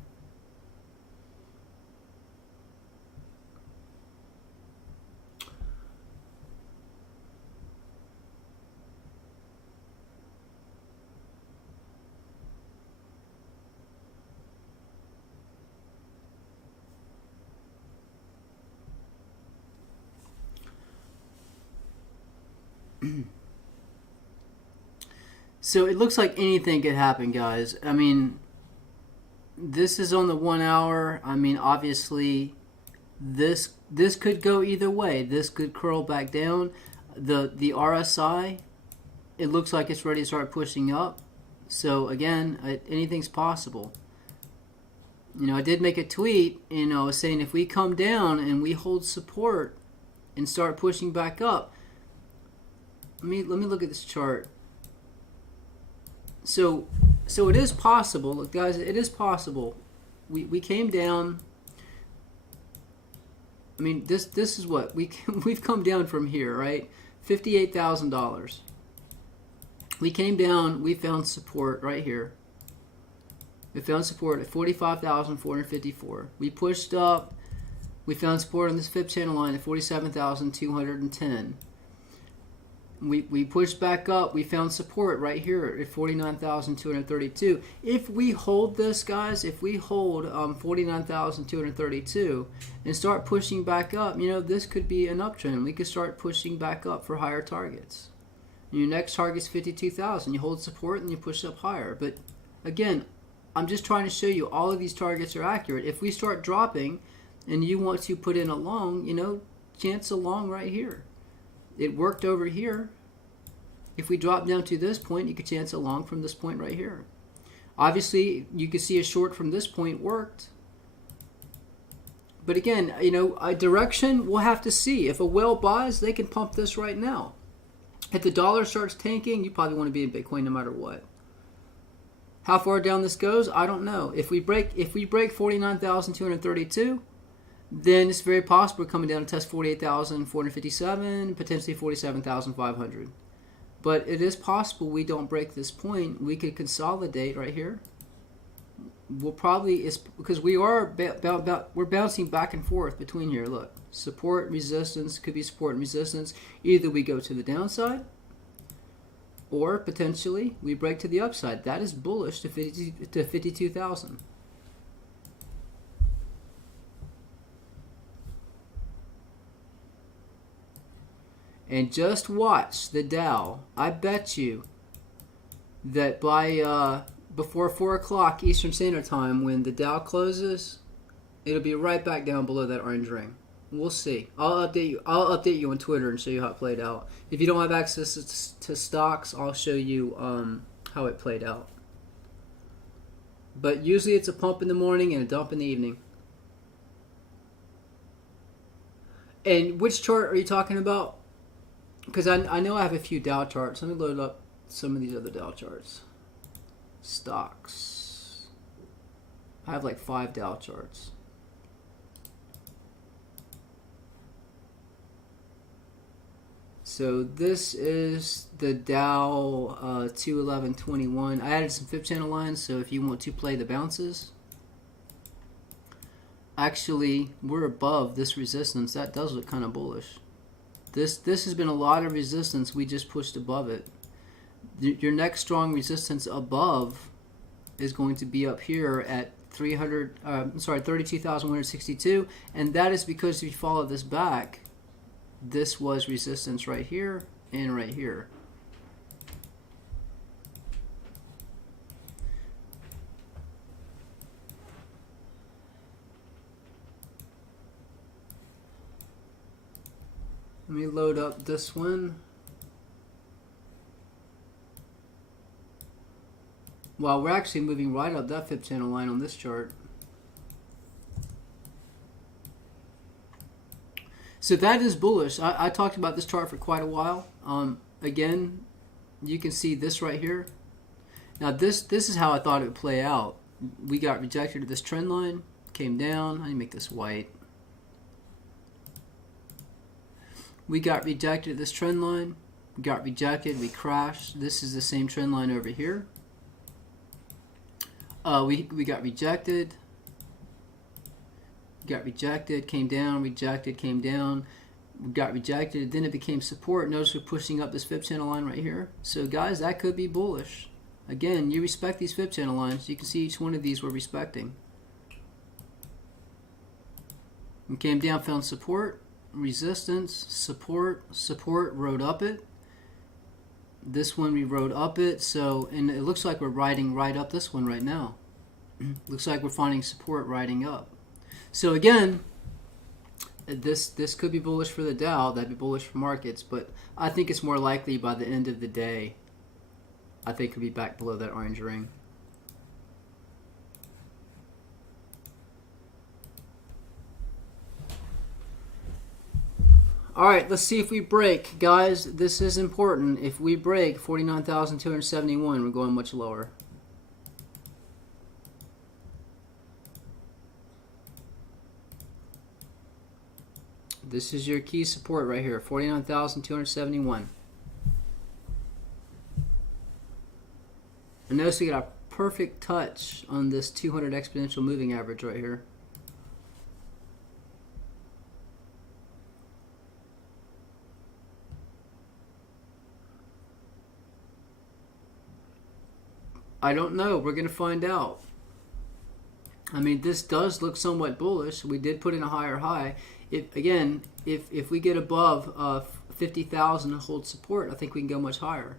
So it looks like anything could happen, guys. I mean, this is on the 1 hour. I mean, obviously, this could go either way. This could curl back down. The RSI, it looks like it's ready to start pushing up. So again, anything's possible. You know, I did make a tweet, you know, saying if we come down and we hold support and start pushing back up. Let me look at this chart. So it is possible, look, guys. It is possible. We came down. I mean, this is what we've come down from here, right? $58,000. We came down. We found support right here. We found support at 45,454. We pushed up. We found support on this fib channel line at 47,210. We pushed back up. We found support right here at 49,232. If we hold this, guys, if we hold 49,232 and start pushing back up, you know, this could be an uptrend. We could start pushing back up for higher targets. Your next target is 52,000. You hold support and you push up higher. But again, I'm just trying to show you all of these targets are accurate. If we start dropping and you want to put in a long, you know, chance a long right here. It worked over here. If we drop down to this point, you could chance a long from this point right here. Obviously, you can see a short from this point worked. But again, you know, a direction, we'll have to see. If a whale buys, they can pump this right now. If the dollar starts tanking, you probably want to be in Bitcoin no matter what. How far down this goes, I don't know. If we break 49,232, then it's very possible we're coming down to test 48,457, potentially 47,500. But it is possible we don't break this point. We could consolidate right here. We'll probably, it's because we are we're bouncing back and forth between here. Look, support, resistance, could be support and resistance. Either we go to the downside, or potentially we break to the upside. That is bullish to 52,000. And just watch the Dow. I bet you that by before 4 o'clock Eastern Standard Time, when the Dow closes, it'll be right back down below that orange ring. We'll see. I'll update you on Twitter and show you how it played out. If you don't have access to stocks, I'll show you how it played out. But usually it's a pump in the morning and a dump in the evening. And which chart are you talking about? Because I know I have a few Dow charts. Let me load up some of these other Dow charts. Stocks. I have like 5 Dow charts. So this is the Dow 211.21. I added some fib channel lines, so if you want to play the bounces. Actually, we're above this resistance. That does look kind of bullish. This has been a lot of resistance. We just pushed above it. Your next strong resistance above is going to be up here at 32,162, and that is because if you follow this back, this was resistance right here and right here. Let me load up this one. Wow, we're actually moving right up that fib channel line on this chart. So that is bullish. I talked about this chart for quite a while. Again, you can see this right here. Now this is how I thought it would play out. We got rejected at this trend line, came down. Let me make this white. We got rejected at this trend line. We got rejected. We crashed. This is the same trend line over here. We got rejected. Got rejected, came down, rejected, came down, got rejected, then it became support. Notice we're pushing up this fib channel line right here. So guys, that could be bullish. Again, you respect these fib channel lines. You can see each one of these we're respecting. We came down, found support, resistance, support, support, rode up it. This one we rode up it, so, and it looks like we're riding right up this one right now. Looks like we're finding support riding up. So again, this could be bullish for the Dow. That'd be bullish for markets, but I think it's more likely by the end of the day, I think it'll be back below that orange ring. All right, let's see if we break. Guys, this is important. If we break 49,271, we're going much lower. This is your key support right here, 49,271. And notice we got a perfect touch on this 200 exponential moving average right here. I don't know. We're going to find out. I mean, this does look somewhat bullish. We did put in a higher high. Again, if we get above 50,000 and hold support, I think we can go much higher.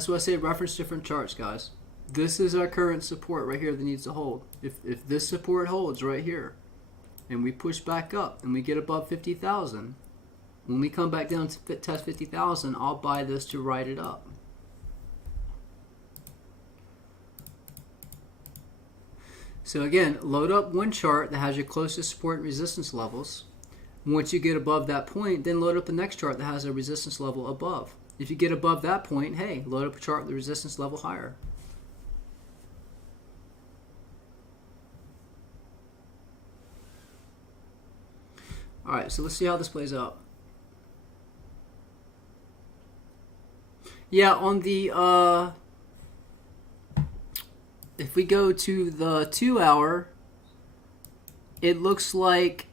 That's why I say reference different charts, guys. This is our current support right here that needs to hold. If this support holds right here, and we push back up and we get above 50,000, when we come back down to test 50,000, I'll buy this to ride it up. So again, load up one chart that has your closest support and resistance levels. Once you get above that point, then load up the next chart that has a resistance level above. If you get above that point, hey, load up a chart with the resistance level higher. All right, so let's see how this plays out. Yeah, on the if we go to the 2 hour, it looks like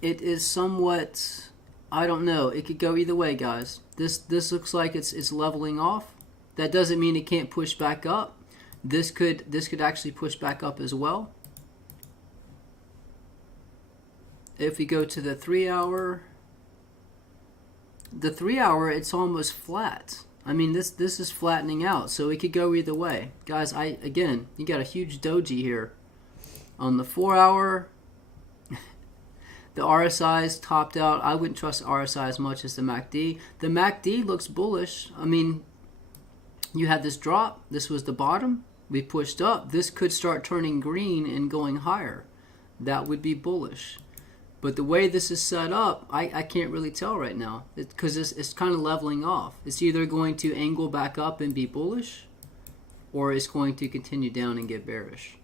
it is somewhat, I don't know, it could go either way, guys. This looks like it's leveling off. That doesn't mean it can't push back up. This could actually push back up as well. If we go to the 3 hour, it's almost flat. I mean, this is flattening out, so it could go either way. Guys, again, you got a huge doji here. On the 4 hour, the RSI's topped out. I wouldn't trust RSI as much as the MACD. The MACD looks bullish. I mean, you had this drop. This was the bottom. We pushed up. This could start turning green and going higher. That would be bullish. But the way this is set up, I can't really tell right now, because it's kind of leveling off. It's either going to angle back up and be bullish, or it's going to continue down and get bearish.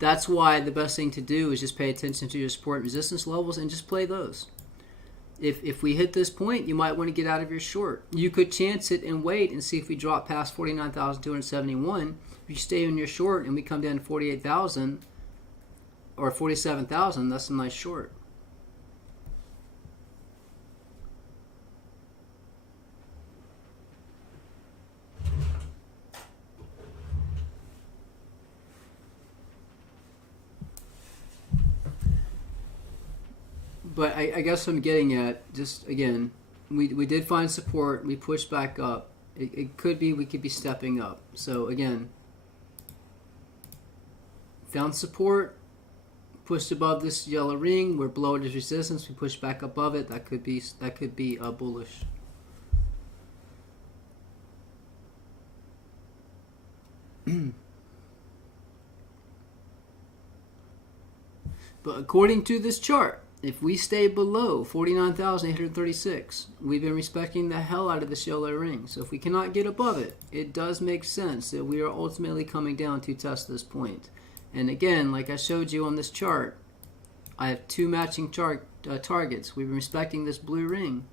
That's why the best thing to do is just pay attention to your support and resistance levels and just play those. If we hit this point, you might want to get out of your short. You could chance it and wait and see if we drop past 49,271. If you stay in your short and we come down to 48,000, or 47,000, that's a nice short. But I guess what I'm getting at, just again, we did find support, we pushed back up. It could be we could be stepping up. So again, found support, pushed above this yellow ring, we're below its resistance, we push back above it, that could be bullish. But according to this chart, if we stay below 49,836, we've been respecting the hell out of this yellow ring. So if we cannot get above it, it does make sense that we are ultimately coming down to test this point. And again, like I showed you on this chart, I have two matching targets. We've been respecting this blue ring.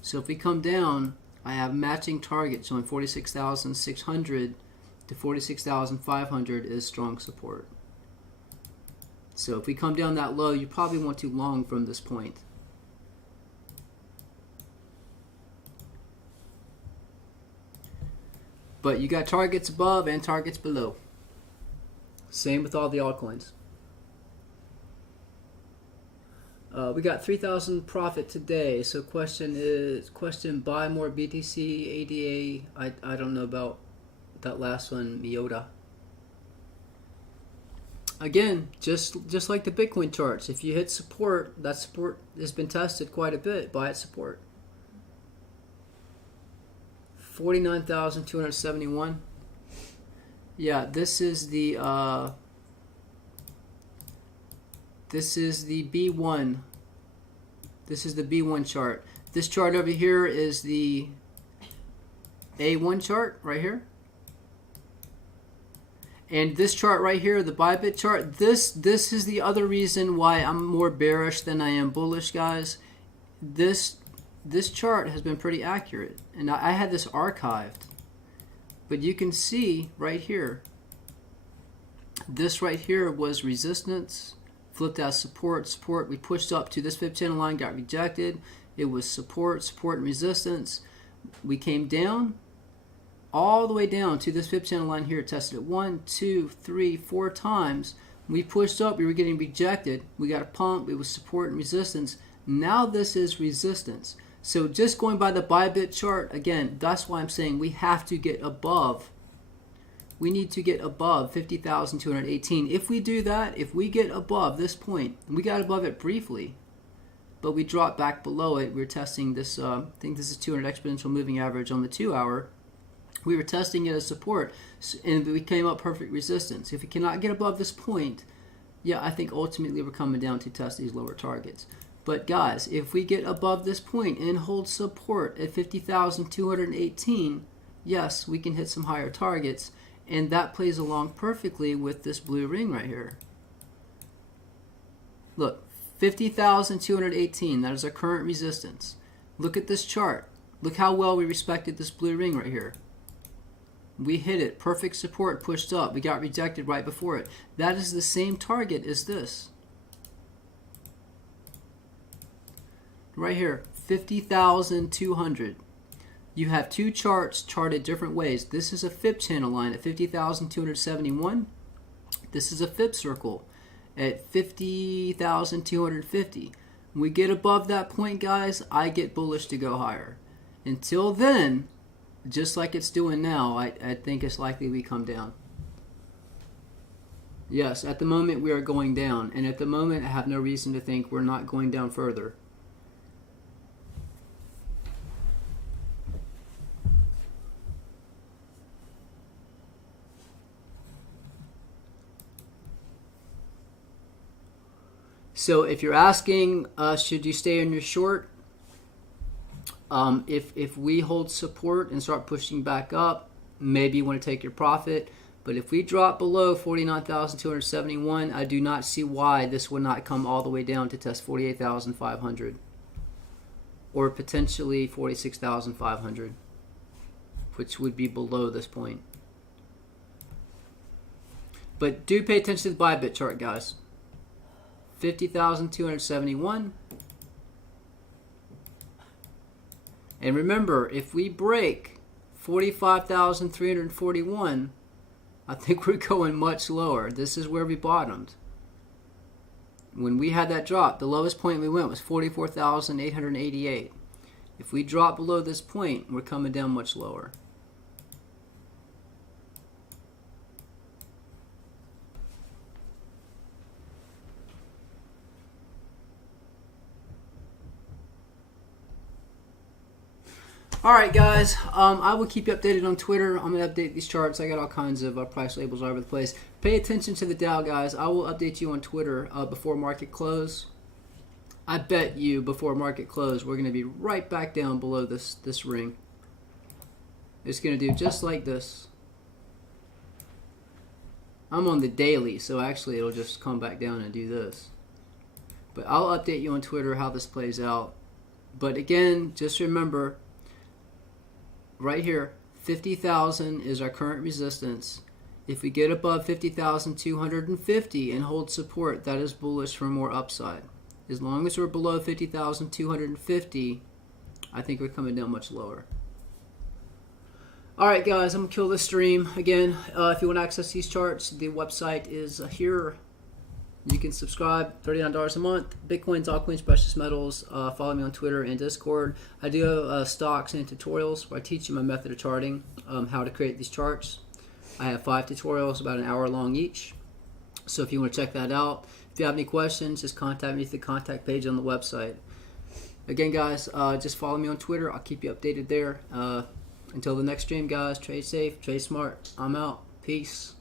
So if we come down, I have matching targets showing 46,600 to 46,500 is strong support. So if we come down that low, you probably want to long from this point. But you got targets above and targets below. Same with all the altcoins. We got 3,000 profit today. So question buy more BTC, ADA. I don't know about that last one, Miota. Again, just like the Bitcoin charts, if you hit support, that support has been tested quite a bit. Buy at support. 49,271. Yeah, this is the B1. This is the B1 chart. This chart over here is the A1 chart right here. And this chart right here, the Bybit chart, this is the other reason why I'm more bearish than I am bullish, guys. This chart has been pretty accurate. And I had this archived. But you can see right here, this right here was resistance, flipped out support, we pushed up to this fib channel line, got rejected. It was support, and resistance. We came down, all the way down to this fib channel line here, tested it 1, 2, 3, 4 times. We pushed up, we were getting rejected. We got a pump, it was support and resistance. Now this is resistance. So just going by the Bybit chart, again, that's why I'm saying we have to get above. We need to get above 50,218. If we do that, if we get above this point, we got above it briefly, but we dropped back below it. We're testing this, I think this is 200 exponential moving average on the 2 hour. We were testing it as support, and we came up perfect resistance. If we cannot get above this point, yeah, I think ultimately we're coming down to test these lower targets. But guys, if we get above this point and hold support at 50,218, yes, we can hit some higher targets, and that plays along perfectly with this blue ring right here. Look, 50,218, that is our current resistance. Look at this chart. Look how well we respected this blue ring right here. We hit it, perfect support, pushed up. We got rejected right before it. That is the same target as this. Right here, 50,200. You have two charts charted different ways. This is a fib channel line at 50,271. This is a fib circle at 50,250. When we get above that point, guys, I get bullish to go higher. Until then, just like it's doing now, I think it's likely we come down. Yes, at the moment we are going down, and at the moment I have no reason to think we're not going down further. So if you're asking, should you stay in your short? If we hold support and start pushing back up, maybe you want to take your profit. But if we drop below 49,271, I do not see why this would not come all the way down to test 48,500 or potentially 46,500, which would be below this point. But do pay attention to the Bybit chart, guys. 50,271. And remember, if we break 45,341, I think we're going much lower. This is where we bottomed. When we had that drop, the lowest point we went was 44,888. If we drop below this point, we're coming down much lower. All right, guys, I will keep you updated on Twitter. I'm going to update these charts. I got all kinds of price labels all over the place. Pay attention to the Dow, guys. I will update you on Twitter before market close. I bet you before market close, we're going to be right back down below this ring. It's going to do just like this. I'm on the daily, so actually it'll just come back down and do this. But I'll update you on Twitter how this plays out. But again, just remember, right here, 50,000 is our current resistance. If we get above 50,250 and hold support, that is bullish for more upside. As long as we're below 50,250, I think we're coming down much lower. All right, guys, I'm going to kill this stream. Again, if you want to access these charts, the website is here. You can subscribe, $39 a month. Bitcoins, altcoins, precious metals. Follow me on Twitter and Discord. I do have stocks and tutorials where I teach you my method of charting, how to create these charts. I have 5 tutorials, about an hour long each. So if you want to check that out, if you have any questions, just contact me through the contact page on the website. Again, guys, just follow me on Twitter. I'll keep you updated there. Until the next stream, guys, trade safe, trade smart. I'm out. Peace.